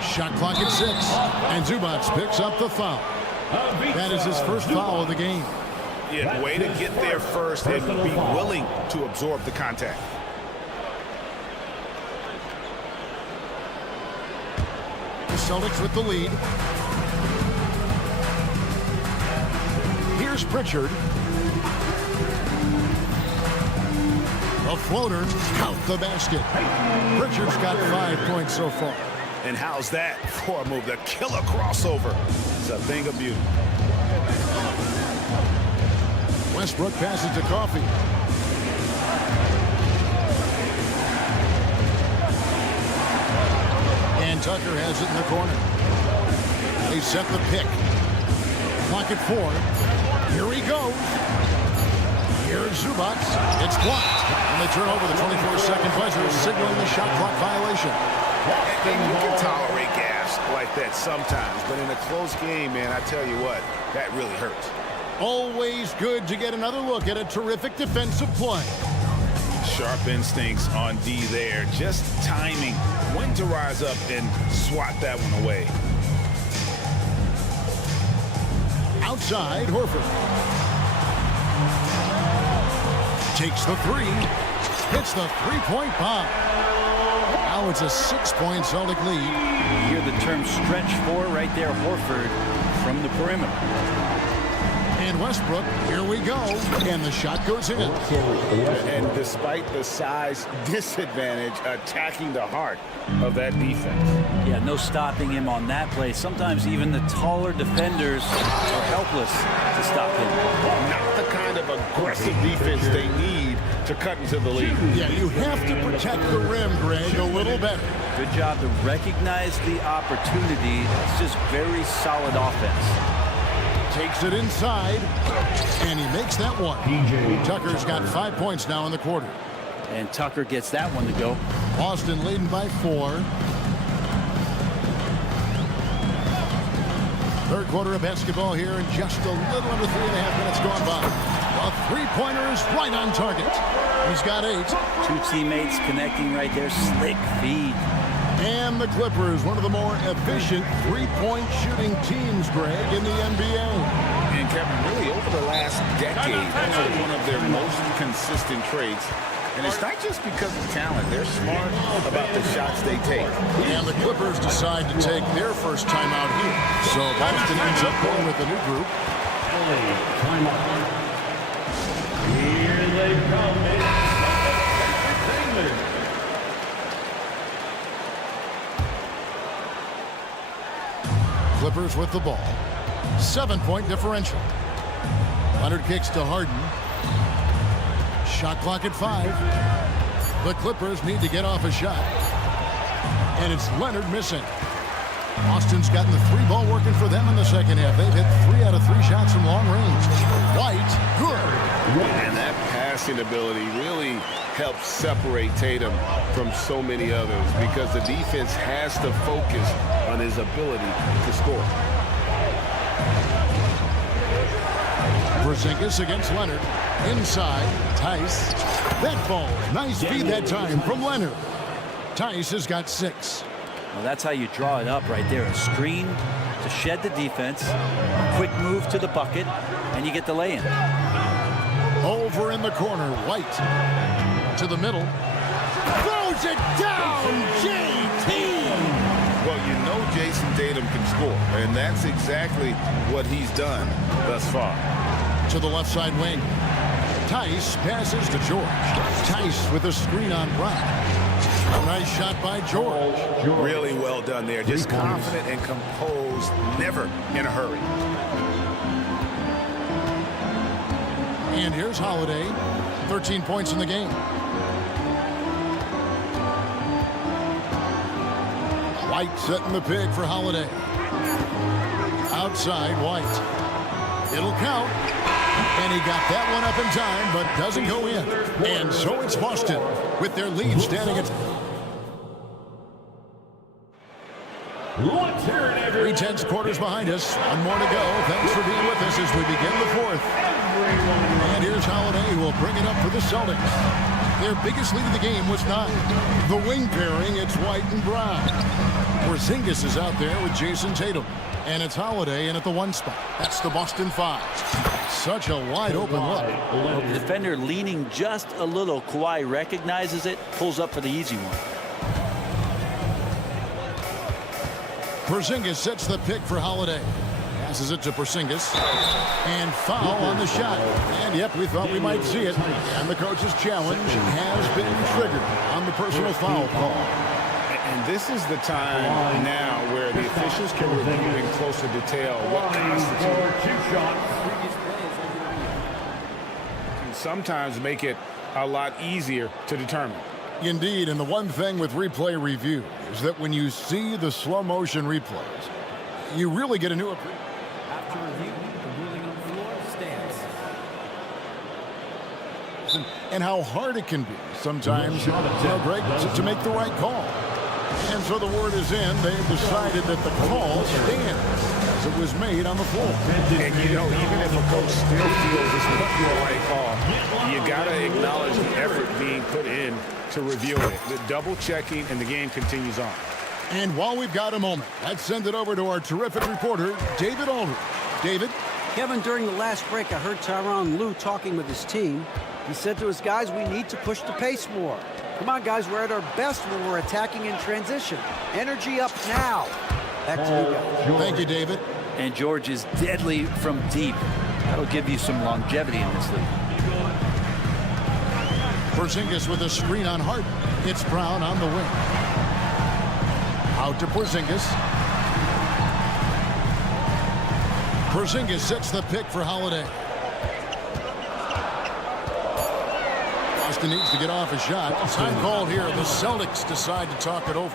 Shot clock at 6, and Zubac picks up the foul. That is his first foul of the game. Yeah, way to get there first and be willing to absorb the contact. The Celtics with the lead. Here's Pritchard. A floater, count the basket. Pritchard's got 5 points so far. And how's that for a move? The killer crossover. It's a thing of beauty. Westbrook passes to Coffey. And Tucker has it in the corner. They set the pick. Clock at 4. Here he goes. Here's Zubac. It's blocked. And they turn over the 24-second buzzer, signaling the shot clock violation. And you can tolerate gas like that sometimes, but in a close game, man, I tell you what, that really hurts. Always good to get another look at a terrific defensive play. Sharp instincts on D there. Just timing when to rise up and swat that one away. Outside, Horford. Takes the 3. Hits the 3-point bomb. Now it's a 6-point Celtic lead. You hear the term stretch 4 right there, Horford from the perimeter. And Westbrook, here we go. And the shot goes in. And despite the size disadvantage, attacking the heart of that defense. Yeah, no stopping him on that play. Sometimes even the taller defenders are helpless to stop him. Not the kind of aggressive defense they need to cut into the lead. Yeah, you have to protect the rim, Greg, a little better. Good job to recognize the opportunity. It's just very solid offense. Takes it inside, and he makes that one. Tucker's got 5 points now in the quarter. And Tucker gets that one to go. Boston leading by 4. Third quarter of basketball here, and just a little under 3.5 minutes gone by. A 3-pointer is right on target. He's got 8. 2 teammates connecting right there. Slick feed. And the Clippers, one of the more efficient 3-point shooting teams, Greg, in the NBA. And Kevin, really over the last decade, those are one of their most consistent traits. And it's not just because of talent. They're smart about the shots they take. And the Clippers decide to take their first timeout here. So Boston ends up going with a new group. Here they come. Clippers with the ball. 7-point differential. Leonard kicks to Harden. Shot clock at 5. The Clippers need to get off a shot. And it's Leonard missing. Boston's gotten the 3-ball working for them in the second half. They've hit 3 out of 3 shots from long range. White, good. And that passing ability really helps separate Tatum from so many others because the defense has to focus on his ability to score. Porzingis against Leonard. Inside, Tice. That ball. Nice feed that time from Leonard. Tice has got 6. Well, that's how you draw it up right there. A screen to shed the defense, a quick move to the bucket, and you get the lay-in. Over in the corner, White. To the middle. Throws it down, JT! Well, you know Jason Tatum can score, and that's exactly what he's done thus far. To the left side wing. Tice passes to George. Tice with a screen on Brown. A nice shot by George. Really well done there. Just confident and composed, never in a hurry. And here's Holiday. 13 points in the game. White setting the pick for Holiday. Outside, White. It'll count. And he got that one up in time, but doesn't go in. And so it's Boston with their lead standing at 3/10 quarters behind us. One more to go. Thanks for being with us as we begin the 4th. And here's Holiday, who will bring it up for the Celtics. Their biggest lead of the game was 9. The wing pairing, it's White and Brown. Porzingis is out there with Jason Tatum. And it's Holiday in at the 1 spot. That's the Boston 5. Such a wide open look. Well, the defender leaning just a little. Kawhi recognizes it, pulls up for the easy one. Porzingis sets the pick for Holiday. Passes it to Porzingis. And foul on the shot. And yep, we thought we might see it. And the coach's challenge has been triggered on the personal foul call. And this is the time now where the officials can review in closer detail what constitutes. Can sometimes make it a lot easier to determine. Indeed, and the one thing with replay review is that when you see the slow motion replays, you really get a new approach. After review, the ruling on the floor stands. And how hard it can be sometimes, Greg, to make the right call. And so the word is in. They've decided that the call stands as it was made on the floor. And, you know, even if a coach still feels this was the right call, you got to acknowledge the effort being put in to review it. The double checking, and the game continues on. And while we've got a moment, let's send it over to our terrific reporter, David Aldridge. David? Kevin, during the last break, I heard Tyronn Lue talking with his team. He said to his guys, we need to push the pace more. Come on, guys, we're at our best when we're attacking in transition. Energy up now. Back to you guys. Thank you, David. And George is deadly from deep. That'll give you some longevity in this league. Porzingis with a screen on Hart. It's Brown on the wing. Out to Porzingis. Porzingis sets the pick for Holiday. Boston needs to get off a shot. Time called here. The Celtics decide to talk it over.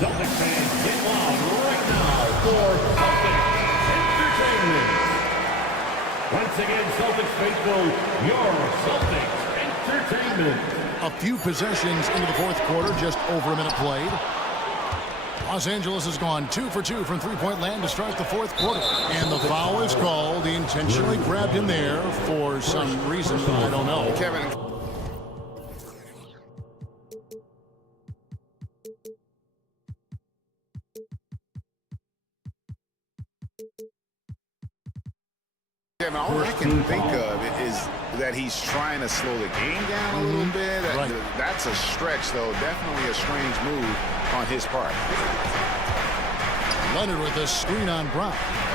Celtics fans, get loud right now for Celtics Entertainment. Once again, Celtics faithful, your Celtics Entertainment. A few possessions into the 4th quarter, just over a minute played. Los Angeles has gone 2 for 2 from three-point land to start the 4th quarter. And the foul is called. He intentionally grabbed him there for some reason. I don't know. Kevin. Kevin, all I can think of is that he's trying to slow the game down a little bit. Right. That's a stretch, though. Definitely a strange move on his part. Leonard with a screen on Brown.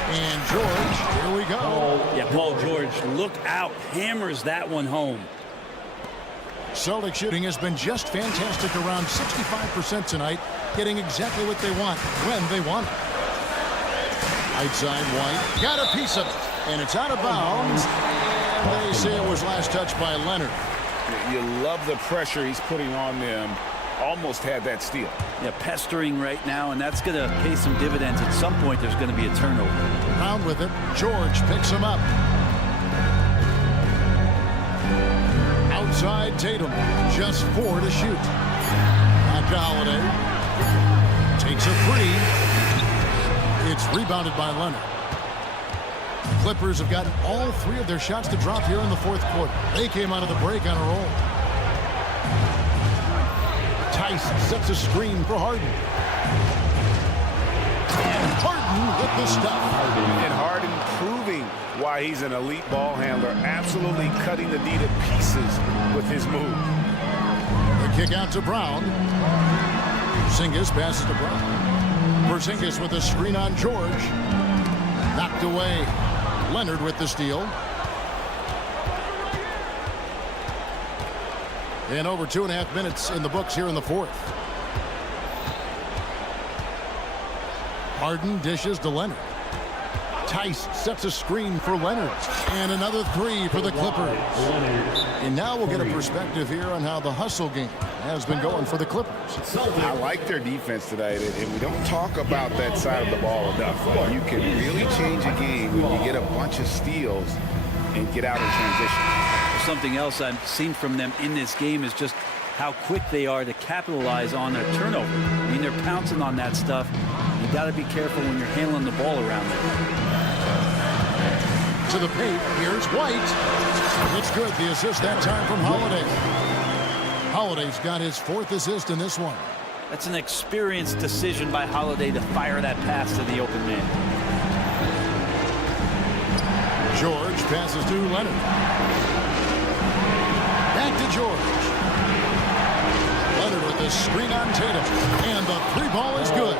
And George, here we go. Yeah, Paul George, look out. Hammers that one home. Celtic shooting has been just fantastic, around 65% tonight, getting exactly what they want, when they want it. Right side, White got a piece of it, and it's out of bounds. And They say it was last touched by Leonard. You love the pressure he's putting on them. Almost had that steal. Yeah, pestering right now, and that's going to pay some dividends. At some point, there's going to be a turnover. Brown with it. George picks him up. Outside Tatum. Just 4 to shoot. Back to Holiday. Takes a three. It's rebounded by Leonard. The Clippers have gotten all 3 of their shots to drop here in the 4th quarter. They came out of the break on a roll. Tice sets a screen for Harden. And Harden with the stuff. And Harden proving why he's an elite ball handler. Absolutely cutting the D to pieces with his move. The kick out to Brown. Porzingis passes to Brown. Porzingis with a screen on George. Knocked away. Leonard with the steal. And over 2.5 minutes in the books here in the 4th. Harden dishes to Leonard. Tice sets a screen for Leonard. And another 3 for the Clippers. And now we'll get a perspective here on how the hustle game has been going for the Clippers. I like their defense tonight, and we don't talk about that side of the ball enough. You can really change a game when you get a bunch of steals and get out in transition. Something else I've seen from them in this game is just how quick they are to capitalize on their turnover. I mean, they're pouncing on that stuff. You got to be careful when you're handling the ball around them. To the paint, here's White. It's good, the assist that time from Holiday. Holiday's got his 4th assist in this one. That's an experienced decision by Holiday to fire that pass to the open man. George passes to Leonard. Back to George. Leonard with the screen on Tatum. And the 3-ball is good.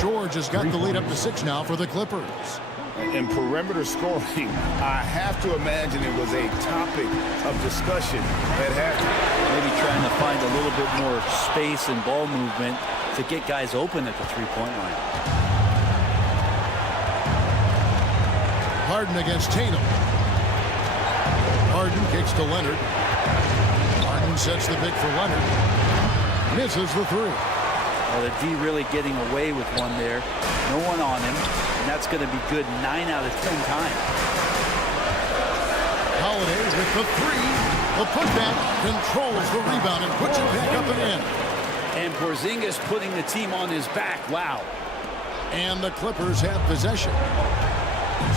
George has got the lead up to 6 now for the Clippers. In perimeter scoring, I have to imagine it was a topic of discussion that happened. Maybe trying to find a little bit more space and ball movement to get guys open at the 3-point line. Harden against Tatum. Harden kicks to Leonard. Harden sets the pick for Leonard. Misses the 3. Well, the D really getting away with one there. No one on him. And that's going to be good 9 out of 10 times. Holiday with the 3. The putback controls the rebound and puts it back up and in. And Porzingis putting the team on his back. Wow. And the Clippers have possession.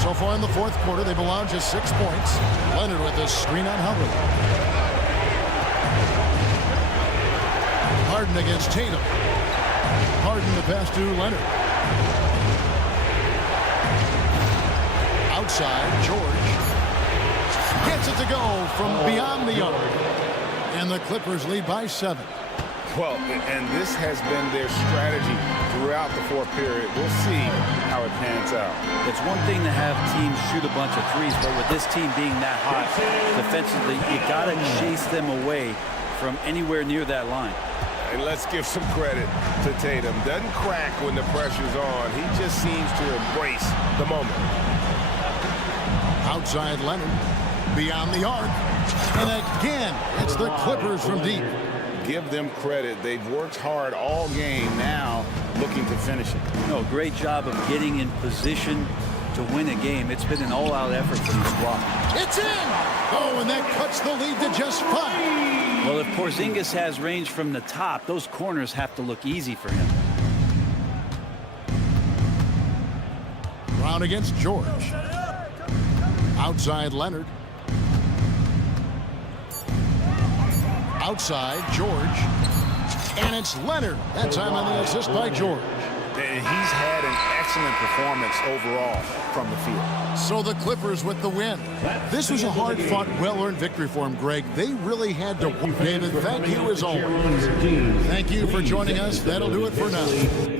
So far in the 4th quarter, they've allowed just 6 points. Leonard with a screen on Howard. Harden against Tatum. Harden to pass to Leonard. Outside, George. Gets it to go from beyond the arc. And the Clippers lead by 7. Well, and this has been their strategy throughout the 4th period. We'll see how it pans out. It's one thing to have teams shoot a bunch of threes, but with this team being that hot defensively, you got to chase them away from anywhere near that line. And let's give some credit to Tatum. Doesn't crack when the pressure's on. He just seems to embrace the moment. Outside Leonard. Beyond the arc. And again, it's the Clippers from deep. Give them credit. They've worked hard all game, now looking to finish it. No, great job of getting in position to win a game. It's been an all-out effort from the squad. It's in! Oh, and that cuts the lead to just 5. Well, if Porzingis has range from the top, those corners have to look easy for him. Brown against George. Outside Leonard. Outside George. And it's Leonard. That time on the assist by George. And he's had an excellent performance overall from the field. So the Clippers with the win. This was a hard-fought, well-earned victory for him, Greg. They really had to win. David, thank you as always. Thank you for joining us. That'll do it for now.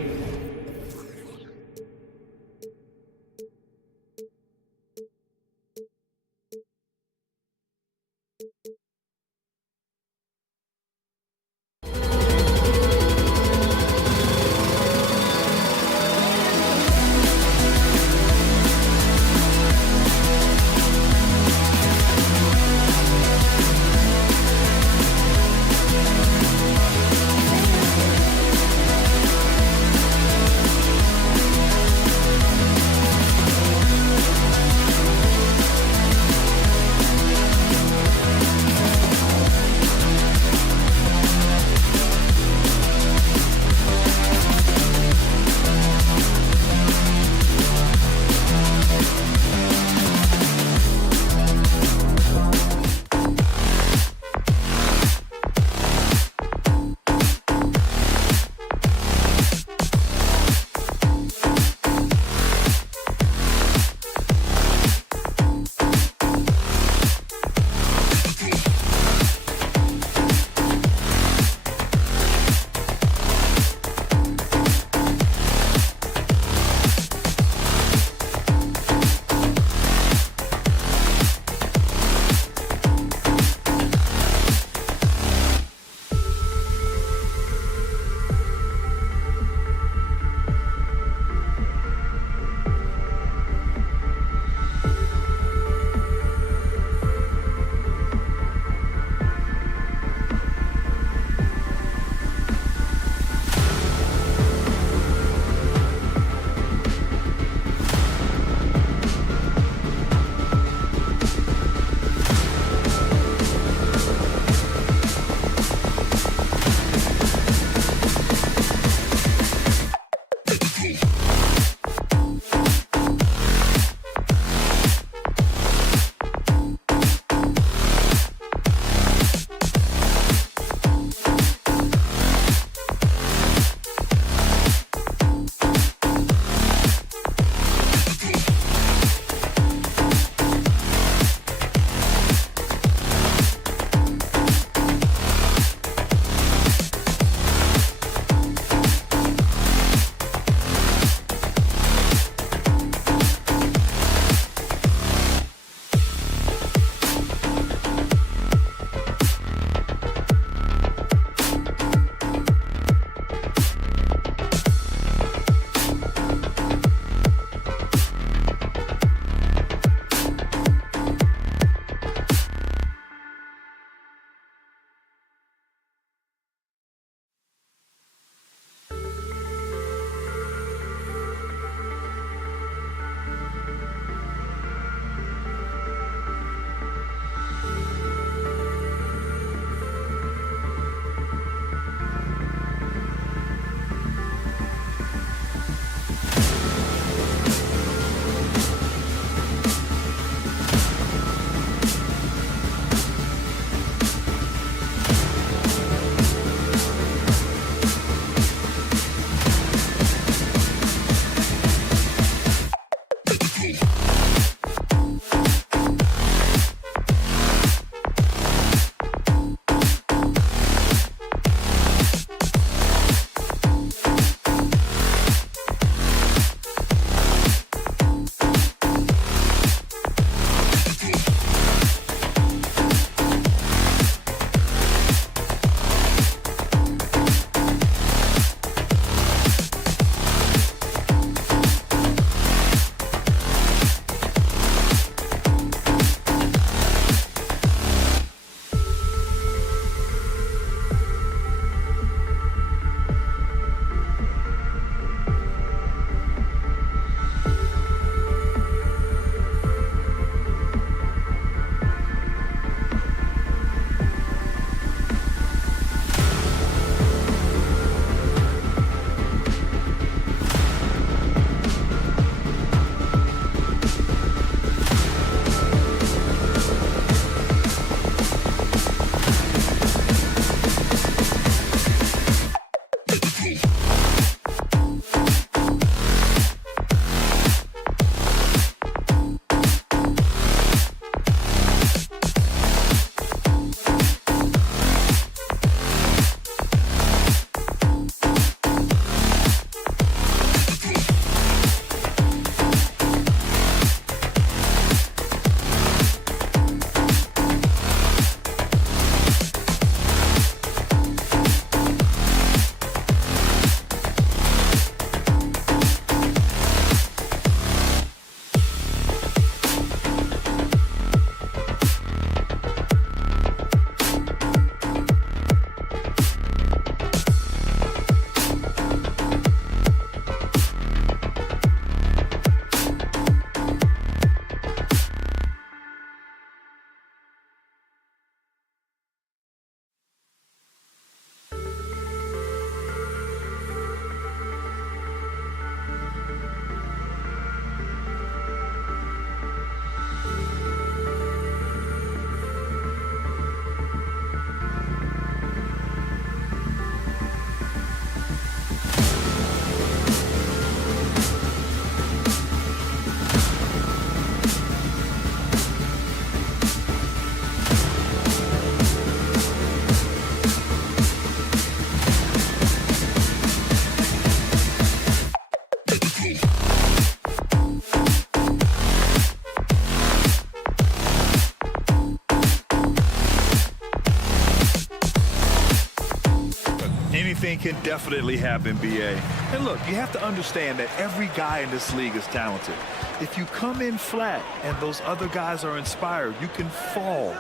anything can definitely happen, BA. And look, you have to understand that every guy in this league is talented. If you come in flat and those other guys are inspired, you can fall.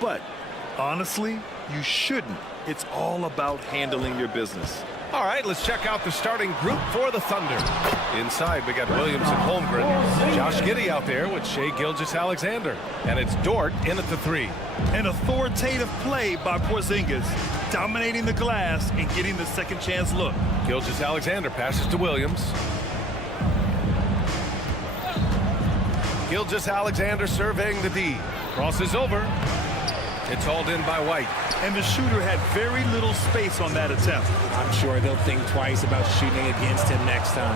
But honestly, you shouldn't. It's all about handling your business. All right, let's check out the starting group for the Thunder. Inside, we got Williams and Holmgren. Josh Giddey out there with Shea Gilgeous-Alexander. And it's Dort in at the 3. An authoritative play by Porzingis, dominating the glass and getting the second chance look. Gilgeous-Alexander passes to Williams. Gilgeous-Alexander surveying the D. Crosses over. It's hauled in by White. And the shooter had very little space on that attempt. I'm sure they'll think twice about shooting against him next time.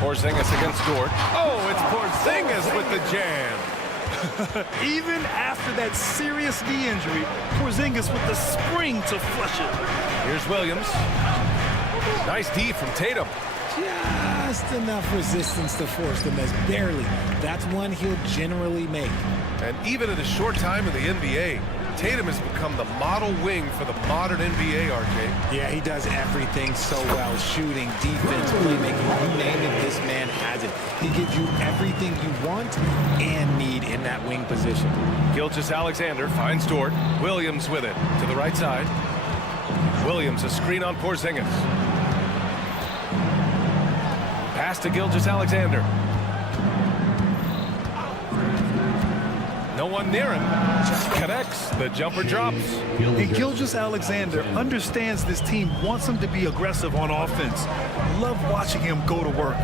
Porzingis against Dort. Oh, it's Porzingis with the jam. Even after that serious knee injury, Porzingis with the spring to flush it. Here's Williams. Nice D from Tatum. Just enough resistance to force the miss. Barely. That's one he'll generally make. And even in a short time in the NBA, Tatum has become the model wing for the modern NBA, RJ. Yeah, he does everything so well. Shooting, defense, playmaking, you name it, this man has it. He gives you everything you want and need in that wing position. Gilgeous-Alexander finds Dort. Williams with it to the right side. Williams, a screen on Porzingis. Pass to Gilgeous-Alexander. No one near him. Connects. The jumper drops. And Gilgeous-Alexander understands this team wants him to be aggressive on offense. Love watching him go to work.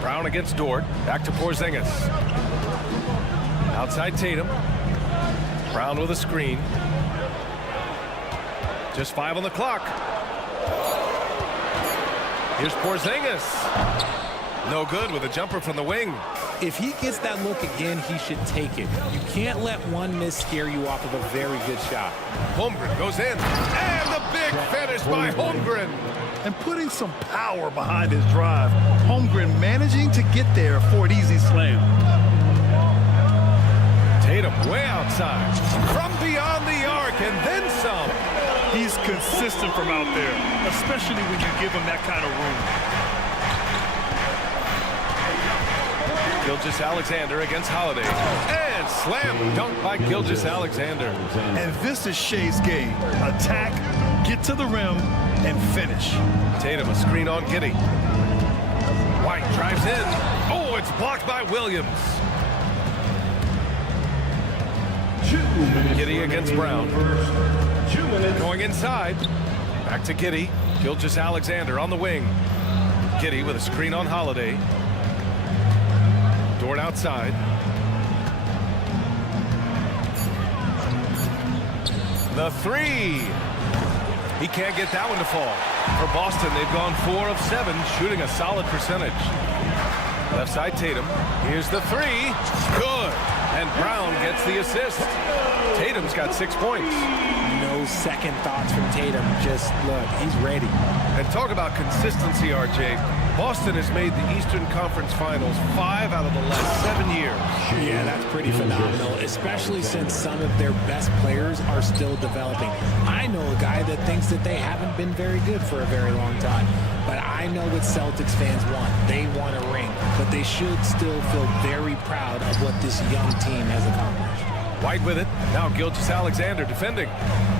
Brown against Dort. Back to Porzingis. Outside Tatum. Brown with a screen. Just 5 on the clock. Here's Porzingis. No good with a jumper from the wing. If he gets that look again, he should take it. You can't let one miss scare you off of a very good shot. Holmgren goes in. And the big finish by Holmgren. And putting some power behind his drive. Holmgren managing to get there for an easy slam. Tatum way outside. From beyond the arc and then some. He's consistent from out there, especially when you give him that kind of room. Gilgeous-Alexander against Holiday. And slam dunk by Gilgeous-Alexander. And this is Shea's game. Attack, get to the rim, and finish. Tatum, a screen on Giddey. White drives in. Oh, it's blocked by Williams. Giddey against Brown. Going inside. Back to Giddey. Gilgeous-Alexander on the wing. Giddey with a screen on Holiday. Dort outside. The 3. He can't get that one to fall. For Boston, they've gone 4 of 7, shooting a solid percentage. Left side Tatum. Here's the 3. Good. And Brown gets the assist. Tatum's got 6 points. No second thoughts from Tatum. Just look, he's ready. And talk about consistency, RJ. Boston has made the Eastern Conference Finals 5 out of the last 7 years. Yeah, that's pretty phenomenal, especially since some of their best players are still developing. I know a guy that thinks that they haven't been very good for a very long time. But I know what Celtics fans want. They want a ring. But they should still feel very proud of what this young team has accomplished. White with it. Now Gilgeous-Alexander defending.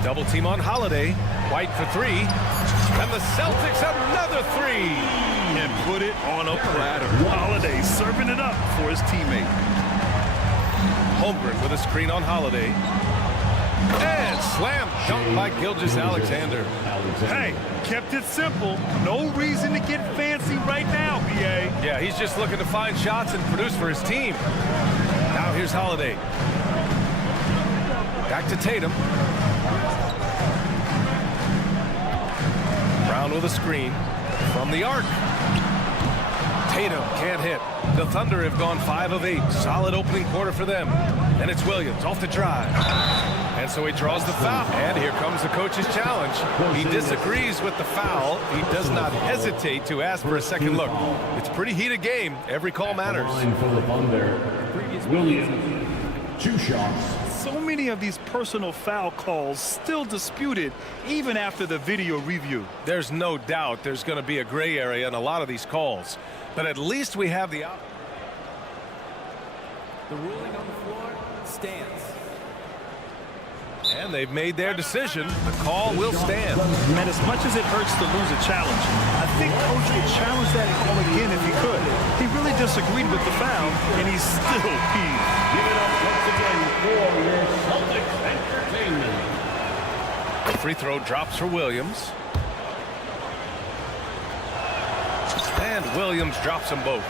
Double team on Holiday. White for 3. And the Celtics another 3. And put it on a platter. Holiday serving it up for his teammate. Holmgren with a screen on Holiday. And slam dunk by Gilgeous-Alexander. Hey, kept it simple. No reason to get fancy right now, BA. Yeah, he's just looking to find shots and produce for his team. Now here's Holiday. Back to Tatum. Brown with a screen from the arc. Tatum can't hit. The Thunder have gone 5 of 8. Solid opening quarter for them. And it's Williams off the drive. And so he draws the foul. And here comes the coach's challenge. He disagrees with the foul. He does not hesitate to ask for a second look. It's a pretty heated game. Every call matters. For the Thunder, Williams. 2 shots. So many of these personal foul calls still disputed even after the video review. There's no doubt there's going to be a gray area in a lot of these calls, but at least we have the ruling on the floor stands. And they've made their decision. The call will stand. And as much as it hurts to lose a challenge, I think Coach would challenge that call again if he could. He really disagreed with the foul, and he's still peeved. Give it up once again for your Celtics entertainment. The free throw drops for Williams. And Williams drops them both.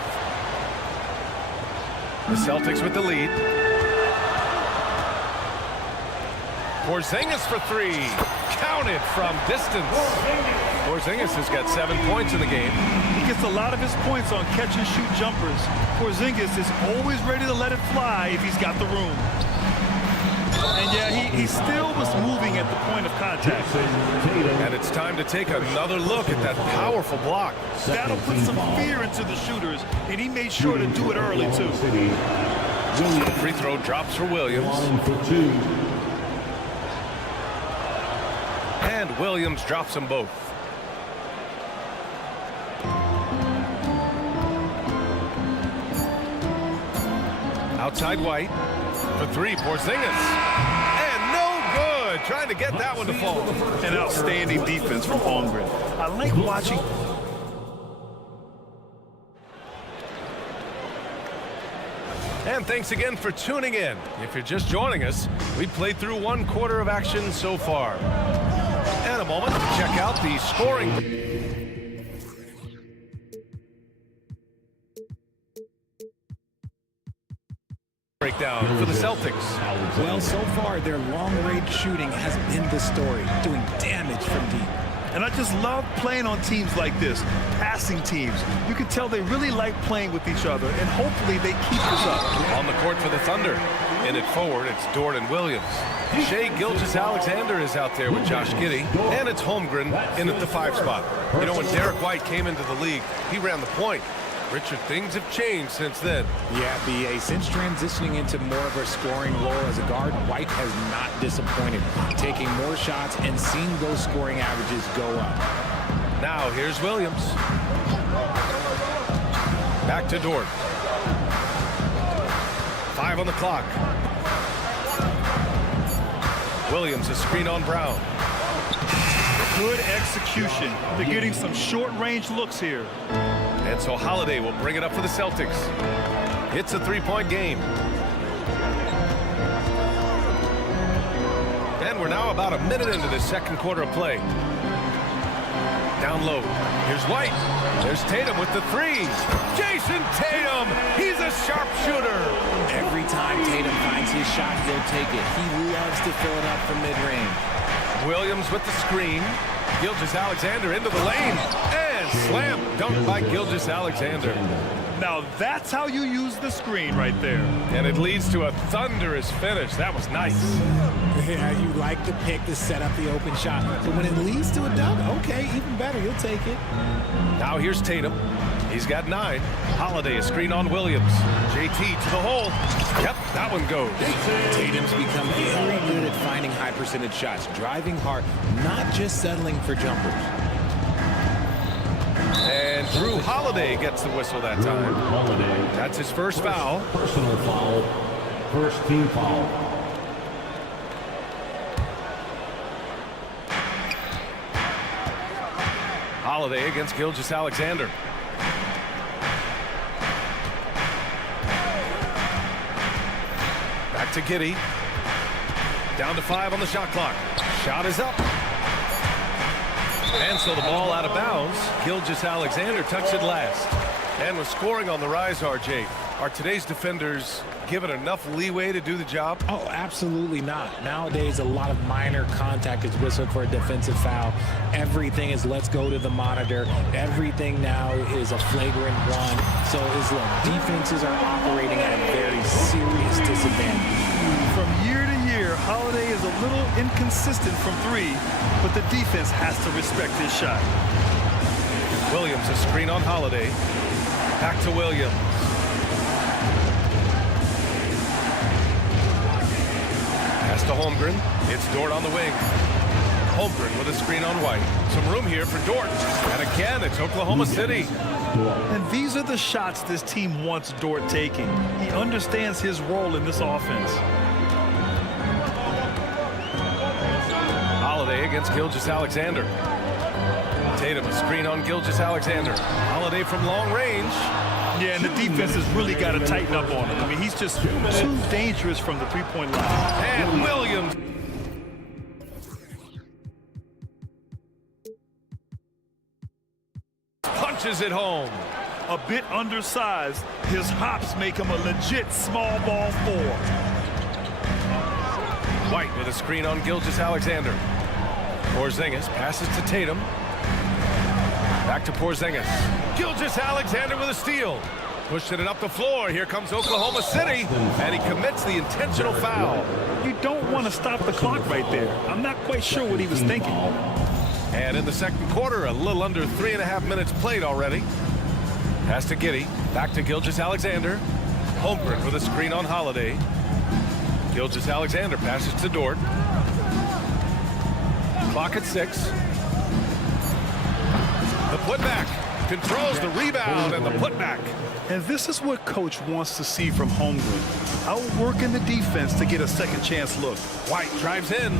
The Celtics with the lead. Porzingis for 3. Counted from distance. Porzingis has got 7 points in the game. He gets a lot of his points on catch-and-shoot jumpers. Porzingis is always ready to let it fly if he's got the room. And yeah, he still was moving at the point of contact. And it's time to take another look at that powerful block. That'll put some fear into the shooters, and he made sure to do it early, too. The free throw drops for Williams. And Williams drops them both. Outside White for 3. Porzingis. And no good. Trying to get that one to fall. An outstanding defense from Holmgren. I like watching. And thanks again for tuning in. If you're just joining us, we've played through 1 quarter of action so far. And a moment to check out the scoring. Breakdown for the Celtics. Well, so far, their long-range shooting has been the story, doing damage from deep. And I just love playing on teams like this, passing teams. You can tell they really like playing with each other, and hopefully they keep this up. On the court for the Thunder. In it forward, it's Dort and Williams. Shag Gilgeous-Alexander is out there with Josh Giddey, and it's Holmgren in at the 5 spot. You know, when Derek White came into the league, he ran the point. Richard, things have changed since then. Yeah, BA, since transitioning into more of a scoring role as a guard, White has not disappointed, taking more shots and seeing those scoring averages go up. Now, here's Williams. Back to Dort. 5 on the clock. Williams, a screen on Brown. Good execution. They're getting some short-range looks here. And so Holiday will bring it up for the Celtics. It's a 3-point game. And we're now about a minute into the 2nd quarter of play. Down low. Here's White. There's Tatum with the 3. Jason Tatum! He's a sharpshooter! Every time Tatum finds his shot, he'll take it. He loves to fill it up from mid-range. Williams with the screen. Gilgeous-Alexander into the lane. And slam dunk by Gilgeous-Alexander. Now that's how you use the screen right there. And it leads to a thunderous finish. That was nice. Yeah, you like the pick to set up the open shot. But when it leads to a dunk, okay, even better. You'll take it. Now here's Tatum. He's got 9. Holiday, a screen on Williams. JT to the hole. Yep, that one goes. Tatum's become very good at finding high percentage shots, driving hard, not just settling for jumpers. And Drew Holiday gets the whistle that time. That's his first foul. Personal foul. First team foul. Holiday against Gilgeous-Alexander. Back to Giddey. Down to 5 on the shot clock. Shot is up. And so the ball out of bounds. Gilgeous-Alexander touched it last. And with scoring on the rise, RJ, are today's defenders given enough leeway to do the job? Oh, absolutely not. Nowadays, a lot of minor contact is whistled for a defensive foul. Everything is let's go to the monitor. Everything now is a flagrant one. So defenses are operating at a very serious disadvantage. From year to year, Holiday is a little inconsistent from 3, but the defense has to respect his shot. Williams, a screen on Holiday. Back to Williams. Pass to Holmgren. It's Dort on the wing. Holmgren with a screen on White. Some room here for Dort. And again, it's Oklahoma City. And these are the shots this team wants Dort taking. He understands his role in this offense. Holiday against Gilgeous-Alexander. Tatum, a screen on Gilgeous-Alexander. Holiday from long range. Yeah, and the defense has really got to tighten up on him. I mean, he's just too dangerous from the three-point line. And Williams. Punches it home. A bit undersized, his hops make him a legit small ball 4. White with a screen on Gilgeous-Alexander. Porzingis passes to Tatum. Back to Porzingis. Gilgeous-Alexander with a steal. Pushing it up the floor. Here comes Oklahoma City. And he commits the intentional foul. You don't want to stop the clock right there. I'm not quite sure what he was thinking. And in the second quarter, a little under 3.5 minutes played already. Pass to Giddey. Back to Gilgeous-Alexander. Holmgren with a screen on Holiday. Gilgeous-Alexander passes to Dort. Clock at 6. The putback. Controls the rebound and the putback. And this is what Coach wants to see from Holmgren. Outworking the defense to get a second chance look. White drives in.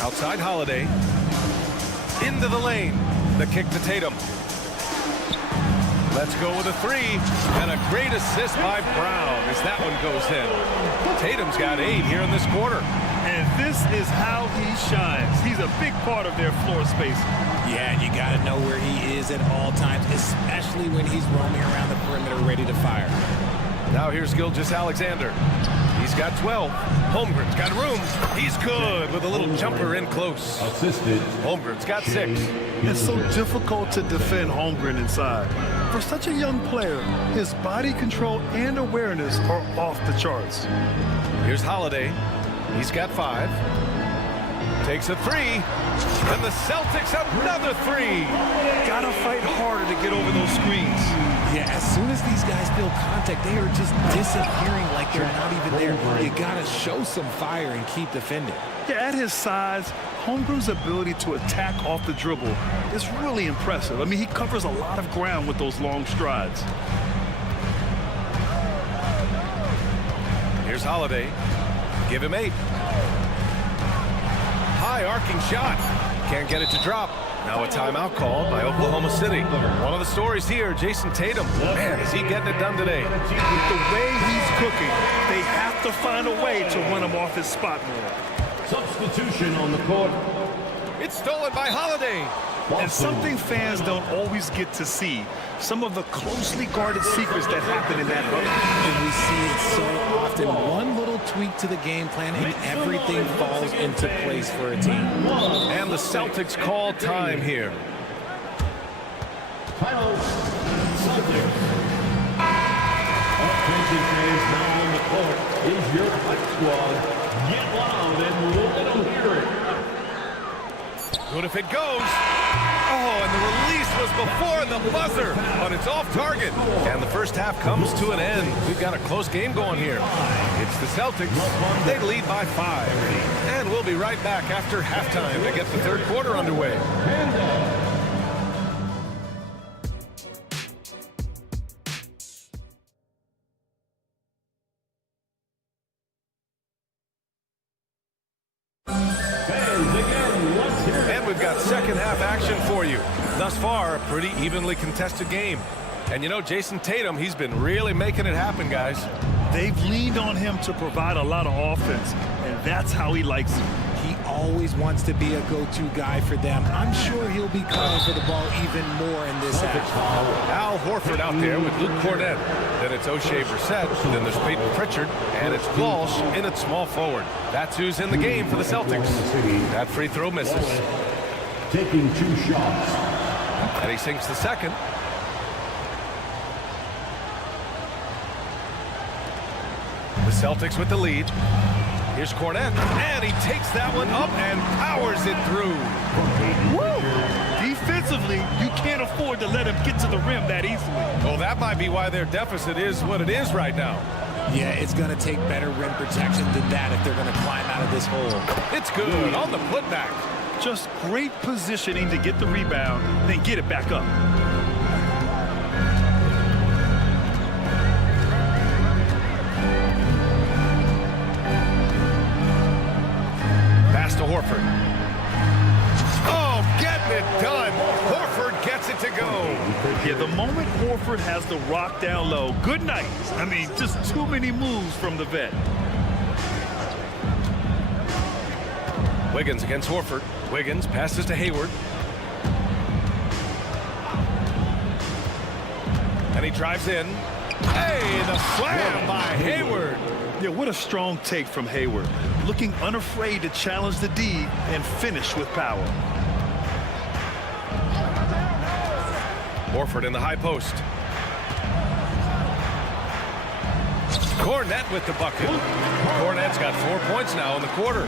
Outside Holiday. Into the lane. The kick to Tatum. Let's go with a 3. And a great assist by Brown as that one goes in. Tatum's got 8 here in this quarter. And this is how he shines. He's a big part of their floor space. Yeah, and you got to know where he is at all times, especially when he's roaming around the perimeter ready to fire. Now here's Gilgeous-Alexander. He's got 12. Holmgren's got room. He's good with a little jumper in close. Assisted. Holmgren's got 6. It's so difficult to defend Holmgren inside. For such a young player, his body control and awareness are off the charts. Here's Holiday. He's got 5. Takes a 3. And the Celtics another 3. Gotta fight harder to get over those screens. Yeah, as soon as these guys feel contact, they are just disappearing like they're not even there. You gotta show some fire and keep defending. Yeah, at his size, Holmgren's ability to attack off the dribble is really impressive. I mean, he covers a lot of ground with those long strides. Here's Holiday. Give him 8. High arcing shot. Can't get it to drop. Now a timeout called by Oklahoma City. One of the stories here, Jason Tatum. Man, is he getting it done today. With the way he's cooking, they have to find a way to run him off his spot more. Substitution on the court. It's stolen by Holiday. And something fans don't always get to see. Some of the closely guarded secrets that happen in that hook. And we see it so often. One little tweak to the game plan and everything falls into place for a team. And the Celtics call time here. Celtics. Offensive fans now on the court is your hype squad. Get loud and let them hear it. Good if it goes. Oh, and the release was before the buzzer, but it's off target. And the first half comes to an end. We've got a close game going here. It's the Celtics. They lead by 5. And we'll be right back after halftime to get the third quarter underway. And we've got second half action for you. Thus far, a pretty evenly contested game. And you know, Jason Tatum, he's been really making it happen, guys. They've leaned on him to provide a lot of offense, and that's how he likes it. He always wants to be a go-to guy for them. I'm sure he'll be calling for the ball even more in this half. Al Horford out there with Luke Cornett. Then it's O'Shea Brissett. Then there's Peyton Pritchard. And it's Walsh in at small forward. That's who's in the game for the Celtics. That free throw misses. Taking 2 shots. And he sinks the second. The Celtics with the lead. Here's Cornett, and he takes that one up and powers it through. Woo! Defensively, you can't afford to let him get to the rim that easily. Well, that might be why their deficit is what it is right now. Yeah, it's going to take better rim protection than that if they're going to climb out of this hole. It's good on the putback. Just great positioning to get the rebound, then get it back up. Pass to Horford. Oh, getting it done. Horford gets it to go. Yeah, the moment Horford has the rock down low, good night. I mean, just too many moves from the vet. Wiggins against Horford. Wiggins passes to Hayward. And he drives in. Hey, the slam by Hayward. Yeah, what a strong take from Hayward. Looking unafraid to challenge the D and finish with power. Horford in the high post. Cornet with the bucket. Cornet's got 4 points now in the quarter.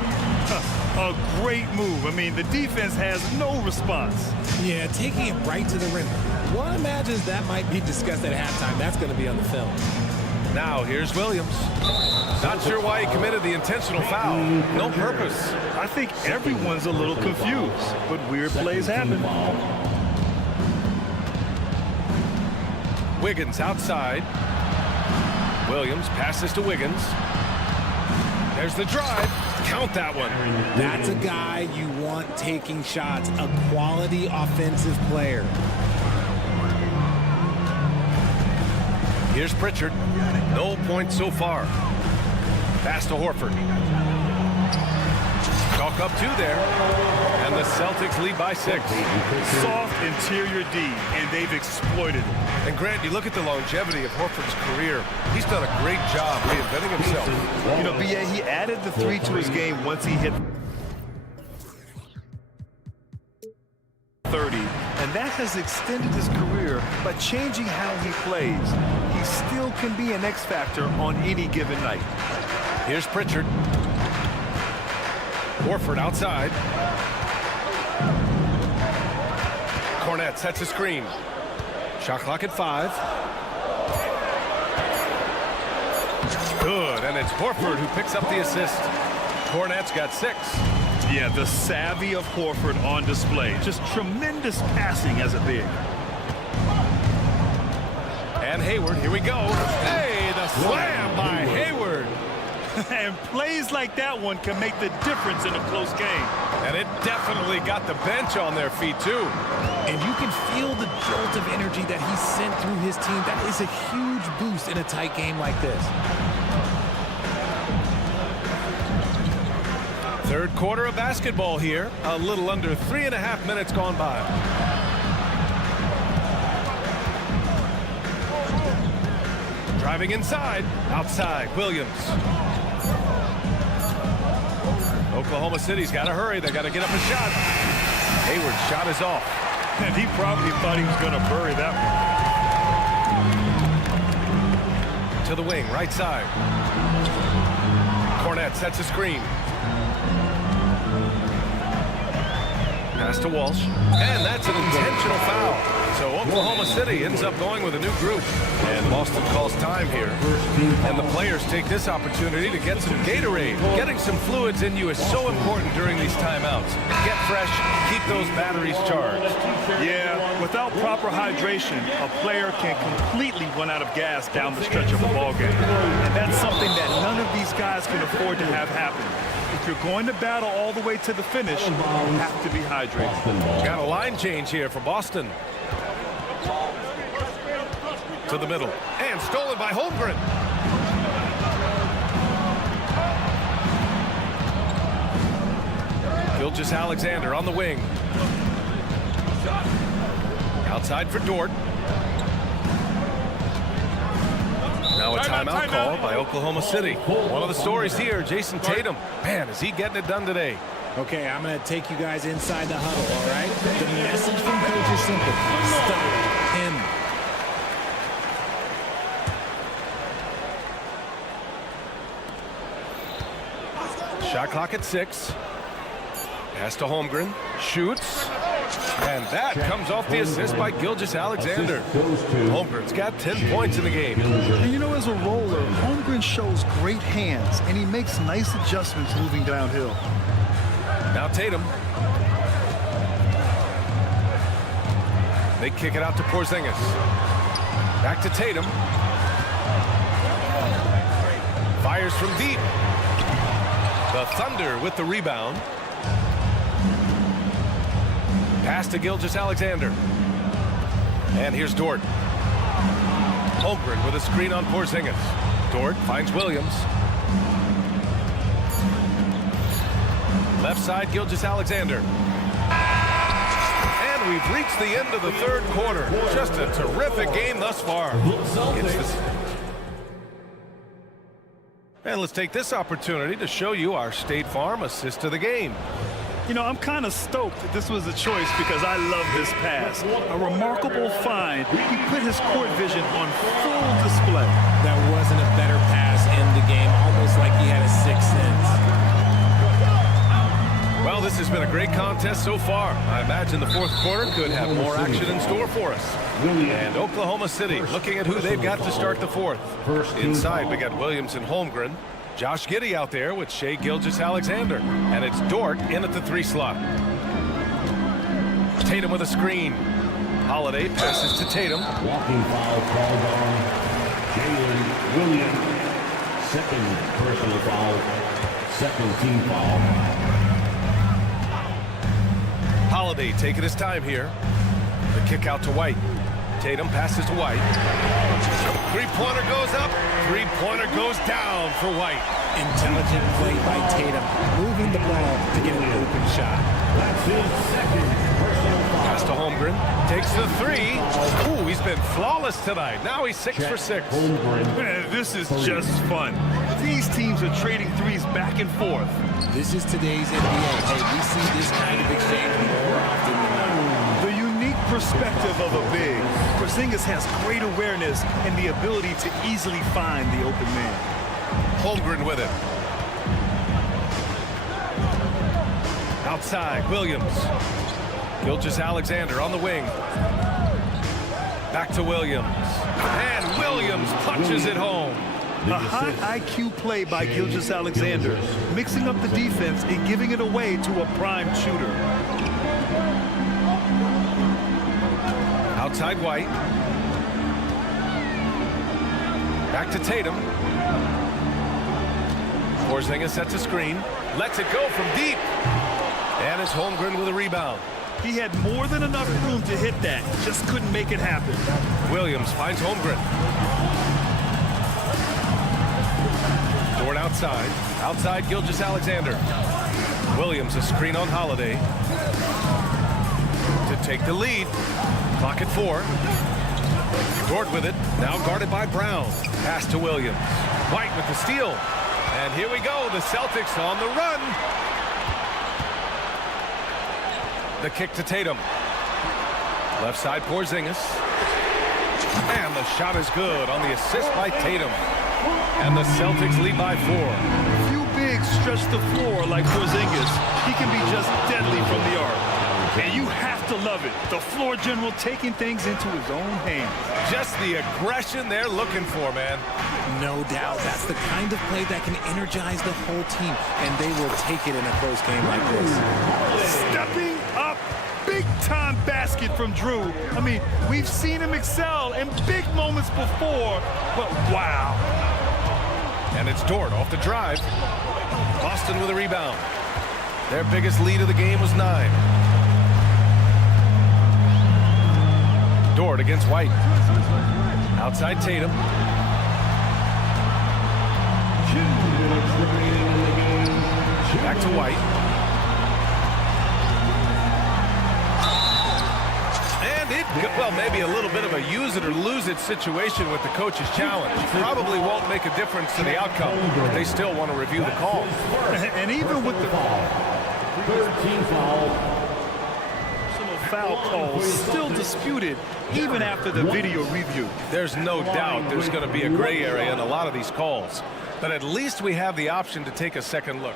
A great move. I mean, the defense has no response. Yeah, taking it right to the rim. One imagines that might be discussed at halftime. That's going to be on the film. Now here's Williams. Not sure why he committed the intentional foul. No purpose. I think everyone's a little confused, but weird plays happen. Wiggins outside. Williams passes to Wiggins. There's the drive. Count that one. That's a guy you want taking shots, a quality offensive player. Here's Pritchard. No points so far. Pass to Horford. Chalk up 2 there. And the Celtics lead by 6. Soft interior D, and they've exploited it. And Grant, you look at the longevity of Horford's career. He's done a great job reinventing himself. You know, B.A., he added the 3 to his game once he hit 30, and that has extended his career by changing how he plays. He still can be an X factor on any given night. Here's Pritchard. Horford outside. Cornet sets a screen. Shot clock at 5. Good, and it's Horford who picks up the assist. Cornet's got 6. Yeah, the savvy of Horford on display. Just tremendous passing as a big. And Hayward, here we go. Hey, the slam by Hayward. And plays like that one can make the difference in a close game. And it definitely got the bench on their feet, too. And you can feel the jolt of energy that he sent through his team. That is a huge boost in a tight game like this. Third quarter of basketball here. A little under 3.5 minutes gone by. Driving inside. Outside, Williams. Oklahoma City's got to hurry. They got to get up a shot. Hayward's shot is off. And he probably thought he was going to bury that one. To the wing, right side. Cornet sets a screen. Pass to Walsh. And that's an intentional foul. So Oklahoma City ends up going with a new group. And Boston calls time here. And the players take this opportunity to get some Gatorade. Getting some fluids in you is so important during these timeouts. Get fresh, keep those batteries charged. Yeah, without proper hydration, a player can completely run out of gas down the stretch of a ball game. And that's something that none of these guys can afford to have happen. If you're going to battle all the way to the finish, you have to be hydrated. Got a line change here for Boston. To the middle. And stolen by Holmgren. Gilgeous-Alexander on the wing. Outside for Dort. Now a timeout call by Oklahoma City. One of the stories here, Jason Tatum. Man, is he getting it done today? Okay, I'm going to take you guys inside the huddle, all right? The message from coach is simple. Stop him. Shot clock at 6. Pass to Holmgren. Shoots. And that comes off the assist by Gilgeous-Alexander. Holmgren's got 10 points in the game. And you know, as a roller, Holmgren shows great hands, and he makes nice adjustments moving downhill. Now Tatum. They kick it out to Porzingis. Back to Tatum. Fires from deep. The Thunder with the rebound. Pass to Gilgeous-Alexander. And here's Dort. Holmgren with a screen on Porzingis. Dort finds Williams. Left side, Gilgeous-Alexander. And we've reached the end of the third quarter. Just a terrific game thus far. And let's take this opportunity to show you our State Farm assist of the game. You know, I'm kind of stoked that this was a choice because I love this pass. A remarkable find. He put his court vision on full display. That wasn't a better pass in the game, almost like he had a sixth sense. Well, this has been a great contest so far. I imagine the fourth quarter could have more action in store for us. And Oklahoma City looking at who they've got to start the fourth. Inside, we got Williams and Holmgren. Josh Giddey out there with Shai Gilgeous-Alexander. And it's Dort in at the 3 slot. Tatum with a screen. Holiday passes to Tatum. Walking foul called on Jalen Williams. Second personal foul. Second team foul. Holiday taking his time here. The kick out to White. Tatum passes to White. Three-pointer goes up. Three-pointer goes down for White. Intelligent play by Tatum, moving the ball to get an open shot. That's his second personal foul. Pass to Holmgren. Takes the 3. Ooh, he's been flawless tonight. Now he's 6 for 6. Man, this is just fun. These teams are trading threes back and forth. This is today's NBA. Hey, we see this kind of exchange more often than not. The unique perspective of a big. Porzingis has great awareness and the ability to easily find the open man. Holmgren with it. Outside, Williams. Gilgeous-Alexander on the wing. Back to Williams. And Williams punches it home. A high IQ play by Gilgeous-Alexander, mixing up the defense and giving it away to a prime shooter. Outside White. Back to Tatum. Porzingis sets a screen. Lets it go from deep. And it's Holmgren with a rebound. He had more than enough room to hit that. Just couldn't make it happen. Williams finds Holmgren. Dort outside. Outside Gilgeous-Alexander. Williams a screen on Holiday. To take the lead. Clock at 4. Dort with it. Now guarded by Brown. Pass to Williams. White with the steal. And here we go. The Celtics on the run. The kick to Tatum. Left side Porzingis. And the shot is good on the assist by Tatum. And the Celtics lead by 4. Few bigs stretch the floor like Porzingis. He can be just deadly from the arc. And you have to love it. The floor general taking things into his own hands. Just the aggression they're looking for, man. No doubt. That's the kind of play that can energize the whole team. And they will take it in a close game like this. Stepping up. Big-time basket from Drew. I mean, we've seen him excel in big moments before, but wow. And it's Dort off the drive. Boston with a rebound. Their biggest lead of the game was 9. Dort against White. Outside Tatum. Back to White. And it, well, maybe a little bit of a use it or lose it situation with the coach's challenge. Probably won't make a difference to the outcome, but they still want to review the call. And even with the Third team foul. Foul calls still disputed even after the video review. There's no doubt there's going to be a gray area in a lot of these calls, but at least we have the option to take a second look.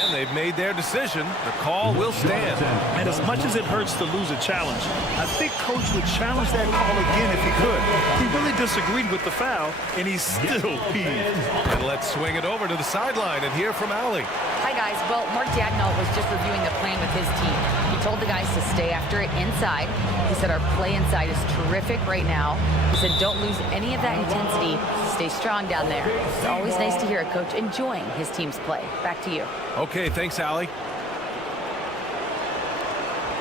And they've made their decision. The call will stand. And as much as it hurts to lose a challenge, I think Coach would challenge that call again if he could. He really disagreed with the foul, and he's still peeved. And let's swing it over to the sideline and hear from Allie. Hi, guys. Well, Mark Dagnall was just reviewing the plan with his team. He told the guys to stay after it inside. He said our play inside is terrific right now. He said don't lose any of that intensity. Stay strong down there. It's always nice to hear a coach enjoying his team's play. Back to you. Okay, thanks, Allie.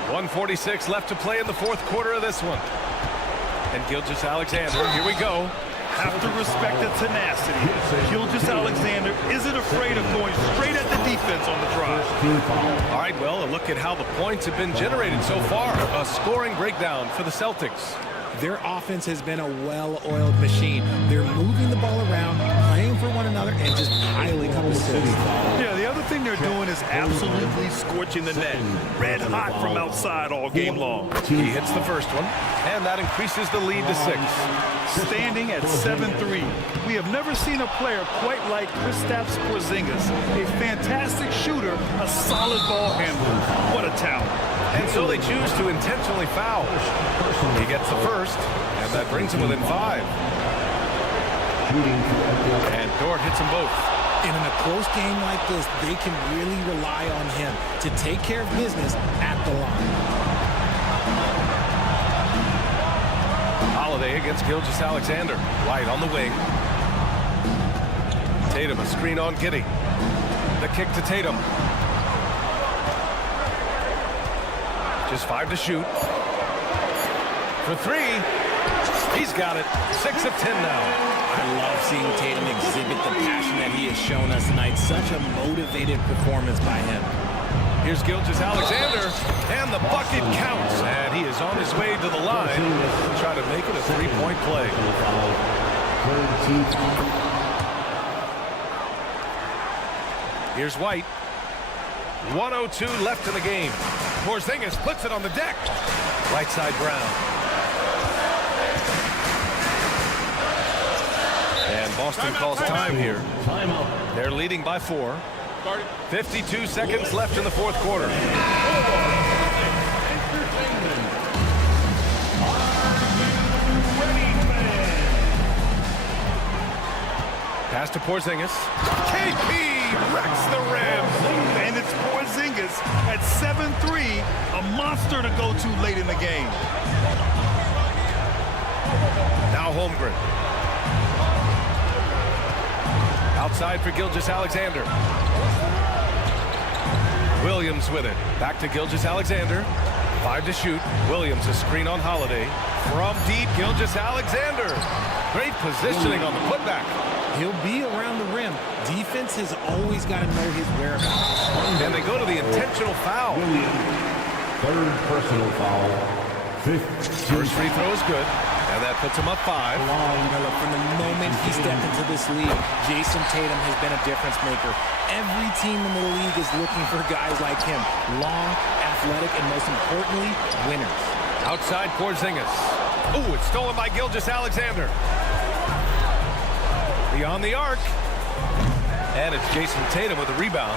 1:46 left to play in the fourth quarter of this one. And Gilgeous-Alexander, here we go. Have to respect the tenacity. Gilgeous-Alexander isn't afraid of going straight at the defense on the drive. All right, well, a look at how the points have been generated so far. A scoring breakdown for the Celtics. Their offense has been a well-oiled machine. They're moving the ball around, playing for one another, and just piling up assists. Yeah, the other thing they're doing is absolutely scorching the net. Red hot from outside all game long. He hits the first one, and that increases the lead to 6. Standing at 7-3. We have never seen a player quite like Kristaps Porzingis. A fantastic shooter, a solid ball handler. What a talent. And so they choose to intentionally foul. He gets the first, and that brings him within 5. And Dort hits them both. And in a close game like this, they can really rely on him to take care of business at the line. Holiday against Gilgeous-Alexander. White on the wing. Tatum, a screen on Giddey. The kick to Tatum. Just 5 to shoot. For 3. He's got it. 6 of 10 now. I love seeing Tatum exhibit the passion that he has shown us tonight. Such a motivated performance by him. Here's Gilgeous-Alexander, and the bucket counts. And he is on his way to the line to try to make it a 3-point play. Here's White. 1:02 left in the game. Porzingis puts it on the deck. Right side Brown. And Boston calls time here. They're leading by 4. 52 seconds left in the fourth quarter. Pass to Porzingis. KP wrecks the rim. And it's Porzingis at 7-3, a monster to go to late in the game. Now Holmgren. Outside for Gilgeous-Alexander. Williams with it. Back to Gilgeous-Alexander. 5 to shoot. Williams a screen on Holiday. From deep, Gilgeous-Alexander. Great positioning on the putback. He'll be around the rim. Defense has always got to know his whereabouts. And they go to the intentional foul. Third personal foul. First free throw is good. And that puts him up 5. From the moment he stepped into this league, Jason Tatum has been a difference maker. Every team in the league is looking for guys like him. Long, athletic, and most importantly, winners. Outside Porzingis. Oh, it's stolen by Gilgeous-Alexander. Beyond the arc. And it's Jason Tatum with a rebound.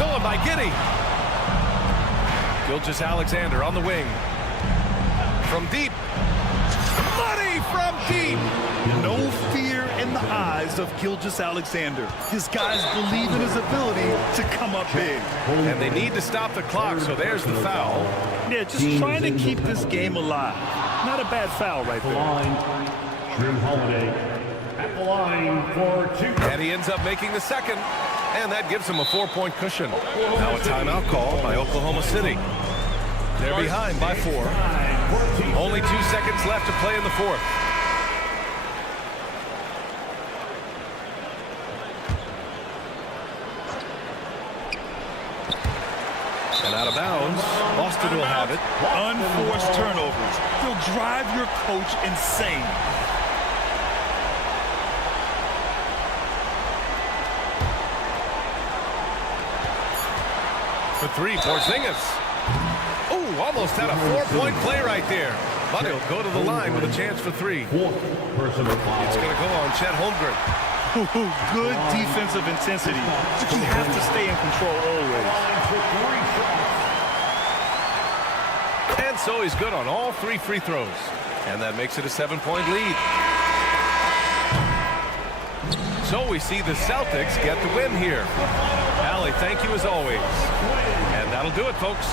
Stolen by Giddey. Gilgeous-Alexander on the wing. From deep. Money from deep. No fear in the eyes of Gilgeous-Alexander. His guys believe in his ability to come up big. And they need to stop the clock, so there's the foul. Yeah, just trying to keep this game alive. Not a bad foul right there. Drew Holiday at the line for 2. And he ends up making the second, and that gives him a 4-point cushion. Now a timeout call by Oklahoma City. They're behind by 4. Only 2 seconds left to play in the fourth. And out of bounds, Boston will have it. Unforced turnovers. They'll drive your coach insane. For 3, Porzingis. Oh, almost had a 4-point play right there. But he'll go to the line with a chance for 3. Fourth personal foul. It's going to go on Chet Holmgren. Good defensive intensity, but you have to stay in control always. And so he's good on all 3 free throws. And that makes it a 7-point lead. So we see the Celtics get the win here. Allie, thank you as always. And that'll do it, folks.